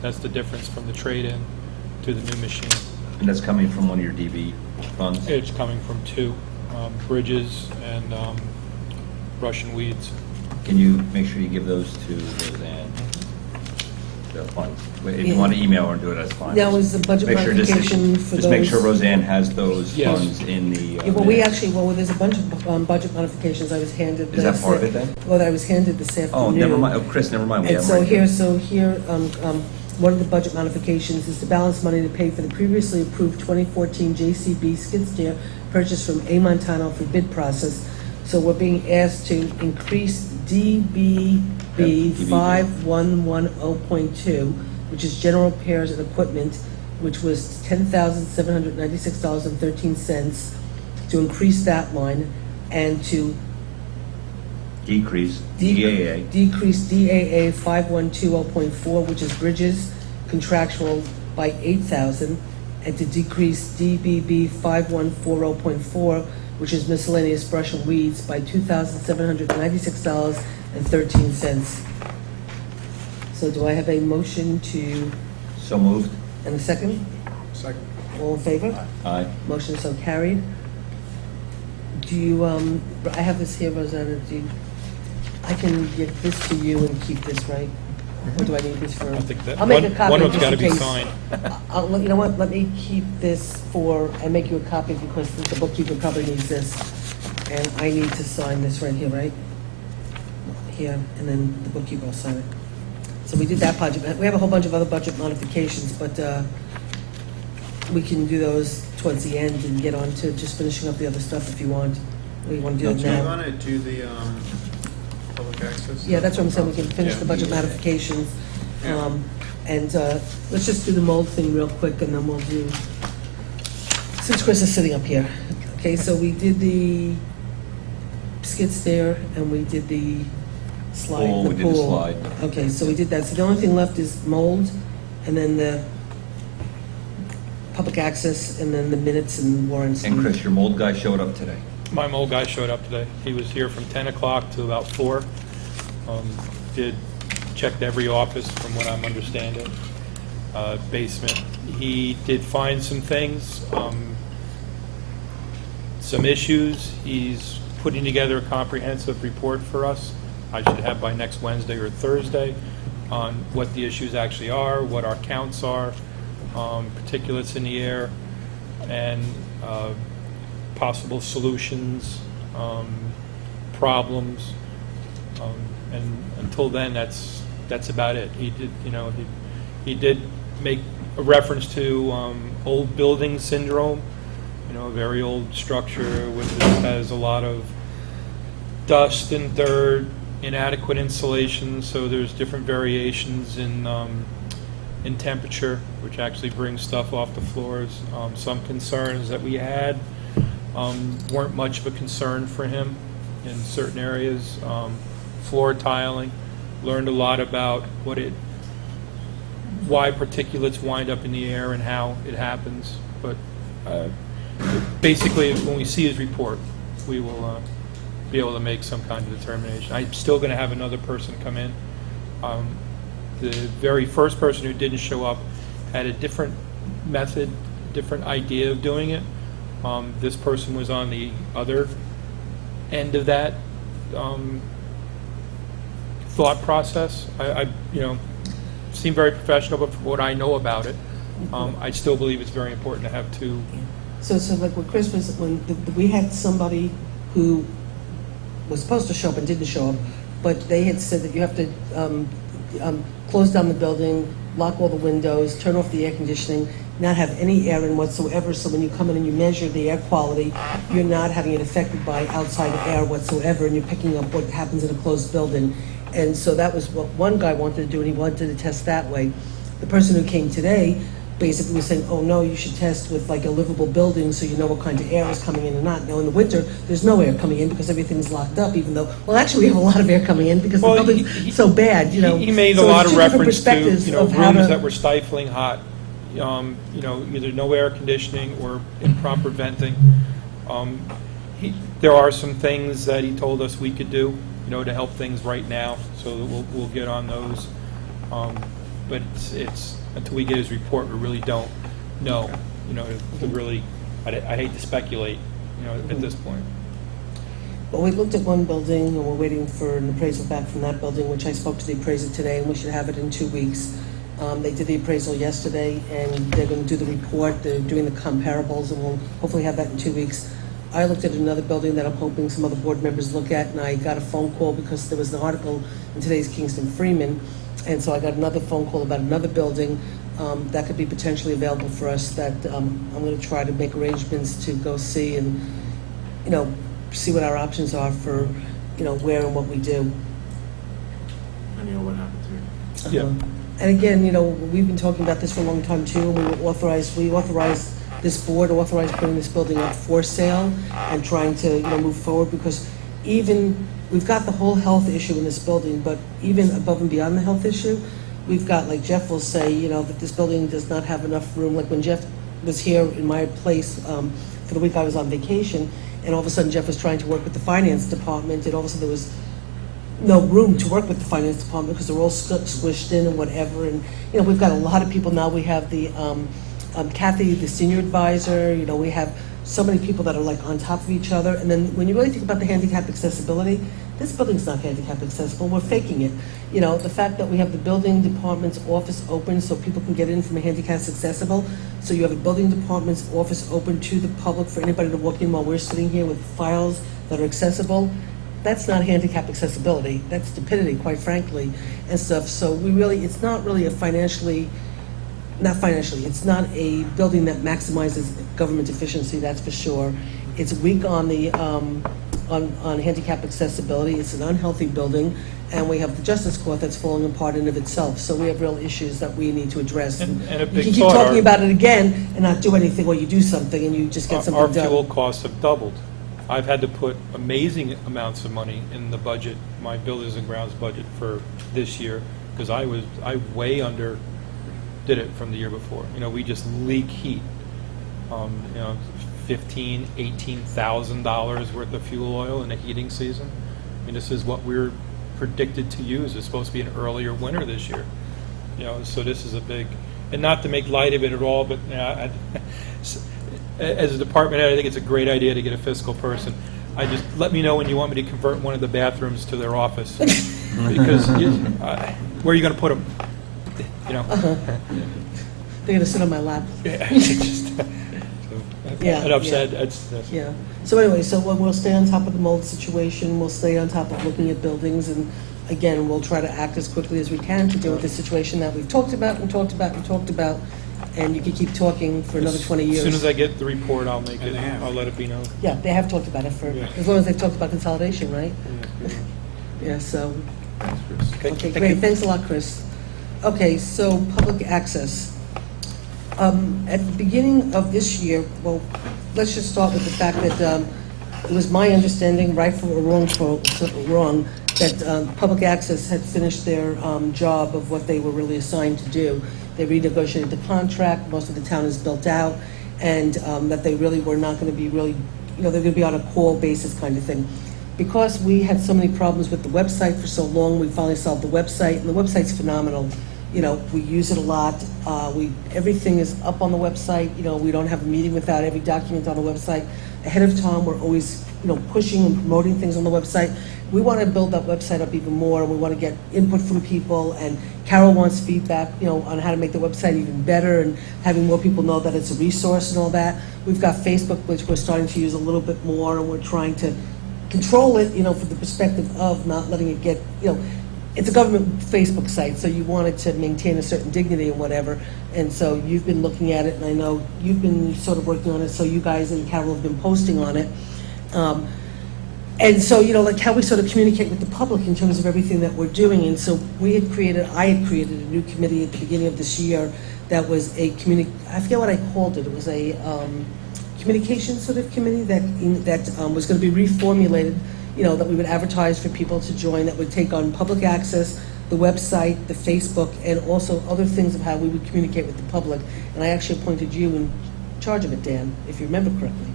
That's the difference from the trade-in to the new machine. And that's coming from one of your DB funds? It's coming from two, bridges and Russian weeds. Can you make sure you give those to Roseanne? The funds. If you want to email her and do it, that's fine. Now, is the budget Make sure just- modification for Just make sure those- Roseanne has those Yes. funds in the. Yeah, well, there's a bunch of budget modifications I was handed. Is that part of it then? Well, I was handed this afternoon. Oh, never mind. Oh, Chris, never mind. We And have so them right here, one of the budget modifications is to balance money to pay for the previously approved 2014 JCB skid steer purchased from A. Montano for bid process. So we're being asked to increase DBB DBB. 5110.2, which is general repairs and equipment, which was $10,796.13, to increase that line and to Decrease, Decrease DAA. Decrease DAA 5120.4, which is bridges contractual, by 8,000, and to decrease DBB 5140.4, which is miscellaneous brush and weeds, by $2,796.13. So do I have a motion to, So moved. and a second? Second. All in favor? Aye. Motion so carried. Do you, I have this here, Rosanna, I can give this to you and keep this, right? Or do I need this for? I think that I'll make a one copy of them's just got to in be case. signed. You know what, let me keep this and make you a copy because the bookkeeper probably needs this. And I need to sign this right here, right? Here, and then the bookkeeper will sign it. So we did that budget. We have a whole bunch of other budget modifications, but we can do those towards the end and get on to just finishing up the other stuff if you want. Or you want to do it Do you now? want to do the public access? Yeah, that's what I'm saying, we can finish Yeah. the budget modifications. Yeah. And let's just do the mold thing real quick, and then we'll do, since Chris is sitting up here. Okay, so we did the skid steer, and we did the slide, Pool, the we did the pool. slide. Okay, so we did that, so the only thing left is mold, and then the public access, and then the minutes and warrants. And Chris, your mold guy showed up today. My mold guy showed up today. He was here from 10 o'clock to about 4. Checked every office from what I'm understanding. Basement. He did find some things, some issues. He's putting together a comprehensive report for us. I should have by next Wednesday or Thursday on what the issues actually are, what our counts are, particulates in the air, and possible solutions, problems, and until then, that's about it. He did, he did make a reference to old building syndrome, a very old structure which has a lot of dust and dirt, inadequate insulation, so there's different variations in temperature, which actually brings stuff off the floors. Some concerns that we had weren't much of a concern for him in certain areas. Floor tiling, learned a lot about why particulates wind up in the air and how it happens. But basically, when we see his report, we will be able to make some kind of determination. I'm still going to have another person come in. The very first person who didn't show up had a different method, different idea of doing it. This person was on the other end of that thought process. I seem very professional, but from what I know about it, I still believe it's very important to have two. So like what Chris was, we had somebody who was supposed to show up and didn't show up, but they had said that you have to close down the building, lock all the windows, turn off the air conditioning, not have any air in whatsoever, so when you come in and you measure the air quality, you're not having it affected by outside air whatsoever, and you're picking up what happens in a closed building. And so that was what one guy wanted to do, and he wanted to test that way. The person who came today basically was saying, oh no, you should test with like a livable building so you know what kind of air is coming in and not. Now in the winter, there's no air coming in because everything's locked up, even though, well, actually we have a lot of air coming in because the building's so bad, He made a So lot it's of two different reference to perspectives of how rooms to- that were stifling hot, either no air conditioning or improper venting. There are some things that he told us we could do, to help things right now, so that we'll get on those. But it's until we get his report, we really don't know, to really, I hate to speculate, at this point. Well, we looked at one building, and we're waiting for an appraisal back from that building, which I spoke to the appraiser today, and we should have it in 2 weeks. They did the appraisal yesterday, and they're going to do the report. They're doing the comparables, and we'll hopefully have that in 2 weeks. I looked at another building that I'm hoping some other board members look at, and I got a phone call because there was an article in today's Kingston Freeman, and so I got another phone call about another building that could be potentially available for us that I'm going to try to make arrangements to go see and, see what our options are for, where and what we do. I know what happened to you. Yeah. And again, we've been talking about this for a long time too, and we authorized this board authorized putting this building up for sale and trying to, move forward, because we've got the whole health issue in this building, but even above and beyond the health issue, we've got, like Jeff will say, that this building does not have enough room. Like when Jeff was here in my place for the week I was on vacation, and all of a sudden Jeff was trying to work with the finance department, and all of a sudden there was no room to work with the finance department because they're all squished in and whatever. And, we've got a lot of people now. We have the Kathy, the senior advisor, we have so many people that are like on top of each other. And then when you really think about the handicap accessibility, this building's not handicap accessible. We're faking it. The fact that we have the building department's office open so people can get in from a handicap accessible. So you have a building department's office open to the public for anybody to walk in while we're sitting here with files that are accessible. That's not handicap accessibility. That's stupidity, quite frankly, and stuff. So it's not really it's not a building that maximizes government efficiency, that's for sure. It's weak on the on handicap accessibility. It's an unhealthy building, and we have the Justice Court that's falling apart in of itself. So we have real issues that we need to address. And a you big can keep thought, talking about it again and not do anything, or you do something and you just get something Our done. fuel costs have doubled. I've had to put amazing amounts of money in the budget, my buildings and grounds budget for this year, because I way under did it from the year before. We just leak heat. $18,000 worth of fuel oil in the heating season. This is what we're predicted to use. It's supposed to be an earlier winter this year. So this is a big, and not to make light of it at all, but as a department head, I think it's a great idea to get a fiscal person. Let me know when you want me to convert one of the bathrooms to their office, because where are you going to put them? They're going to sit on my lap. Yeah, Enough yeah. said. Yeah. So anyway, we'll stay on top of the mold situation. We'll stay on top of looking at buildings, and again, we'll try to act as quickly as we can to deal with the situation that we've talked about and talked about and talked about. And you can keep talking for another 20 years. As soon as I get the report, I'll make it. I'll let it be known. Yeah, they have talked about it as long as they've talked about consolidation, right? Yeah. So. Okay, Thank great. you. Thanks a lot, Chris. Okay, so public access. At the beginning of this year, well, let's just start with the fact that it was my understanding, rightful or wrong, that public access had finished their job of what they were really assigned to do. They renegotiated the contract, most of the town is built out, and that they really were not going to be they're going to be on a call basis kind of thing. Because we had so many problems with the website for so long, we finally solved the website, and the website's phenomenal. We use it a lot. Everything is up on the website. We don't have a meeting without every document on the website. Ahead of time, we're always, pushing and promoting things on the website. We want to build that website up even more, and we want to get input from people, and Carol wants feedback, on how to make the website even better and having more people know that it's a resource and all that. We've got Facebook, which we're starting to use a little bit more, and we're trying to control it, from the perspective of not letting it get, it's a government Facebook site, so you want it to maintain a certain dignity and whatever. And so you've been looking at it, and I know you've been sort of working on it, so you guys and Carol have been posting on it. And so, like how we sort of communicate with the public in terms of everything that we're doing. And so I had created a new committee at the beginning of this year that was I forget what I called it. It was a communication sort of committee that was going to be reformulated, that we would advertise for people to join, that would take on public access, the website, the Facebook, and also other things of how we would communicate with the public. And I actually appointed you in charge of it, Dan, if you remember correctly.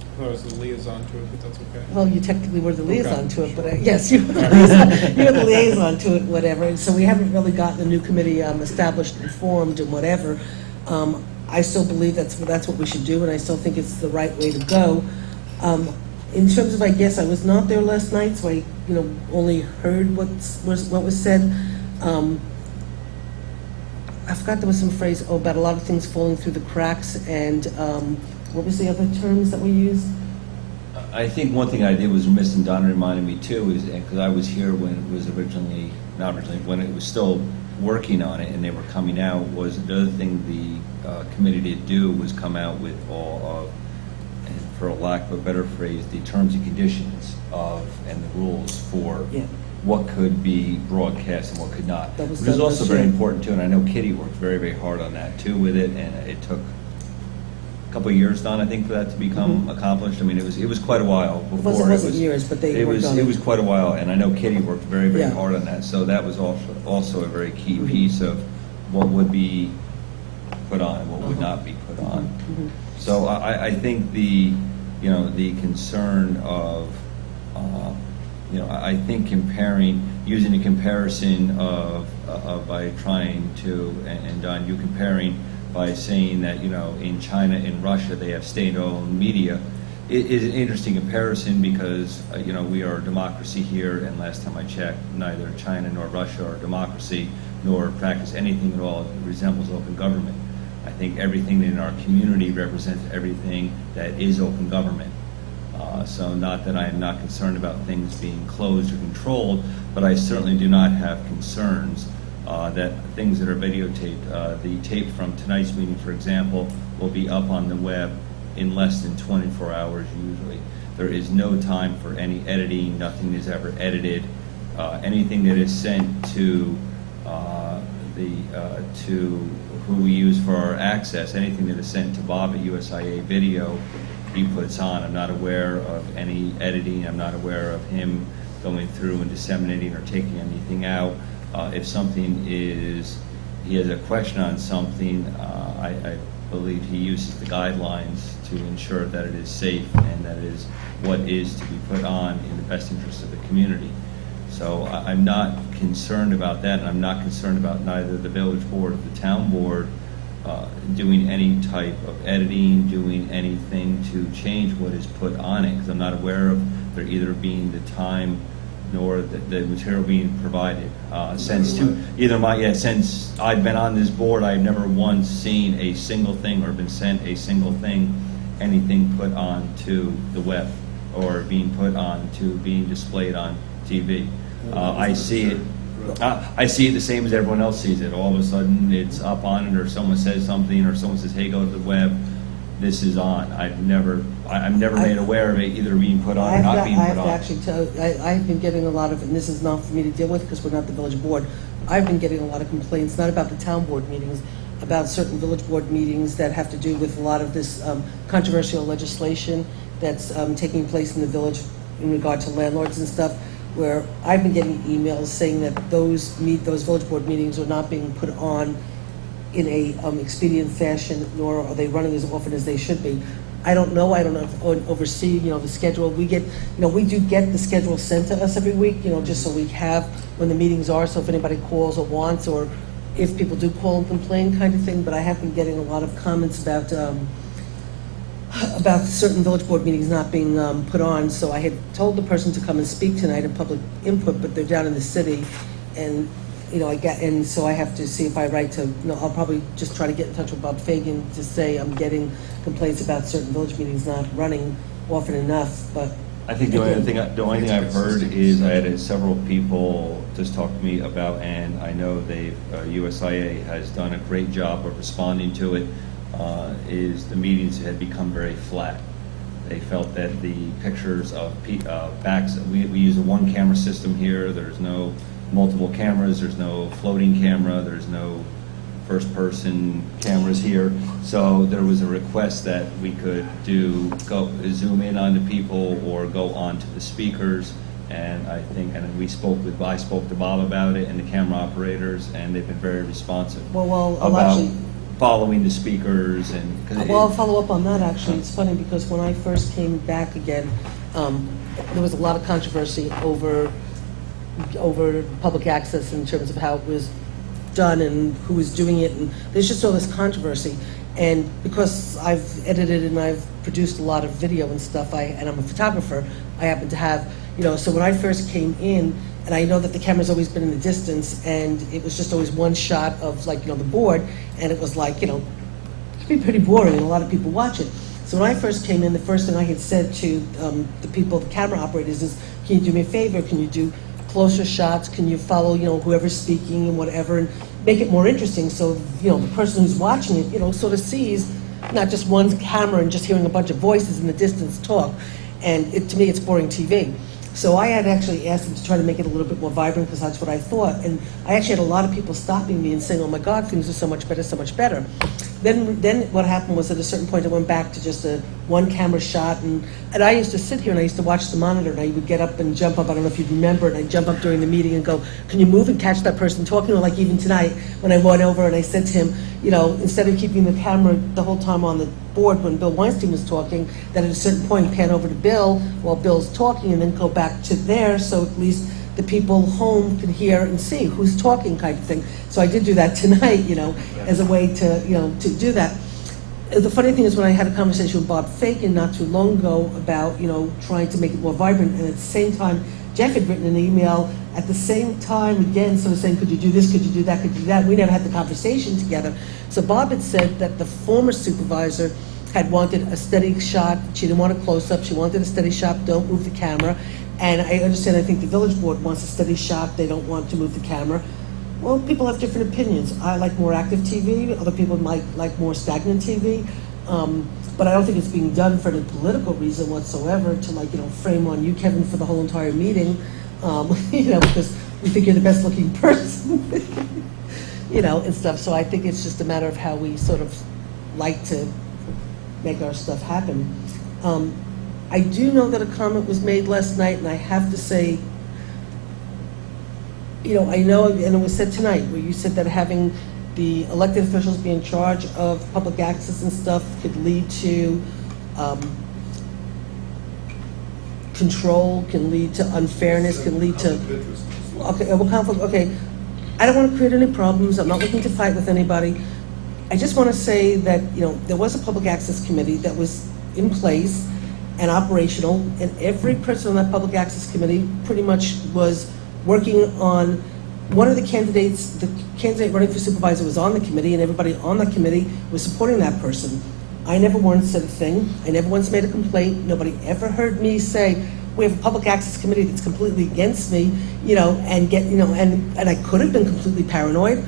I thought I was the liaison to it, but that's okay. Well, you technically were the liaison to it, but sure. yes, you were the liaison, you were the liaison to it, whatever. And so we haven't really gotten a new committee established and formed and whatever. I still believe that's what we should do, and I still think it's the right way to go. In terms of, I guess, I was not there last night, so I, only heard what was said. I forgot there was some phrase about a lot of things falling through the cracks, and what was the other terms that we used? I think one thing I did was miss, and Donna reminded me too, is because I was here when it was when it was still working on it and they were coming out, was the other thing the committee did do was come out with all of, and for a lack of a better phrase, the terms and conditions of, and the rules for Yeah. what could be broadcast and what could not. That was Which is done also last very year. important too, and I know Kitty worked very, very hard on that too with it, and it took a couple of years, Don, I think, for that to become accomplished. I mean, it was quite a while before. It wasn't years, but they worked on it. It was quite a while, and I know Kitty worked very, very Yeah. hard on that, so that was also a very key Mhm. piece of what would be put on and what would Uh-huh. not be put on. Mhm. So I think the concern of, I think using a comparison of by trying to, and Don, you comparing by saying that, in China and Russia, they have state-owned media, it is an interesting comparison because, we are a democracy here, and last time I checked, neither China nor Russia are a democracy, nor practice anything at all that resembles open government. I think everything in our community represents everything that is open government. So not that I am not concerned about things being closed or controlled, but I certainly do not have concerns that things that are videotaped, the tape from tonight's meeting, for example, will be up on the web in less than 24 hours usually. There is no time for any editing, nothing is ever edited. Anything that is sent to to who we use for our access, anything that is sent to Bob at USIA Video, he puts on. I'm not aware of any editing. I'm not aware of him going through and disseminating or taking anything out. If something he has a question on something, I believe he uses the guidelines to ensure that it is safe and that it is what is to be put on in the best interest of the community. So I'm not concerned about that, and I'm not concerned about neither the village board or the town board doing any type of editing, doing anything to change what is put on it, because I'm not aware of there either being the time nor the material being provided. Since I've been on this board, I've never once seen a single thing or been sent a single thing, anything put on to the web or being put on to being displayed on TV. I see it the same as everyone else sees it. All of a sudden, it's up on it, or someone says something, or someone says, "Hey, go to the web." This is on. I'm never made aware of it either being put on or not being I put have on. to actually tell, I've been getting a lot of, and this is not for me to deal with because we're not the village board. I've been getting a lot of complaints, not about the town board meetings, about certain village board meetings that have to do with a lot of this controversial legislation that's taking place in the village in regard to landlords and stuff, where I've been getting emails saying that those village board meetings are not being put on in a expedient fashion, nor are they running as often as they should be. I don't know oversee, the schedule. We get, we do get the schedule sent to us every week, just so we have when the meetings are, so if anybody calls or wants, or if people do call and complain kind of thing, but I have been getting a lot of comments about certain village board meetings not being put on, so I had told the person to come and speak tonight in public input, but they're down in the city, and so I have to see if I write to, I'll probably just try to get in touch with Bob Fagan to say I'm getting complaints about certain village meetings not running often enough, but. I think the only thing I've heard is I had several people just talk to me about, and I know USIA has done a great job of responding to it, is the meetings had become very flat. They felt that the pictures of backs, we use a one camera system here, there's no multiple cameras, there's no floating camera, there's no first person cameras here. So there was a request that we could go zoom in onto people or go onto the speakers and I think, and I spoke to Bob about it and the camera operators, and they've been very responsive. Well, I'll about actually, following the speakers and. 'cause it- well, I'll follow up on that, actually. It's funny, because when I first came back again, there was a lot of controversy over public access in terms of how it was done and who was doing it, and there's just all this controversy. And because I've edited and I've produced a lot of video and stuff, and I'm a photographer, I happen to have, so when I first came in, and I know that the camera's always been in the distance, and it was just always one shot of the board, and it was it could be pretty boring, and a lot of people watch it. So when I first came in, the first thing I had said to the people, the camera operators, is, can you do me a favor? Can you do closer shots? Can you follow, whoever's speaking and whatever, and make it more interesting so, the person who's watching it, sort of sees not just one camera and just hearing a bunch of voices in the distance talk. And to me, it's boring TV. So I had actually asked them to try to make it a little bit more vibrant, because that's what I thought. And I actually had a lot of people stopping me and saying, oh my God, things are so much better, so much better. Then what happened was, at a certain point, I went back to just a one camera shot, and I used to sit here and I used to watch the monitor, and I would get up and jump up, I don't know if you remember, and I'd jump up during the meeting and go, can you move and catch that person talking? Or like even tonight, when I went over and I said to him, instead of keeping the camera the whole time on the board when Bill Weinstein was talking, that at a certain point pan over to Bill while Bill's talking, and then go back to there, so at least the people home can hear and see who's talking, kind of thing. So I did do that tonight, as a way to, to do that. The funny thing is, when I had a conversation with Bob Fagan not too long ago about, trying to make it more vibrant, and at the same time, Jeff had written an email at the same time, again, sort of saying, could you do this, could you do that, could you do that? We never had the conversation together. So Bob had said that the former supervisor had wanted a steady shot. She didn't want a close-up. She wanted a steady shot, don't move the camera. And I understand, I think the village board wants a steady shot. They don't want to move the camera. Well, people have different opinions. I like more active TV. Other people might like more stagnant TV. But I don't think it's being done for any political reason whatsoever to frame on you, Kevin, for the whole entire meeting, because we think you're the best looking person, and stuff. So I think it's just a matter of how we sort of like to make our stuff happen. I do know that a comment was made last night, and I have to say, I know, and it was said tonight, where you said that having the elected officials be in charge of public access and stuff could lead to control, can lead to unfairness, can lead to... Conflict of interest. Okay, well, conflict, okay. I don't want to create any problems. I'm not looking to fight with anybody. I just want to say that, there was a public access committee that was in place and operational, and every person on that public access committee pretty much was working on one of the candidates. The candidate running for supervisor was on the committee, and everybody on the committee was supporting that person. I never once said a thing. I never once made a complaint. Nobody ever heard me say, we have a public access committee that's completely against me, and I could have been completely paranoid,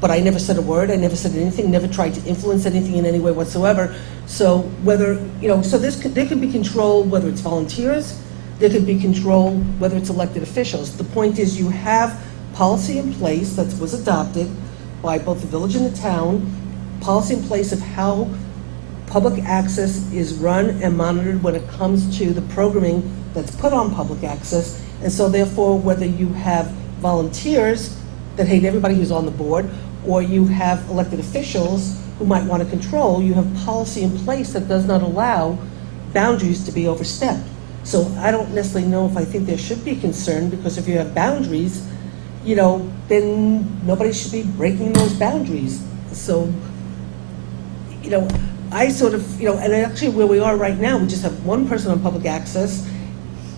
but I never said a word. I never said anything, never tried to influence anything in any way whatsoever. So whether, so there could be control, whether it's volunteers, there could be control, whether it's elected officials. The point is, you have policy in place that was adopted by both the village and the town, policy in place of how public access is run and monitored when it comes to the programming that's put on public access. And so therefore, whether you have volunteers that hate everybody who's on the board, or you have elected officials who might want to control, you have policy in place that does not allow boundaries to be overstepped. So I don't necessarily know if I think there should be concern, because if you have boundaries, then nobody should be breaking those boundaries. So, I sort of, and actually where we are right now, we just have one person on public access,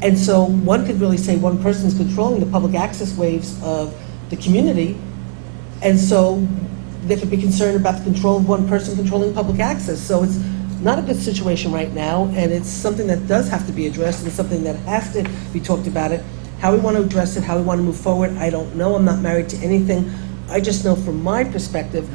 and so one could really say one person's controlling the public access waves of the community, and so there could be concern about the control of one person controlling public access. So it's not a good situation right now, and it's something that does have to be addressed, and something that has to be talked about it. How we want to address it, how we want to move forward, I don't know. I'm not married to anything. I just know from my perspective,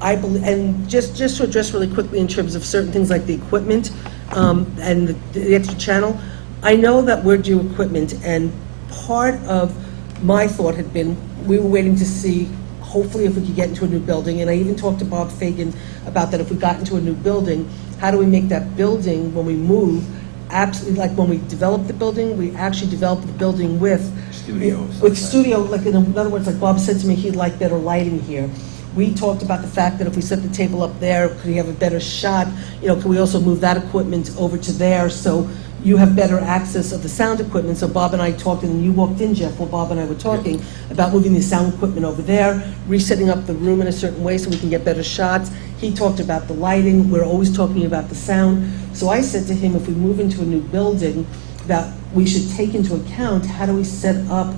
I believe, and just to address really quickly in terms of certain things like the equipment and the extra channel, I know that we're due equipment, and part of my thought had been, we were waiting to see, hopefully, if we could get into a new building, and I even talked to Bob Fagan about that. If we got into a new building, how do we make that building, when we move, absolutely, like when we developed the building, we actually developed the building with. Studios. With studio, like in other words, like Bob said to me, he'd like better lighting here. We talked about the fact that if we set the table up there, could we have a better shot? Could we also move that equipment over to there so you have better access of the sound equipment? So Bob and I talked, and you walked in, Jeff, while Bob and I were talking about moving the sound equipment over there, resetting up the room in a certain way so we can get better shots. He talked about the lighting. We're always talking about the sound. So I said to him, if we move into a new building, that we should take into account how do we set up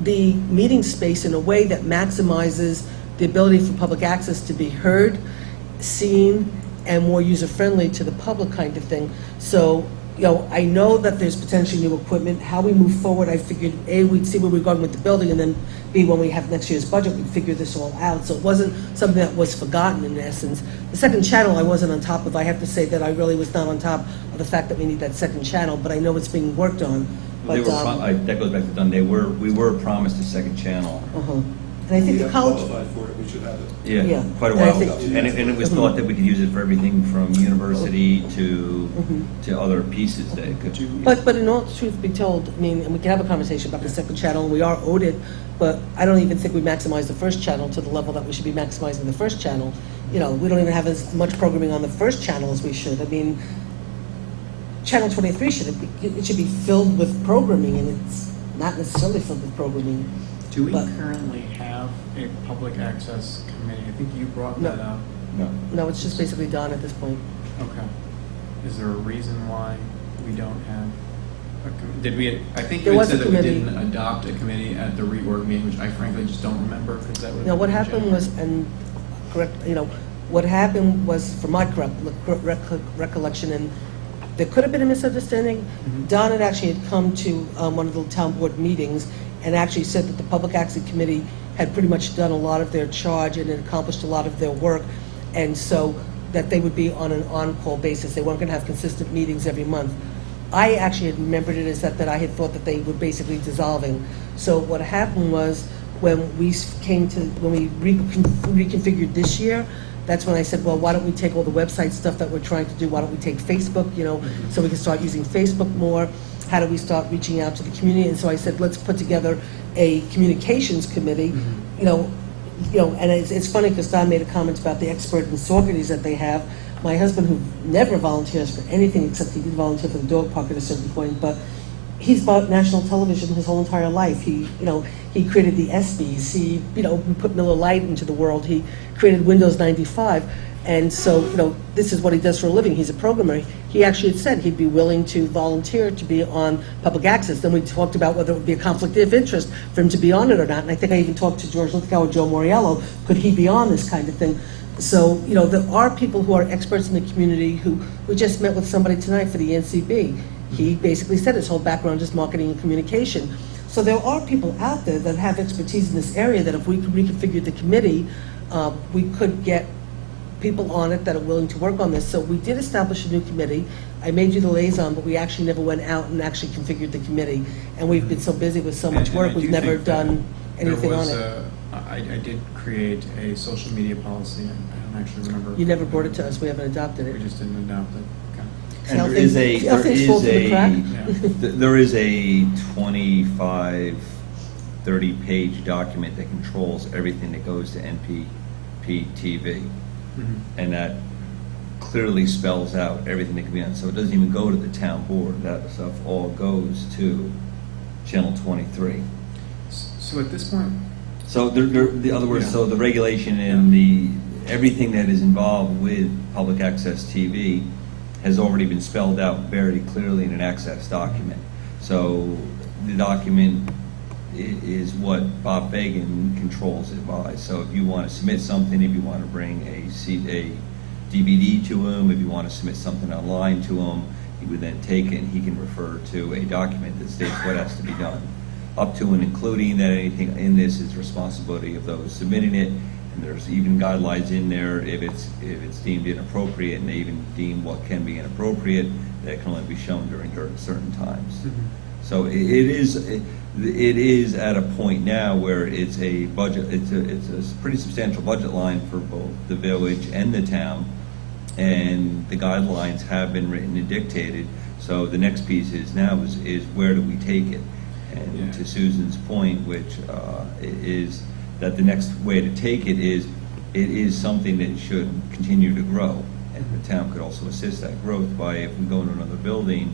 the meeting space in a way that maximizes the ability for public access to be heard, seen, and more user-friendly to the public kind of thing. So, I know that there's potentially new equipment. How we move forward, I figured, A, we'd see where we're going with the building, and then B, when we have next year's budget, we'd figure this all out. So it wasn't something that was forgotten in essence. The second channel I wasn't on top of. I have to say that I really was not on top of the fact that we need that second channel, but I know it's being worked on. They But, were that goes back to Dunn. We were promised a second channel. And I think the college, qualified for it, we should have it. Yeah, Yeah. quite a And I while think- ago. And it was thought that we could use it for everything from university to other pieces that it could. But in all truth be told, I mean, and we can have a conversation about the second channel, and we are owed it, but I don't even think we maximize the first channel to the level that we should be maximizing the first channel. We don't even have as much programming on the first channel as we should. I mean, Channel 23 should be filled with programming, and it's not necessarily filled with programming. Do we But- currently have a public access committee? I think you brought No. that up. No. No, it's just basically done at this point. Okay. Is there a reason why we don't have did we, I think There you had was a said that we committee. didn't adopt a committee at the reorg meeting, which I frankly just don't remember, because that would. Now, what happened was, and correct, what happened was, from my recollection, and there could have been a misunderstanding. Don had actually come to one of the town board meetings and actually said that the Public Access Committee had pretty much done a lot of their charge and had accomplished a lot of their work, and so that they would be on an on-call basis. They weren't going to have consistent meetings every month. I actually had remembered it as that I had thought that they were basically dissolving. So what happened was, when we reconfigured this year, that's when I said, well, why don't we take all the website stuff that we're trying to do, why don't we take Facebook, so we can start using Facebook more? How do we start reaching out to the community? And so I said, let's put together a communications committee, and it's funny because Don made a comment about the expert in Saugerties that they have. My husband, who never volunteers for anything except he did volunteer for the dog park at a certain point, but he's bought national television his whole entire life. He created the ESPYs. He, put Miller Lite into the world. He created Windows 95. And so, this is what he does for a living. He's a programmer. He actually had said he'd be willing to volunteer to be on public access. Then we talked about whether it would be a conflict of interest for him to be on it or not. And I think I even talked to George Lithgow or Joe Moriello. Could he be on this kind of thing? So, there are people who are experts in the community who, we just met with somebody tonight for the NCB. He basically said his whole background is marketing and communication. So there are people out there that have expertise in this area that if we could reconfigure the committee, we could get people on it that are willing to work on this. So we did establish a new committee. I made you the liaison, but we actually never went out and actually configured the committee. And we've been so busy with so much And work, I we've do never think that done anything there on was it. I did create a social media policy. I don't actually remember. You never brought it to us, we haven't adopted it. We just didn't adopt it. Okay. See how And there is things- see how things fall through the crack? there is a 25, 30-page document that controls everything that goes to NPPTV. And that clearly spells out everything that can be on. So it doesn't even go to the town board. That stuff all goes to Channel 23. So at this point, So the other words, Yeah. so the regulation and everything that is involved with public access TV has already been spelled out very clearly in an access document. So the document is what Bob Fagan controls it by. So if you want to submit something, if you want to bring a DVD to him, if you want to submit something online to him, he would then take it and he can refer to a document that states what has to be done. Up to and including that anything in this is responsibility of those submitting it, and there's even guidelines in there if it's deemed inappropriate, and they even deem what can be inappropriate that can only be shown during certain times. So it is at a point now where it's a budget, it's a pretty substantial budget line for both the village and the town, and the guidelines have been written and dictated So the next piece is now is where do we take it? And Yeah. to Susan's point, which is that the next way to take it is something that should continue to grow. And the town could also assist that growth by, if we go into another building,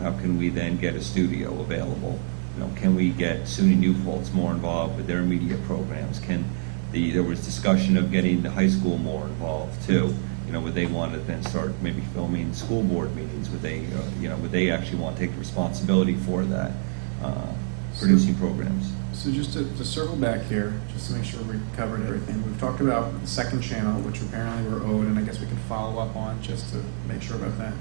how can we then get a studio available? You know, can we get SUNY New Paltz more involved with their media programs? There was discussion of getting the high school more involved too. You know, would they want to then start maybe filming school board meetings? Would they actually want to take responsibility for that, producing programs? So just to circle back here, just to make sure we covered everything, we've talked about the second channel, which apparently we're owed, and I guess we can follow up on just to make sure about that.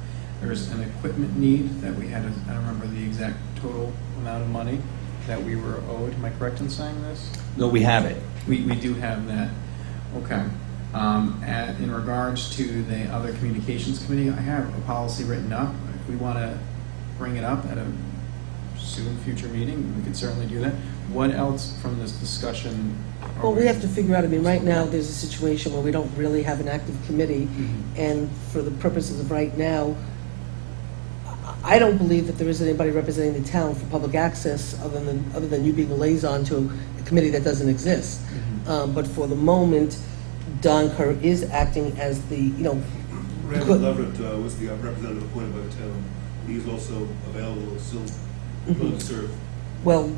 There's an equipment need that we had, I don't remember the exact total amount of money that we were owed. Am I correct in saying this? No, we have it. We do have that. Okay. In regards to the other communications committee, I have a policy written up. If we want to bring it up at a soon future meeting, we could certainly do that. What else from this discussion? are Well, we have to figure out, I mean, right now, there's a situation where we don't really have an active committee, and for the purposes of right now, I don't believe that there is anybody representing the town for public access other than you being a liaison to a committee that doesn't exist. But for the moment, Don Kerr is acting as the, Randall Leverett was the representative appointed by the town. He's also available, still willing to serve. well,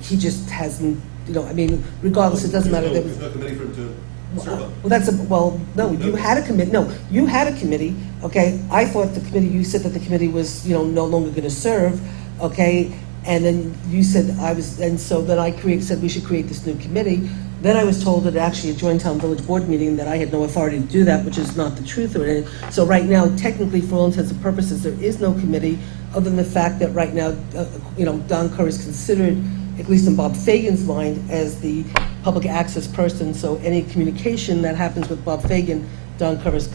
he just hasn't, I mean, regardless, it doesn't matter. There's no committee for him to serve on. No, you had a committee, okay? I thought the committee, you said that the committee was, no longer gonna serve, okay? And then you said and so then I said we should create this new committee. Then I was told at actually a joint town village board meeting that I had no authority to do that, which is not the truth or anything. So right now, technically, for all intents and purposes, there is no committee, other than the fact that right now, Don Kerr is considered, at least in Bob Fagan's mind, as the public access person. So any communication that happens with Bob Fagan, Don Kerr is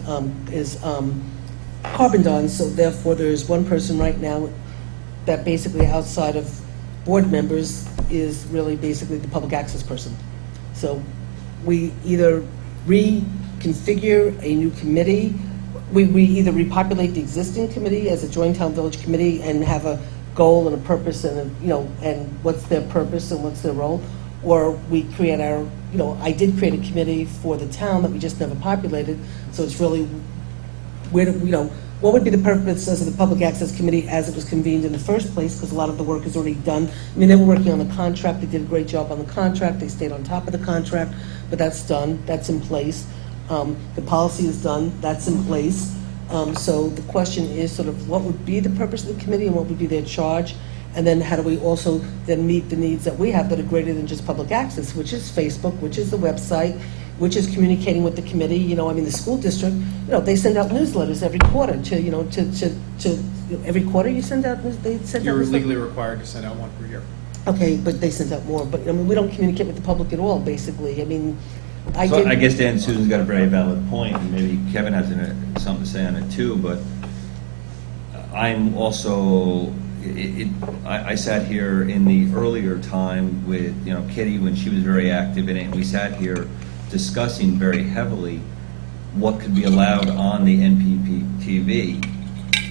carboned on. So therefore, there is one person right now that basically outside of board members is really basically the public access person. So we either reconfigure a new committee, we either repopulate the existing committee as a joint town village committee and have a goal and a purpose and and what's their purpose and what's their role, or we create our, I did create a committee for the town that we just never populated. So it's really where do, what would be the purpose as of the Public Access Committee as it was convened in the first place, because a lot of the work is already done. I mean, they were working on the contract, they did a great job on the contract, they stayed on top of the contract, but that's done, that's in place. The policy is done, that's in place. So the question is sort of what would be the purpose of the committee and what would be their charge? And then how do we also then meet the needs that we have that are greater than just public access, which is Facebook, which is the website, which is communicating with the committee. I mean, the school district, they send out newsletters every quarter to every quarter you send out, they send out. You're newsletters? legally required to send out one per year. Okay, but they sent out more, but I mean, we don't communicate with the public at all, basically. I mean, I guess Dan, Susan's got a very valid point, and maybe Kevin has something to say on it too, but I'm also, I sat here in the earlier time with, Kitty when she was very active in it, and we sat here discussing very heavily what could be allowed on the NPP TV,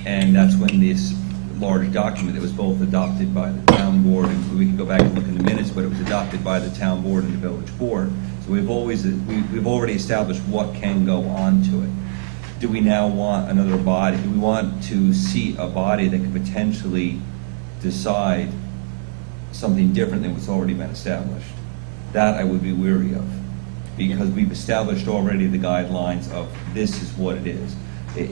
and that's when this large document that was both adopted by the town board, and we can go back and look in the minutes, but it was adopted by the town board and the village board. So we've already established what can go onto it. Do we now want another body? Do we want to see a body that could potentially decide something different than what's already been established? That I would be weary of, because we've established already the guidelines of this is what it is. It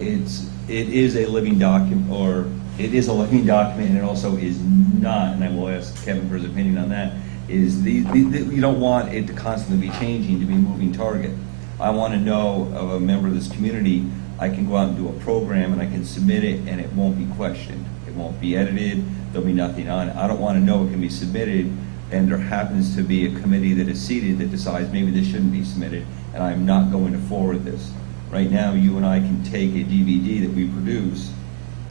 is a living document, or it is a living document, and it also is not, and I will ask Kevin for his opinion on that, is you don't want it to constantly be changing, to be a moving target. I want to know of a member of this community, I can go out and do a program and I can submit it and it won't be questioned. It won't be edited, there'll be nothing on it. I don't want to know it can be submitted and there happens to be a committee that is seated that decides maybe this shouldn't be submitted and I'm not going to forward this. Right now, you and I can take a DVD that we produce,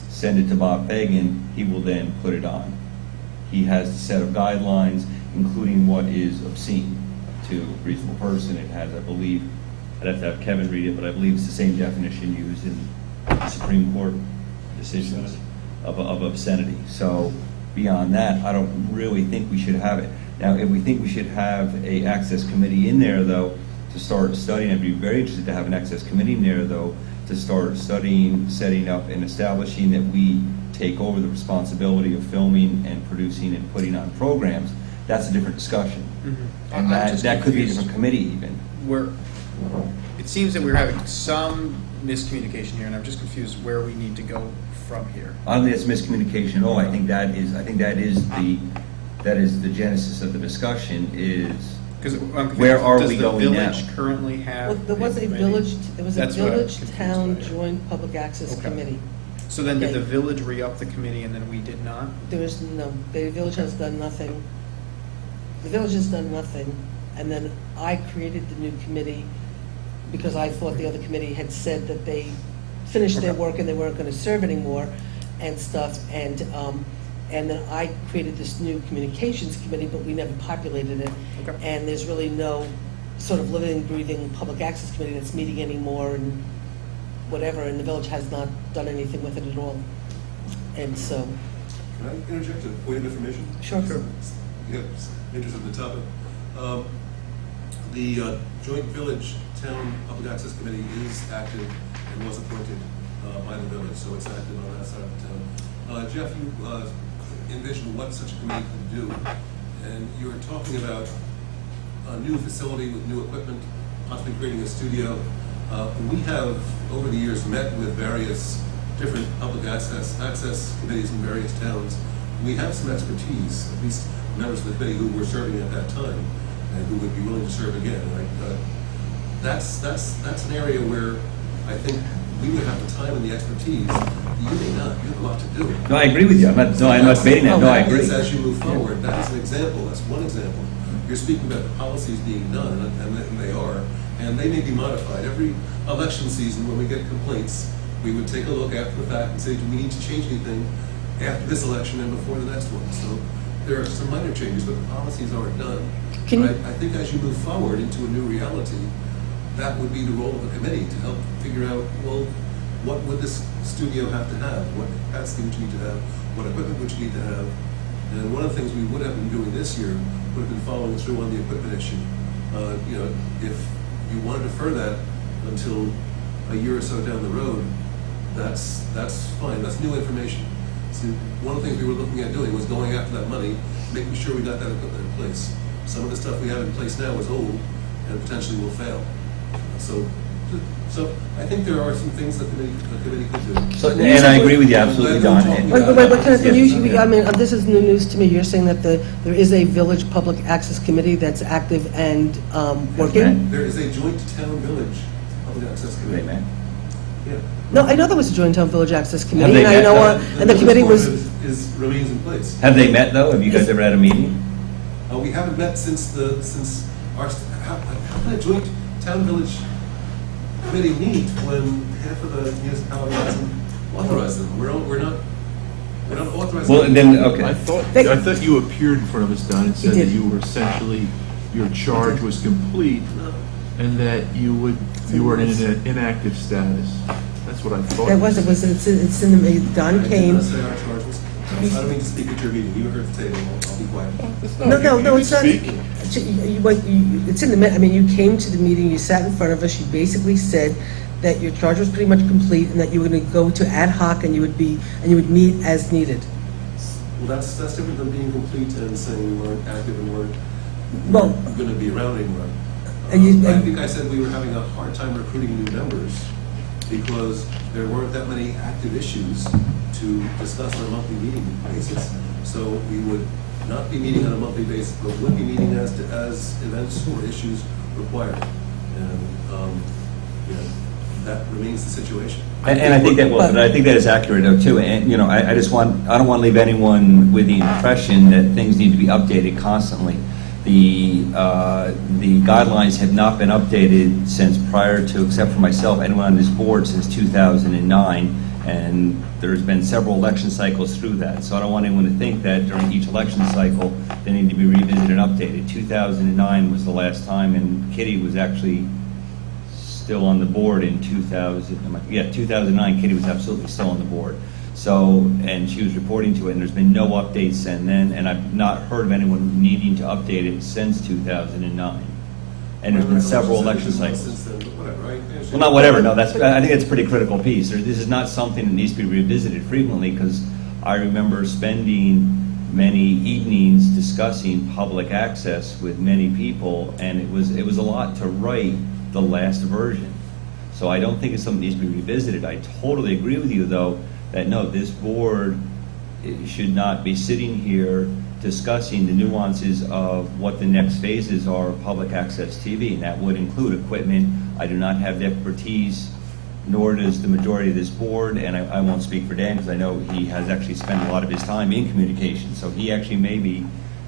send it to Bob Fagan, he will then put it on. He has a set of guidelines, including what is obscene to a reasonable person. It has, I believe, I'd have to have Kevin read it, but I believe it's the same definition used in the Supreme Court decisions of obscenity. So beyond that, I don't really think we should have it. Now, if we think we should have a access committee in there, though, to start studying, I'd be very interested to have an access committee in there, though, to start studying, setting up, and establishing that we take over the responsibility of filming and producing and putting on programs. That's a different discussion. And I'm that, just that could be a confused. different committee even. It seems that we're having some miscommunication here, and I'm just confused where we need to go from here. I don't think it's miscommunication at all. I think that is the genesis of the discussion is, Because I'm confused. Where are we going Does the now? village currently have? Well, there was a committee? village, That's what I'm village confused town about, yeah. joint public access Okay. committee. So then did Okay. the village re-up the committee and then we did not? There is no, the village has done nothing. The village has done nothing, and then I created the new committee because I thought the other committee had said that they finished their Okay. work and they weren't gonna serve anymore and stuff, and then I created this new communications committee, but we never populated it. Okay. And there's really no sort of living, breathing public access committee that's meeting anymore and whatever, and the village has not done anything with it at all. And so, Can I interject a point of information? Sure. Sure. Yeah, interest in the topic. The Joint Village Town Public Access Committee is active and was appointed by the village, so it's active on that side of the town. Jeff, you envisioned what such a committee could do, and you were talking about a new facility with new equipment, possibly creating a studio. We have, over the years, met with various different public access committees in various towns. We have some expertise, at least members of the committee who were serving at that time, and who would be willing to serve again. That's an area where I think we would have the time and the expertise. You may not. You have a lot to do. no, I agree with you. I'm not debating that. No, I agree. As you move forward, that is an example. That's one example. You're speaking about the policies being done, and they are, and they may be modified. Every election season, when we get complaints, we would take a look after the fact and say, do we need to change anything after this election and before the next one? So there are some minor changes, but the policies aren't done. Can But you- I think as you move forward into a new reality, that would be the role of the committee to help figure out, well, what would this studio have to have? What capacity would you need to have? What equipment would you need to have? And one of the things we would have been doing this year would have been following through on the equipment issue. If you want to defer that until a year or so down the road, that's fine. That's new information. So one of the things we were looking at doing was going after that money, making sure we got that equipment in place. Some of the stuff we have in place now is old and potentially will fail. So I think there are some things that the committee could do. So, and I agree with you absolutely, Don. And- wait, can Yes. I mean, this is new news to me. You're saying that there is a village public access committee that's active and working? There is a joint town-village public access They committee. met. Yeah. No, I know there was a joint town village access committee, they and I met, know, though? and the committee was, Remains in place. Have they met, though? Have you guys ever had a meeting? We haven't met since how can a joint town-village committee meet when half of the municipality doesn't authorize them? We're not authorizing. Well, them. then, okay. I thought you appeared in front of us, Don, and said did. that you were essentially, your charge was complete No. and that you were in an inactive status. That's what I thought. it's in the, Don I did came. not say our charge was. I don't mean to speak at your meeting. You were at the table. I'll be quiet. No, You it's not. speak. It's in the, I mean, you came to the meeting, you sat in front of us, you basically said that your charge was pretty much complete and that you were gonna go to ad hoc and you would meet as needed. Well, that's different than being complete and saying we weren't active and weren't Well- going to be around anymore. And I think I said we were having a hard time recruiting new members because there weren't that many active issues to discuss on a monthly meeting basis. So we would not be meeting on a monthly basis, but would be meeting as events or issues required. And, that remains the situation. And I think that, well, but I think that is accurate though too. And, I don't want to leave anyone with the impression that things need to be updated constantly. The guidelines have not been updated since prior to, except for myself, anyone on this board since 2009. And there's been several election cycles through that. So I don't want anyone to think that during each election cycle, they need to be revisited and updated. 2009 was the last time, and Kitty was actually still on the board in 2009. Kitty was absolutely still on the board. So, and she was reporting to it, and there's been no updates since then, and I've not heard of anyone needing to update it since 2009. And there's been several election cycles. Since then, but whatever, right? Well, not whatever, no, I think it's a pretty critical piece. This is not something that needs to be revisited frequently, because I remember spending many evenings discussing public access with many people, and it was a lot to write the last version. So I don't think it's something that needs to be revisited. I totally agree with you, though, that no, this board should not be sitting here discussing the nuances of what the next phases are of public access TV, and that would include equipment. I do not have the expertise, nor does the majority of this board, and I won't speak for Dan, because I know he has actually spent a lot of his time in communication, so he actually may be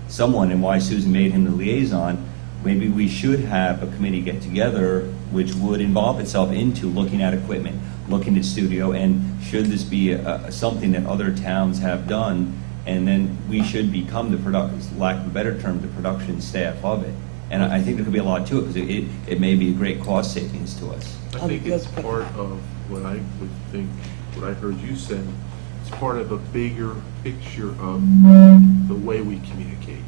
someone, and why Susan made him the liaison. Maybe we should have a committee get together which would involve itself into looking at equipment, looking at studio, and should this be something that other towns have done, and then we should become lack of a better term, the production staff of it. And I think there could be a lot to it, because it may be a great cost savings to us. I think it's part of what I would think, what I heard you say, it's part of a bigger picture of the way we communicate.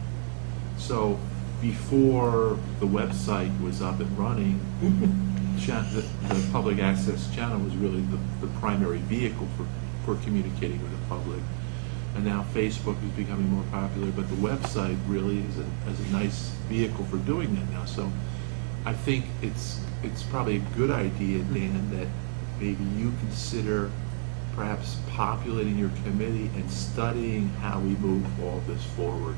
So before the website was up and running, the public access channel was really the primary vehicle for communicating with the public. And now Facebook is becoming more popular, but the website really is a nice vehicle for doing that now. So I think it's probably a good idea, Dan, that maybe you consider perhaps populating your committee and studying how we move all this forward.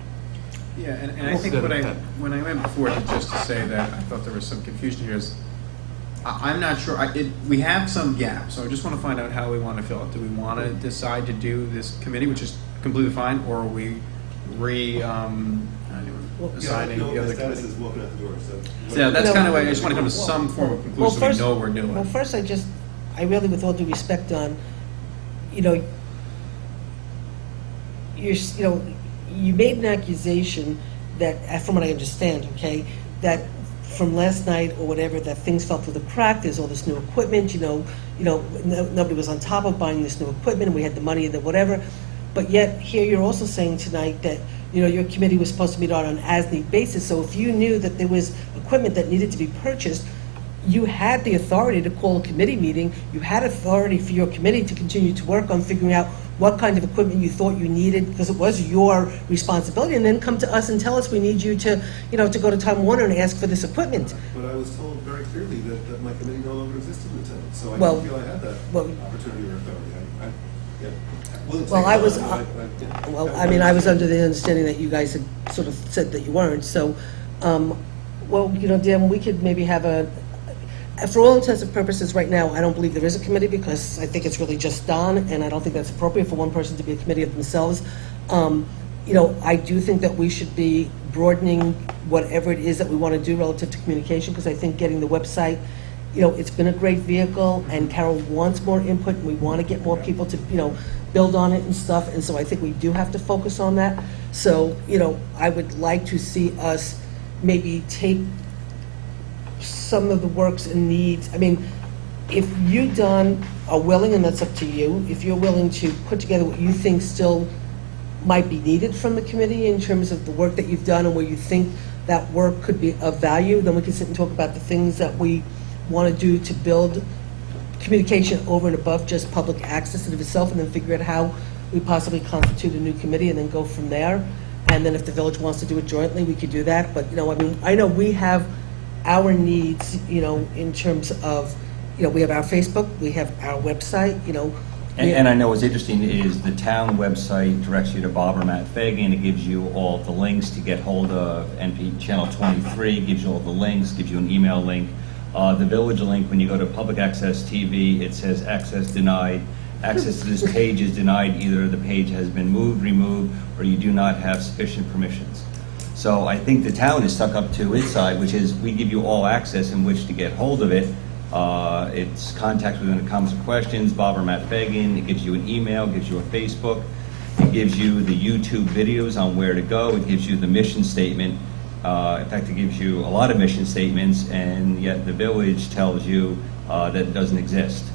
Yeah, and I think when I went before, just to say that I thought there was some confusion here, is I'm not sure, we have some gaps, so I just want to find out how we want to fill it. Do we want to decide to do this committee, which is completely fine, or are we assigning the other Status committee? is walking out the door, so. Yeah, that's kind of why I just want to come to some form of conclusion so we know what we're doing. Well, first, I really, with all due respect, you made an accusation that, from what I understand, okay, that from last night or whatever, that things fell through the crack. There's all this new equipment, nobody was on top of buying this new equipment, and we had the money and the whatever. But yet, here you're also saying tonight that, your committee was supposed to meet on an as-need basis. So if you knew that there was equipment that needed to be purchased, you had the authority to call a committee meeting. You had authority for your committee to continue to work on figuring out what kind of equipment you thought you needed, because it was your responsibility, and then come to us and tell us we need you to, to go to Time Warner and ask for this equipment. But I was told very clearly that my committee no longer existed in the town, so I Well, didn't feel I had that opportunity or authority. Well, I was under the understanding that you guys had sort of said that you weren't, so, Dan, we could maybe have for all intents and purposes, right now, I don't believe there is a committee, because I think it's really just Don, and I don't think that's appropriate for one person to be a committee of themselves. I do think that we should be broadening whatever it is that we want to do relative to communication, because I think getting the website, it's been a great vehicle, and Carol wants more input, and we want to get more people to, build on it and stuff, and so I think we do have to focus on that. So, I would like to see us maybe take some of the works and needs. I mean, if you, Don, are willing, and that's up to you, if you're willing to put together what you think still might be needed from the committee in terms of the work that you've done and where you think that work could be of value, then we can sit and talk about the things that we want to do to build communication over and above just public access in of itself, and then figure out how we possibly constitute a new committee and then go from there. And then if the village wants to do it jointly, we could do that. But, I know we have our needs, in terms of, we have our Facebook, we have our website, And I know what's interesting is the town website directs you to Bob or Matt Fagan. It gives you all the links to get hold of NP Channel 23, gives you all the links, gives you an email link. The village link, when you go to Public Access TV, it says access denied. Access to this page is denied. Either the page has been moved, removed, or you do not have sufficient permissions. So I think the town is stuck up to its side, which is we give you all access in which to get hold of it. It's contact within the comments or questions, Bob or Matt Fagan. It gives you an email, gives you a Facebook. It gives you the YouTube videos on where to go. It gives you the mission statement. In fact, it gives you a lot of mission statements, and yet the village tells you that it doesn't exist.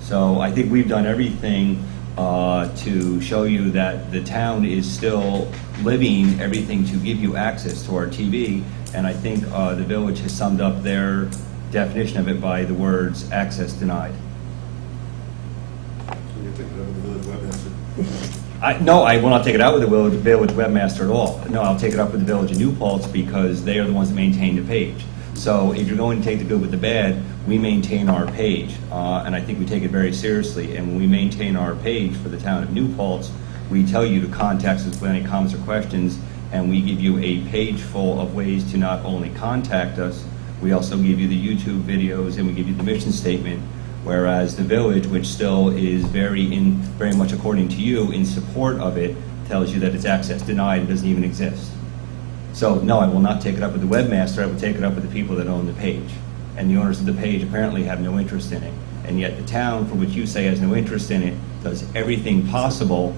So I think we've done everything to show you that the town is still living everything to give you access to our TV. And I think the village has summed up their definition of it by the words, access denied. So you're thinking of the village webmaster. No, I will not take it out with the village webmaster at all. No, I'll take it up with the village of New Paltz because they are the ones that maintain the page. So if you're going to take the good with the bad, we maintain our page. And I think we take it very seriously. And when we maintain our page for the town of New Paltz, we tell you to contact us with any comments or questions, and we give you a page full of ways to not only contact us, we also give you the YouTube videos and we give you the mission statement. Whereas the village, which still is very much according to you in support of it, tells you that it's access denied and doesn't even exist. So no, I will not take it up with the webmaster. I will take it up with the people that own the page. And the owners of the page apparently have no interest in it. And yet the town, for which you say has no interest in it, does everything possible.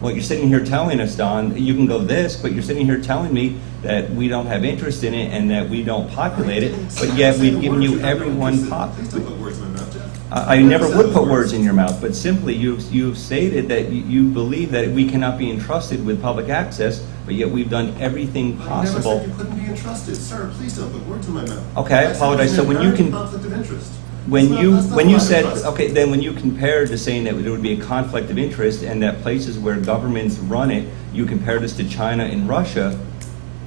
Well, you're sitting here telling us, Don, you can go this, but you're sitting here telling me that we don't have interest in it and that we don't populate it, but yet we've given you everyone Please don't put words in my mouth, Jeff. I never would put words in your mouth, but simply you've stated that you believe that we cannot be entrusted with public access, but yet we've done everything I never possible. said you couldn't be entrusted. Sir, please don't put words in my mouth. Okay, I said apologize. there's So an when you inherent can- conflict of interest. When That's you not when you lack of said, trust. okay, then when you compared to saying that there would be a conflict of interest and that places where governments run it, you compared us to China and Russia,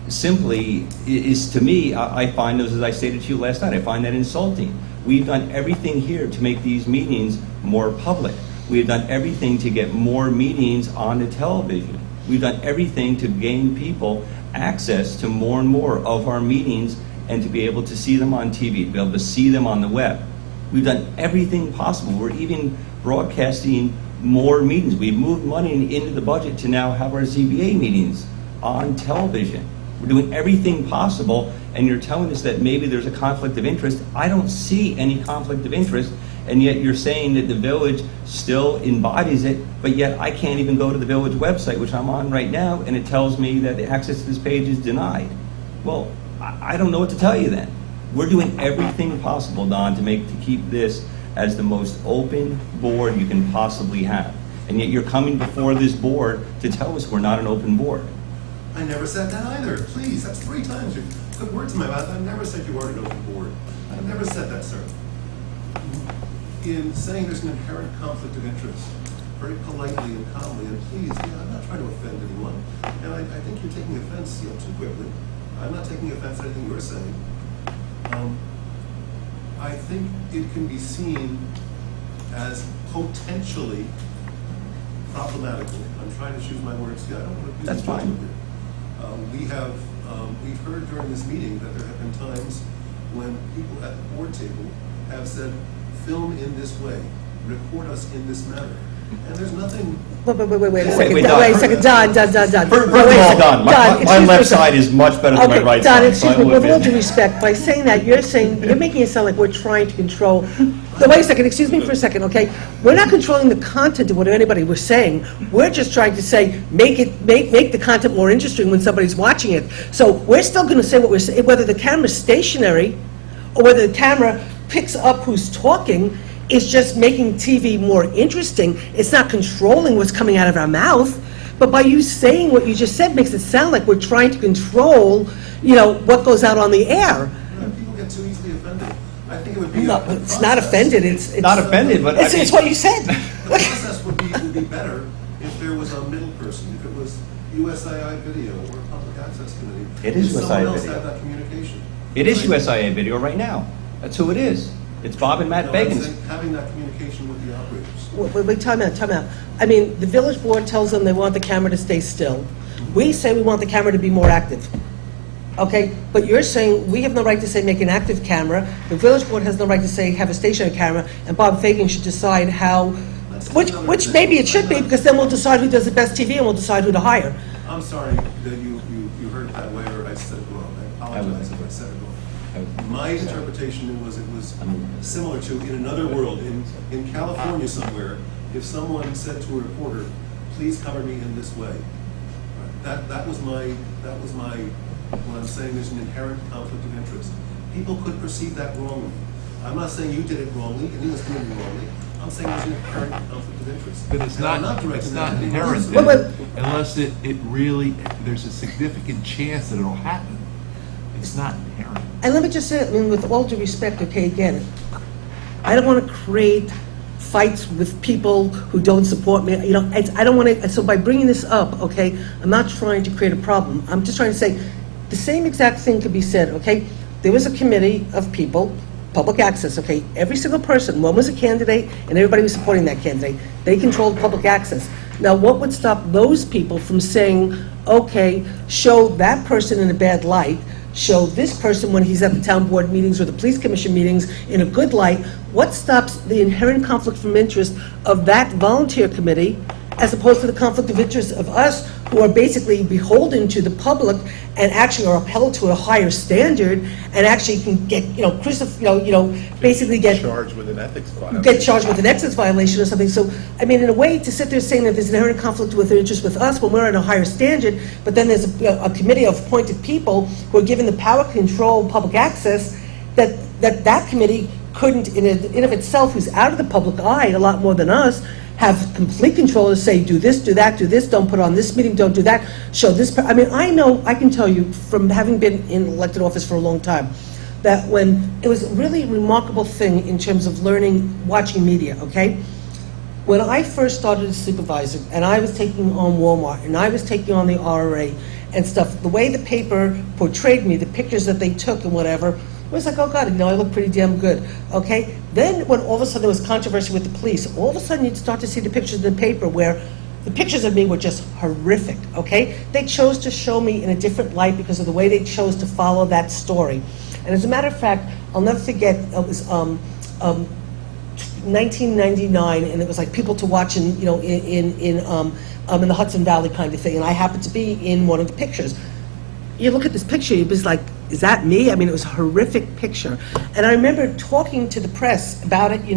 simply is to me, I find those, as I stated to you last night, I find that insulting. We've done everything here to make these meetings more public. We've done everything to get more meetings on the television. We've done everything to gain people access to more and more of our meetings and to be able to see them on TV, to be able to see them on the web. We've done everything possible. We're even broadcasting more meetings. We've moved money into the budget to now have our ZBA meetings on television. We're doing everything possible, and you're telling us that maybe there's a conflict of interest. I don't see any conflict of interest, and yet you're saying that the village still embodies it, but yet I can't even go to the village website, which I'm on right now, and it tells me that the access to this page is denied. Well, I don't know what to tell you then. We're doing everything possible, Don, to keep this as the most open board you can possibly have. And yet you're coming before this board to tell us we're not an open board. I never said that either. Please, that's 3 times you put words in my mouth. I've never said you weren't an open board. I've never said that, sir. In saying there's an inherent conflict of interest, very politely and calmly, and please, I'm not trying to offend anyone, and I think you're taking offense too quickly. I'm not taking offense at anything you're saying. I think it can be seen as potentially problematical. I'm trying to choose my words. I don't want to use That's fine. judgment here. We've heard during this meeting that there have been times when people at the board table have said, film in this way, record us in this manner. And there's nothing. Wait a Wait, second, wait, Don, wait a Don. second, Don. First Wait, of wait a all, second. Don, my excuse me left for a second. side is much better than my right Don, side. excuse so I me, will with all admit. due respect, by saying that, you're making it sound like we're trying to control. No, wait a second, excuse me for a second, okay? We're not controlling the content of what anybody was saying. We're just trying to say, make the content more interesting when somebody's watching it. So we're still gonna say what we're saying, whether the camera's stationary or whether the camera picks up who's talking, is just making TV more interesting. It's not controlling what's coming out of our mouth. But by you saying what you just said makes it sound like we're trying to control, what goes out on the air. People get too easily offended. I think it would be. No, it's not offended, it's. Not offended, but I It's mean- what you said. The process would be better if there was a middle person, if it was USII video or Public Access Committee. It is if someone USII else video. had that communication. It is USIA video right now. That's who it is. It's Bob and Matt No, I'm Bagans. saying having that communication with the operators. Wait, time out. I mean, the village board tells them they want the camera to stay still. We say we want the camera to be more active. Okay, but you're saying we have no right to say make an active camera. The village board has no right to say have a stationary camera, and Bob Fagan should decide how, which maybe it should be, because then we'll decide who does the best TV and we'll decide who to hire. I'm sorry that you heard it that way, or I said it wrong. I apologize if I said it wrong. My interpretation was it was similar to, in another world, in California somewhere, if someone said to a reporter, please cover me in this way. That was my, when I'm saying there's an inherent conflict of interest. People could perceive that wrongly. I'm not saying you did it wrongly, and he was doing it wrongly. I'm not saying there's an inherent conflict of interest. But it's And I'm not directing that at inherent, Well, but- unless it really, there's a significant chance that it'll happen. It's not inherent. And let me just say, I mean, with all due respect, okay, again, I don't want to create fights with people who don't support me, you know, I don't want to, so by bringing this up, okay, I'm not trying to create a problem. I'm just trying to say, the same exact thing could be said, okay? There was a committee of people, public access, okay? Every single person, one was a candidate, and everybody was supporting that candidate. They controlled public access. Now, what would stop those people from saying, okay, show that person in a bad light, show this person when he's at the town board meetings or the police commission meetings in a good light? What stops the inherent conflict of interest of that volunteer committee as opposed to the conflict of interest of us who are basically beholden to the public and actually are upheld to a higher standard and actually can get, basically get Charged with an ethics violation. get charged with an ethics violation or something. So, I mean, in a way, to sit there saying that there's an inherent conflict with interest with us when we're at a higher standard, but then there's a committee of appointed people who are given the power to control public access, that committee couldn't, in of itself, who's out of the public eye a lot more than us, have complete control to say, do this, do that, do this, don't put on this meeting, don't do that, show this. I mean, I can tell you from having been in elected office for a long time, that when it was a really remarkable thing in terms of learning, watching media, okay? When I first started as supervisor and I was taking on Walmart and I was taking on the RRA and stuff, the way the paper portrayed me, the pictures that they took and whatever, it was like, oh God, I look pretty damn good, okay? Then when all of a sudden there was controversy with the police, all of a sudden you'd start to see the pictures in the paper where the pictures of me were just horrific, okay? They chose to show me in a different light because of the way they chose to follow that story. And as a matter of fact, I'll never forget, it was 1999, and it was like people to watch in the Hudson Valley kind of thing, and I happened to be in one of the pictures. You look at this picture, it was like, is that me? I mean, it was a horrific picture. And I remember talking to the press about it, to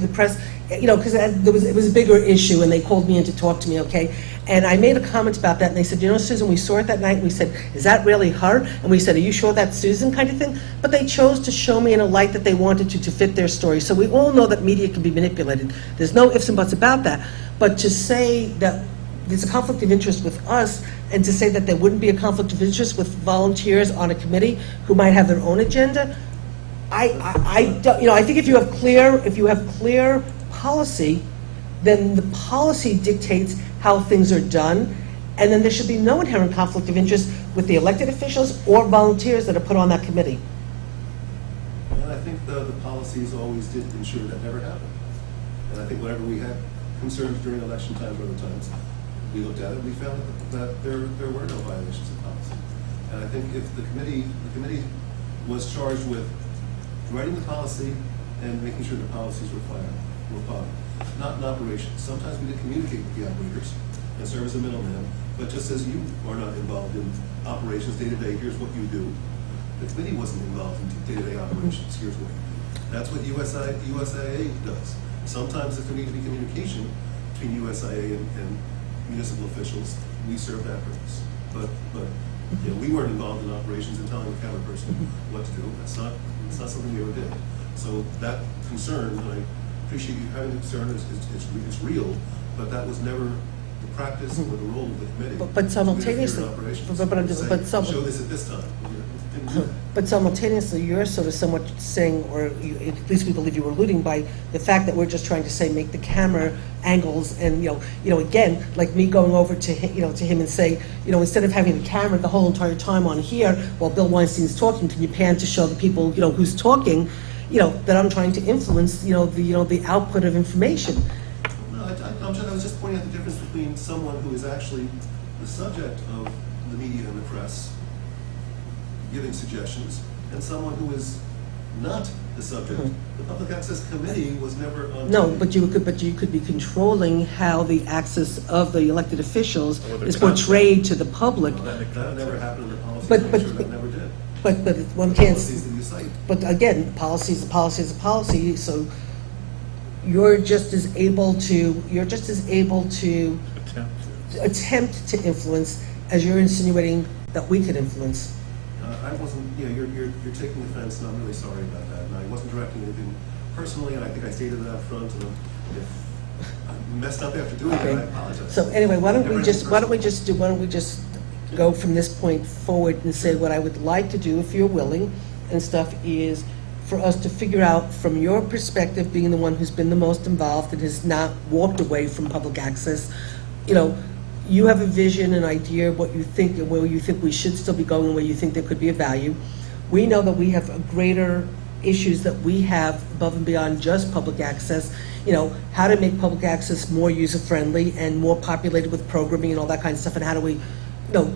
the press, because it was a bigger issue, and they called me in to talk to me, okay? And I made a comment about that, and they said, Susan, we saw it that night, and we said, is that really her? And we said, are you sure that's Susan, kind of thing? But they chose to show me in a light that they wanted to fit their story. So we all know that media can be manipulated. There's no ifs and buts about that. But to say that there's a conflict of interest with us, and to say that there wouldn't be a conflict of interest with volunteers on a committee who might have their own agenda, I don't, I think if you have clear policy, then the policy dictates how things are done, and then there should be no inherent conflict of interest with the elected officials or volunteers that are put on that committee. And I think the policies always did ensure that never happened. And I think whenever we had concerns during election times or other times, we looked at it, we found that there were no violations of policy. And I think if the committee was charged with writing the policy and making sure the policies were followed, not in operations. Sometimes we did communicate with the operators and serve as a middleman, but just as you are not involved in operations day-to-day, here's what you do. The committee wasn't involved in day-to-day operations, here's what you do. That's what USIA does. Sometimes if there needs to be communication between USIA and municipal officials, we serve that purpose. But we weren't involved in operations and telling the camera person what to do. It's not something we ever did. So that concern, and I appreciate you having the concern, it's real, but that was never the practice or the role of the committee. But simultaneously, to interfere in operations. show this at this time. We didn't do that. But simultaneously, you're sort of somewhat saying, or at least we believe you were alluding by the fact that we're just trying to say, make the camera angles, and again, like me going over to him, to him and say, instead of having the camera the whole entire time on here while Bill Weinstein's talking, can you pan to show the people, who's talking, that I'm trying to influence, the output of information. No, I was just pointing out the difference between someone who is actually the subject of the media and the press giving suggestions, and someone who is not the subject. The Public Access Committee was never on. No, TV. but you could be controlling how the access of the elected officials Or the is portrayed to the public. That never happened in the policy. But- I'm but- sure that never did. But one The can't. policies that you cite. But again, policy is a policy is a policy. So you're just as able to attempt to influence as you're insinuating that we could influence. I wasn't, you're taking offense, and I'm really sorry about that. And I wasn't directing anything personally, and I think I stated that up front, and If I messed up after doing Okay. it, I apologize. So anyway, why don't we just Everything's go from this point forward and say what I would like to do, if you're willing and stuff, is for us to figure out, from your perspective, being the one who's been the most involved and has not walked away from public access, you have a vision, an idea of what you think, and where you think we should still be going, and where you think there could be a value. We know that we have greater issues that we have above and beyond just public access, how to make public access more user-friendly and more populated with programming and all that kind of stuff, and how do we,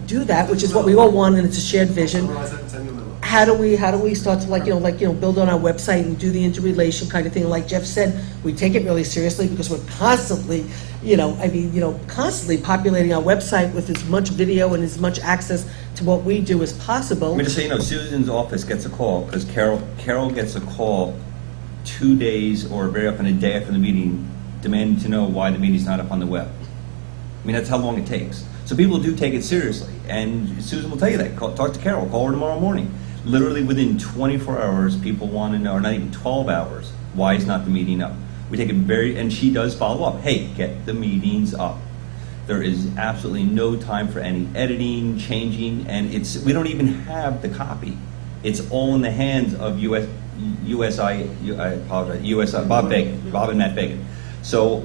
do that, which is what we all want, and it's a shared vision. Summarize that and send you a memo. How do we start to build on our website and do the interrelation kind of thing? Like Jeff said, we take it really seriously because we're constantly, constantly populating our website with as much video and as much access to what we do as possible. I mean, just so you know, Susan's office gets a call, because Carol gets a call 2 days or very often a day after the meeting, demanding to know why the meeting's not up on the web. I mean, that's how long it takes. So people do take it seriously, and Susan will tell you that. Talk to Carol, call her tomorrow morning. Literally within 24 hours, people want to know, or not even 12 hours, why is not the meeting up? We take it and she does follow up. Hey, get the meetings up. There is absolutely no time for any editing, changing, and we don't even have the copy. It's all in the hands of USI, Bob and Matt Bacon. So,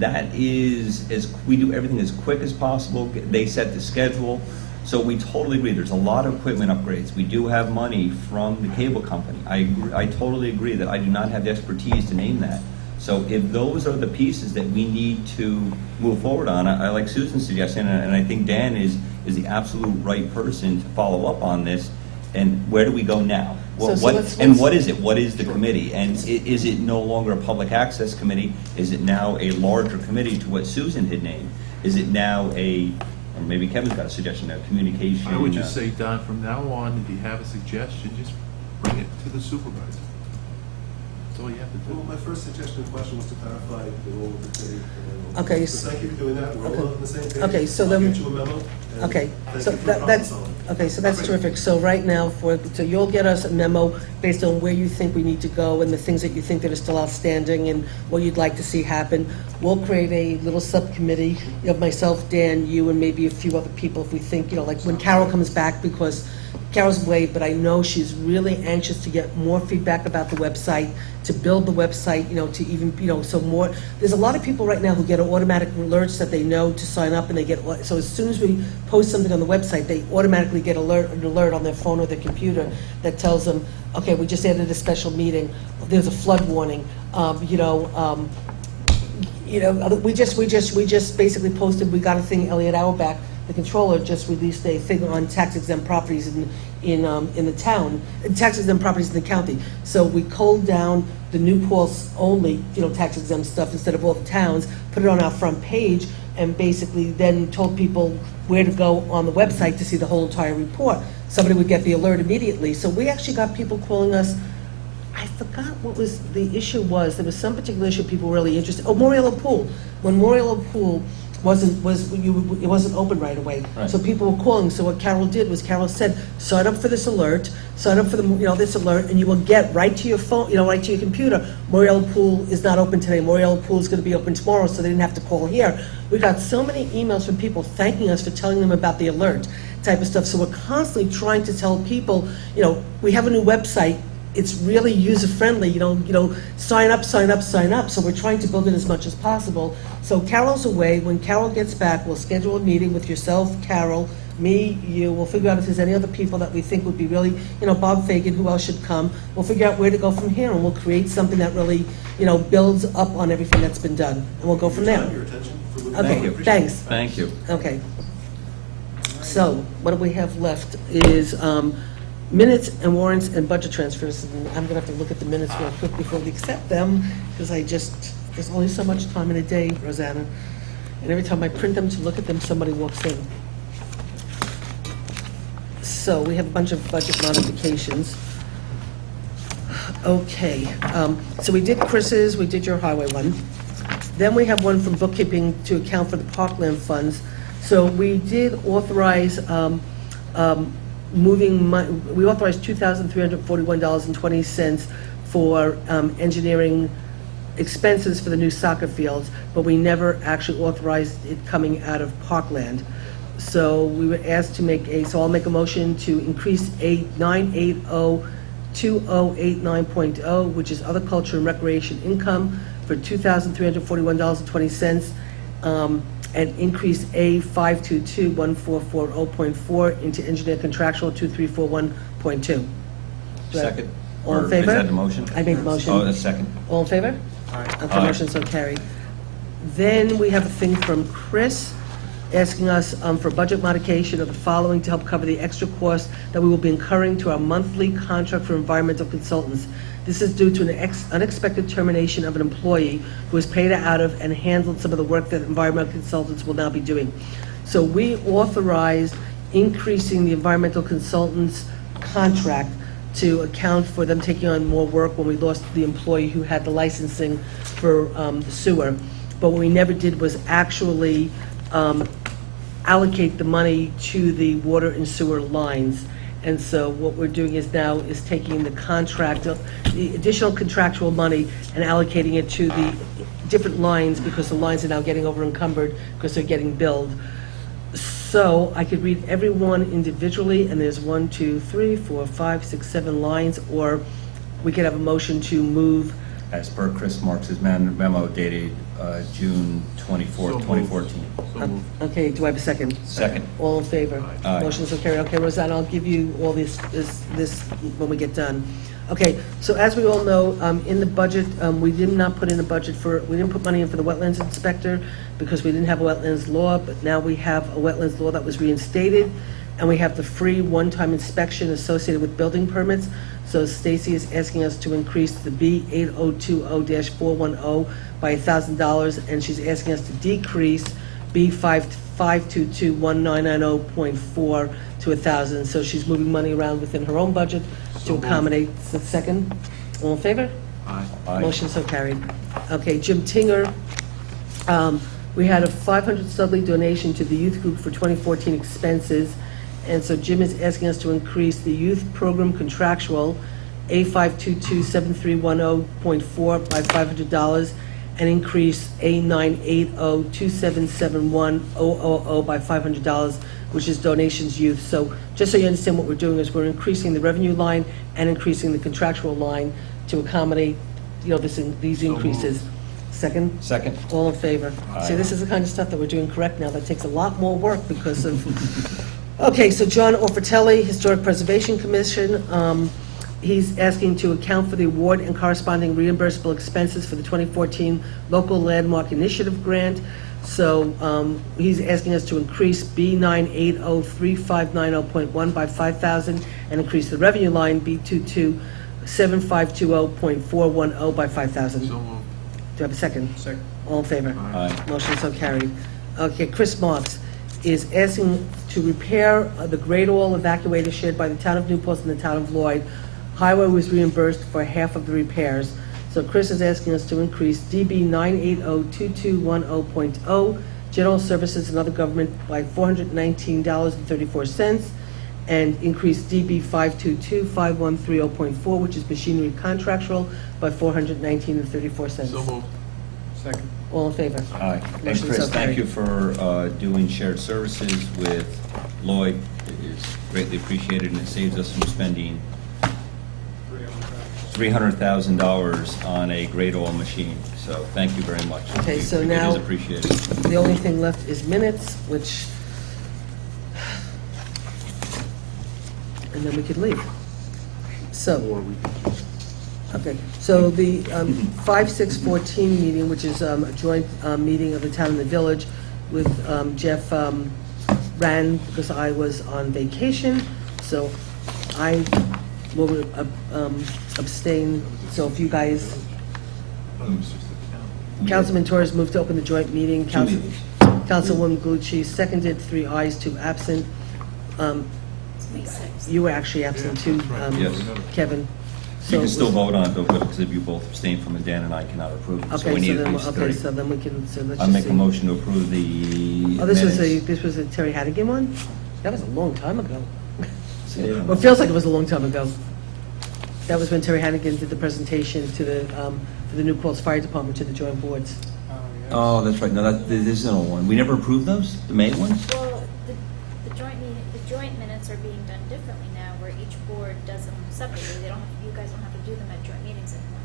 that is, we do everything as quick as possible. They set the schedule. So we totally agree. There's a lot of equipment upgrades. We do have money from the cable company. I totally agree that I do not have the expertise to name that. So if those are the pieces that we need to move forward on, I like Susan's suggestion, and I think Dan is the absolute right person to follow up on this. And where do we go now? So What let's- what is it? What is the committee? And is it no longer a public access committee? Is it now a larger committee to what Susan had named? Is it now or maybe Kevin's got a suggestion now, communication? I would just say, Don, from now on, if you have a suggestion, just bring it to the supervisor. That's all you have to Well, do. my first suggestion and question was to clarify the role of the committee. Okay, So thank you for doing that. We're all on the same page. Okay, so then- I'll get you a memo. and Okay, thank so you for that's, problem solving. okay, so that's terrific. So right now, so you'll get us a memo based on where you think we need to go and the things that you think that are still outstanding and what you'd like to see happen. We'll create a little subcommittee of myself, Dan, you, and maybe a few other people if we think, like when Carol comes back, because Carol's away, but I know she's really anxious to get more feedback about the website, to build the website, to even, so more. There's a lot of people right now who get automatic alerts that they know to sign up, and they get, so as soon as we post something on the website, they automatically get an alert on their phone or their computer that tells them, okay, we just added a special meeting, there's a flood warning, we just basically posted, we got a thing, Elliot Auerbach, the controller just released a thing on tax exempt properties in the town, tax exempt properties in the county. So we culled down the New Paltz only, tax exempt stuff instead of all the towns, put it on our front page, and basically then told people where to go on the website to see the whole entire report. Somebody would get the alert immediately. So we actually got people calling us. I forgot what was the issue was. There was some particular issue people were really interested. Oh, Moriello Pool. When Moriello Pool it wasn't open right away. Right. So people were calling. So what Carol did was Carol said, sign up for this alert, sign up for this alert, and you will get right to your phone, right to your computer. Moriello Pool is not open today. Moriello Pool is going to be open tomorrow, so they didn't have to call here. We got so many emails from people thanking us for telling them about the alert type of stuff. So we're constantly trying to tell people, we have a new website. It's really user-friendly, sign up. So we're trying to build it as much as possible. So Carol's away. When Carol gets back, we'll schedule a meeting with yourself, Carol, me, you. We'll figure out if there's any other people that we think would be really, Bob Fagan, who else should come. We'll figure out where to go from here, and we'll create something that really, builds up on everything that's been done. And we'll go from Your there. time, your attention for moving Okay, forward. thanks. Thank you. Okay. So what do we have left is minutes and warrants and budget transfers. And I'm gonna have to look at the minutes real quick before we accept them, because there's only so much time in a day, Rosanna. And every time I print them to look at them, somebody walks in. So we have a bunch of budget modifications. Okay, so we did Chris's, we did your highway one. Then we have one from bookkeeping to account for the parkland funds. So we did authorize we authorized $2,341.20 for engineering expenses for the new soccer fields, but we never actually authorized it coming out of Parkland. So we were asked to so I'll make a motion to increase 9802089.0, which is other culture and recreation income, for $2,341.20, and increase A5221440.4 into engineer contractual 2341.2. Second? All in Or favor? Is that the motion? I made the motion. Oh, a second. All in favor? Aye. Okay, Aye. motion so carried. Then we have a thing from Chris asking us for budget modification of the following to help cover the extra costs that we will be incurring to our monthly contract for environmental consultants. This is due to an unexpected termination of an employee who was paid out of and handled some of the work that environmental consultants will now be doing. So we authorized increasing the environmental consultants' contract to account for them taking on more work when we lost the employee who had the licensing for the sewer. But what we never did was actually allocate the money to the water and sewer lines. And so what we're doing is taking the contract, the additional contractual money, and allocating it to the different lines, because the lines are now getting over encumbered because they're getting billed. So I could read every one individually, and there's 1, 2, 3, 4, 5, 6, 7 lines, or we could have a motion to move. As per Chris Marks's memo dated June 24th, So moved. 2014. So moved. Okay, do I have a second? Second. All in favor? Aye. Motion so carried. Okay, Roseanne, I'll give you all this when we get done. Okay, so as we all know, in the budget, we did not put in a budget we didn't put money in for the wetlands inspector because we didn't have a wetlands law, but now we have a wetlands law that was reinstated, and we have the free one-time inspection associated with building permits. So Stacy is asking us to increase the B8020-410 by $1,000, and she's asking us to decrease B5221990.4 to $1,000. So she's moving money around within her own budget to accommodate. The second, all in favor? Aye. Aye. Motion so carried. Okay, Jim Tinger, we had a $500 Studley donation to the youth group for 2014 expenses, and so Jim is asking us to increase the youth program contractual A5227310.4 by $500, and increase A9802771.000 by $500, which is donations youth. So just so you understand what we're doing is we're increasing the revenue line and increasing the contractual line to accommodate, these increases. Second? Second. All in favor? Aye. See, this is the kind of stuff that we're doing correct now. That takes a lot more work because of... Okay, so John Orfatelli, Historic Preservation Commission, he's asking to account for the award and corresponding reimbursable expenses for the 2014 Local Landmark Initiative Grant. So he's asking us to increase B9803590.1 by $5,000 and increase the revenue line B227520.410 by $5,000. So moved. Do I have a second? Second. All in favor? Aye. Motion so carried. Okay, Chris Marks is asking to repair the grade oil evacuator shed by the town of Newport and the town of Lloyd. Highway was reimbursed for half of the repairs. So Chris is asking us to increase DB 9802210.0, general services and other government, by $419.34, and increase DB 5225130.4, which is machinery contractual, by $419.34. So moved. Second. All in favor? Aye. And Motion Chris, so thank carried. you for doing shared services with Lloyd. It is greatly appreciated, and it saves us from spending $300,000 on a grade oil machine. So thank you very much. Okay, so It now- is appreciated. The only thing left is minutes, which, and then we could leave. So, Or we could just okay, so the 5/6/14 meeting, which is a joint meeting of the town and the village with Jeff ran because I was on vacation, so I will abstain. So if you guys, I thought it was just the town. Councilman Torres moved to open the joint meeting. Two meetings. Councilwoman Glucci seconded, 3 ayes, 2 absent. You were actually absent too, that's right. Yes. Kevin. So You it can still was- vote on it, though, because if you both abstain from it, Dan and I cannot approve it. So we Okay, need so at then, least okay, 30. so then we can, so let's I just make a see. motion to approve the Oh, this was minutes. a Terry Hannigan one? That was a long time ago. Yeah. Well, it feels like it was a long time ago. That was when Terry Hannigan did the presentation to the for the New Paltz Fire Department to the joint boards. Oh, that's right. No, this isn't a one. We never approved those, the May ones? Well, the joint minutes are being done differently now, where each board does them separately. They don't, you guys don't have to do them at joint meetings anymore.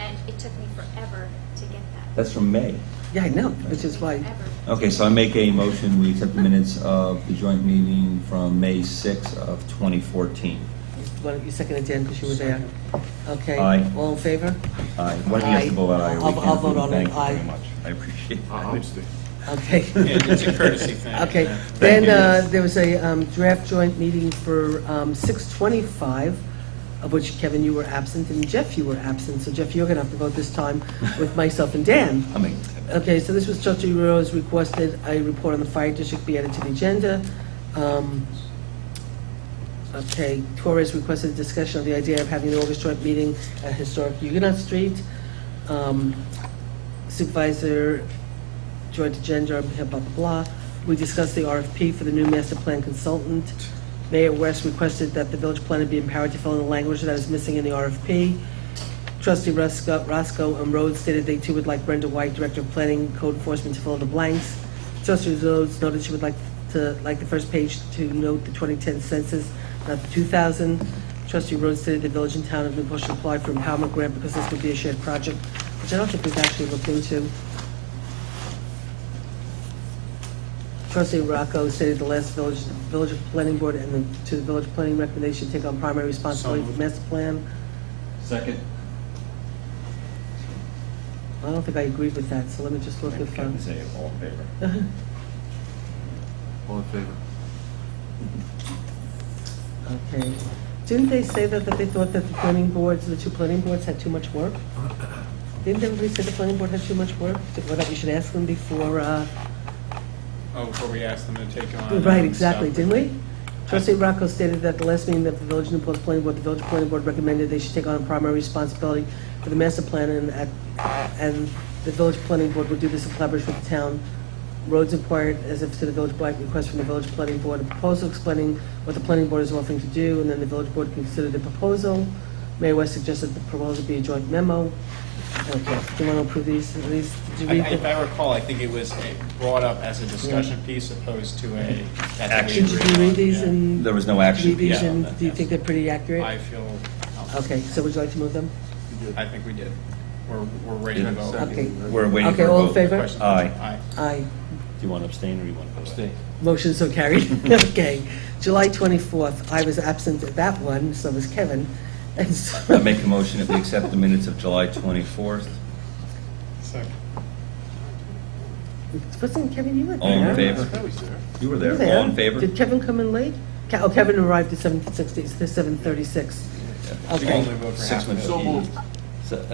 And it took me forever to get that. That's from May. Yeah, I know, which is why, Forever. Okay, so I make a motion, we accept the minutes of the joint meeting from May 6th of 2014. why don't you second it, Dan, because you were there? Okay. Aye. All in favor? Aye. Why don't you have to vote aye? or we I'll can't vote on it. Thank you Aye. very much. I appreciate it. I'll stay. Okay. Yeah, it's a courtesy thing. Okay, yeah. then Thank you. there was a draft joint meeting for 6:25, of which, Kevin, you were absent, and Jeff, you were absent. So Jeff, you're going to have to vote this time with myself and Dan. I'll make Okay, so this was Trustee Rose requested a report on the fire district be added to the agenda. Okay, Torres requested a discussion of the idea of having an August joint meeting at historic Huguenot Street. Supervisor joint agenda, blah, blah, blah. We discussed the RFP for the new master plan consultant. Mayor West requested that the village planner be empowered to fill in the language that is missing in the RFP. Trustee Roscoe and Rhodes stated they too would like Brenda White, Director of Planning Code Enforcement, to fill in the blanks. Trustee Rhodes noted she would like the first page to note the 2010 census, not the 2000. Trustee Rhodes stated the village and town of New Paltz should apply for empowerment grant because this would be a shared project, which I don't think we've actually looked into. Trustee Rocco stated the last village planning board and to the village planning recommendation take on primary responsibility for master plan. Second. I don't think I agreed with that, so let me just look if, Kevin say all in favor. All in favor? okay. Didn't they say that they thought that the planning boards, the two planning boards had too much work? Didn't everybody say the planning board had too much work? What, we should ask them before, Oh, before we asked them to take on. right, exactly, stuff. didn't we? Trustee Rocco stated that the last meeting of the Village New Paltz Planning Board, the Village Planning Board recommended they should take on primary responsibility for the master plan and the Village Planning Board would do this in collaboration with the town. Rhodes inquired as if to the Village Board, request from the Village Planning Board, a proposal explaining what the Planning Board is offering to do, and then the Village Board considered the proposal. Mayor West suggested the proposal be a joint memo. Okay, do you want to approve these? Did you read If them? I recall, I think it was brought up as a discussion piece opposed to a. that's what we Did you agreed read on, these yeah. and? There was no action Read these piece on and that, do you yes. think they're pretty accurate? I feel, Okay, so would you like to move them? I think we did. We're ready to Yeah. vote. Okay. We're waiting Okay, for a all in vote. favor? Question. Aye. Aye. Aye. Do you want to abstain or you want to abstain? Motion so carried. Okay. July 24th, I was absent at that one, so was Kevin. And so, I make a motion that we accept the minutes of July 24th. Second. wasn't Kevin, you were there? All in favor? I was there. You were You were there. All in favor? Did Kevin come in late? Oh, Kevin arrived at 7:36. You Okay. can only vote for half of it. So moved. I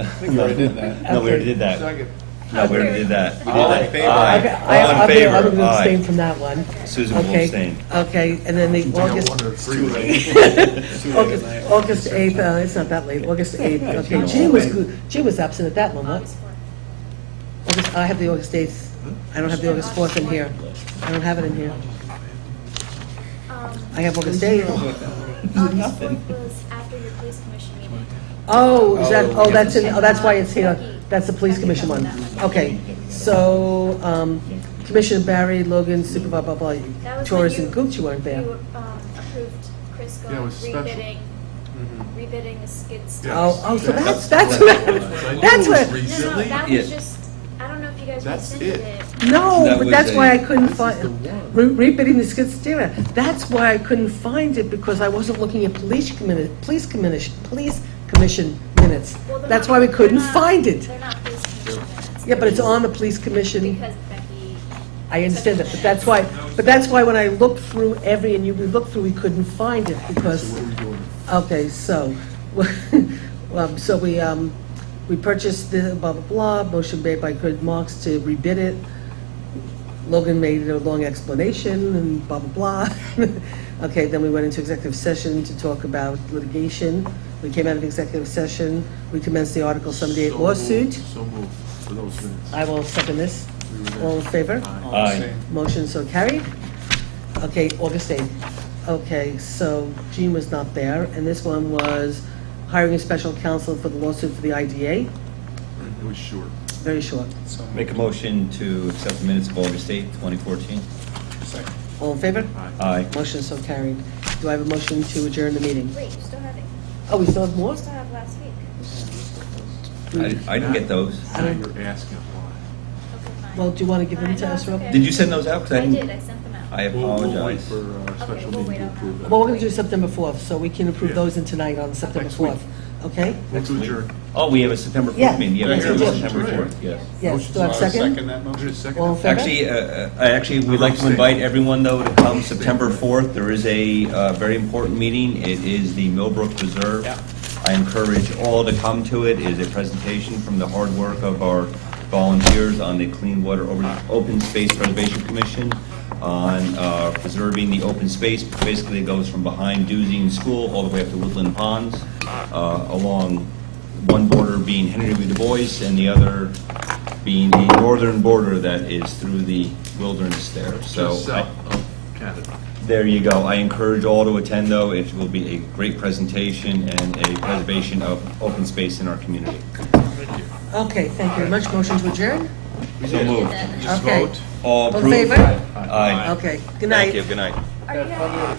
think we already did that. No, we already did that. Second. No, we already did that. We did All in that. favor? Aye. Okay, All in I'm favor? going to abstain Aye. from that one. Susan will Okay. abstain. Okay, and then the I got August, one or three late. August 8th, it's not that late, August 8th. Okay, Jean was absent at that one, what? August 4th. I have the August 8th. I don't have the August 4th in here. I don't have it in here. I have August 8th. August 4th was after your police commission meeting. Oh, is that, oh, that's in, oh, that's why it's here. That's the police commission one. Okay, so, Commissioner Barry, Logan, Supervisor, blah, blah, That blah, was Torres when and Gooch, you weren't there. You approved Chris Yeah, it going, was special. rebidding the skid steer. Oh, so that's I what, knew that's it was what, No, recently. that Yeah. was just, I don't know if you guys That's rescinded it. it. no, That but was that's why a- I couldn't This is find, the one. rebidding the skid steer. That's why I couldn't find it, because I wasn't looking at police commission minutes. Well, they're That's not- why we couldn't they're not- find it. They're not police commission minutes. Yeah, but it's on the police commission. Because Becky. I understand that, took but the that's why when I looked through we looked through, we couldn't find it, because, So what are we doing? okay, so, so we purchased the blah, blah, blah, motion made by Greg Marks to rebid it. Logan made a long explanation and blah, blah, blah. Okay, then we went into executive session to talk about litigation. We came out of executive session, we commenced the Article 78 So lawsuit. moved. So moved for those minutes. I will second this. We were there. All in favor? All Aye. the same. Motion so carried. Okay, August 8th. Okay, so Jean was not there, and this one was hiring a special counsel for the lawsuit for the IDA. It was short. Very short. So Make a motion to accept the minutes of August 8th, 2014. Second. All in favor? Aye. Motion so carried. Do I have a motion to adjourn the meeting? Wait, you still have it, Oh, we still have more? you still have last week. I didn't get those. I don't- You're asking why. Okay, fine. Well, do you want to give them Fine, to no, us, it's Rob? okay. Did you send those out? 'Cause I didn't- did, I sent them out. I We'll wait apologize. for a special we'll meeting wait to on approve that. that. Well, we're going to do September 4th, so we can approve Yeah. those in tonight on September Next week. 4th. Okay? Vote to adjourn. Oh, we have a September 4th Yeah. meeting. Yeah, Did I we hear have a a motion September to 4th, adjourn? yes. Yes, do I have a So I'll second? that motion. Second. All in favor? Actually, we'd like to invite everyone, though, to come September 4th. There is a very important meeting. It is the Millbrook Reserve. Yeah. I encourage all to come to it. It is a presentation from the hard work of our volunteers on the Clean Water Open Space Preservation Commission on preserving the open space. Basically, it goes from behind Dusing School all the way up to Woodland Ponds, along one border being Henry W. Du Bois and the other being the northern border that is through the wilderness there. So Just south of Canada. there you go. I encourage all to attend, though. It will be a great presentation and a preservation of open space in our community. Okay, thank you very much. Motion to adjourn? So moved. Okay. All All in approved? favor? Aye. Okay, good night. Thank you. Good night. Are you gonna add-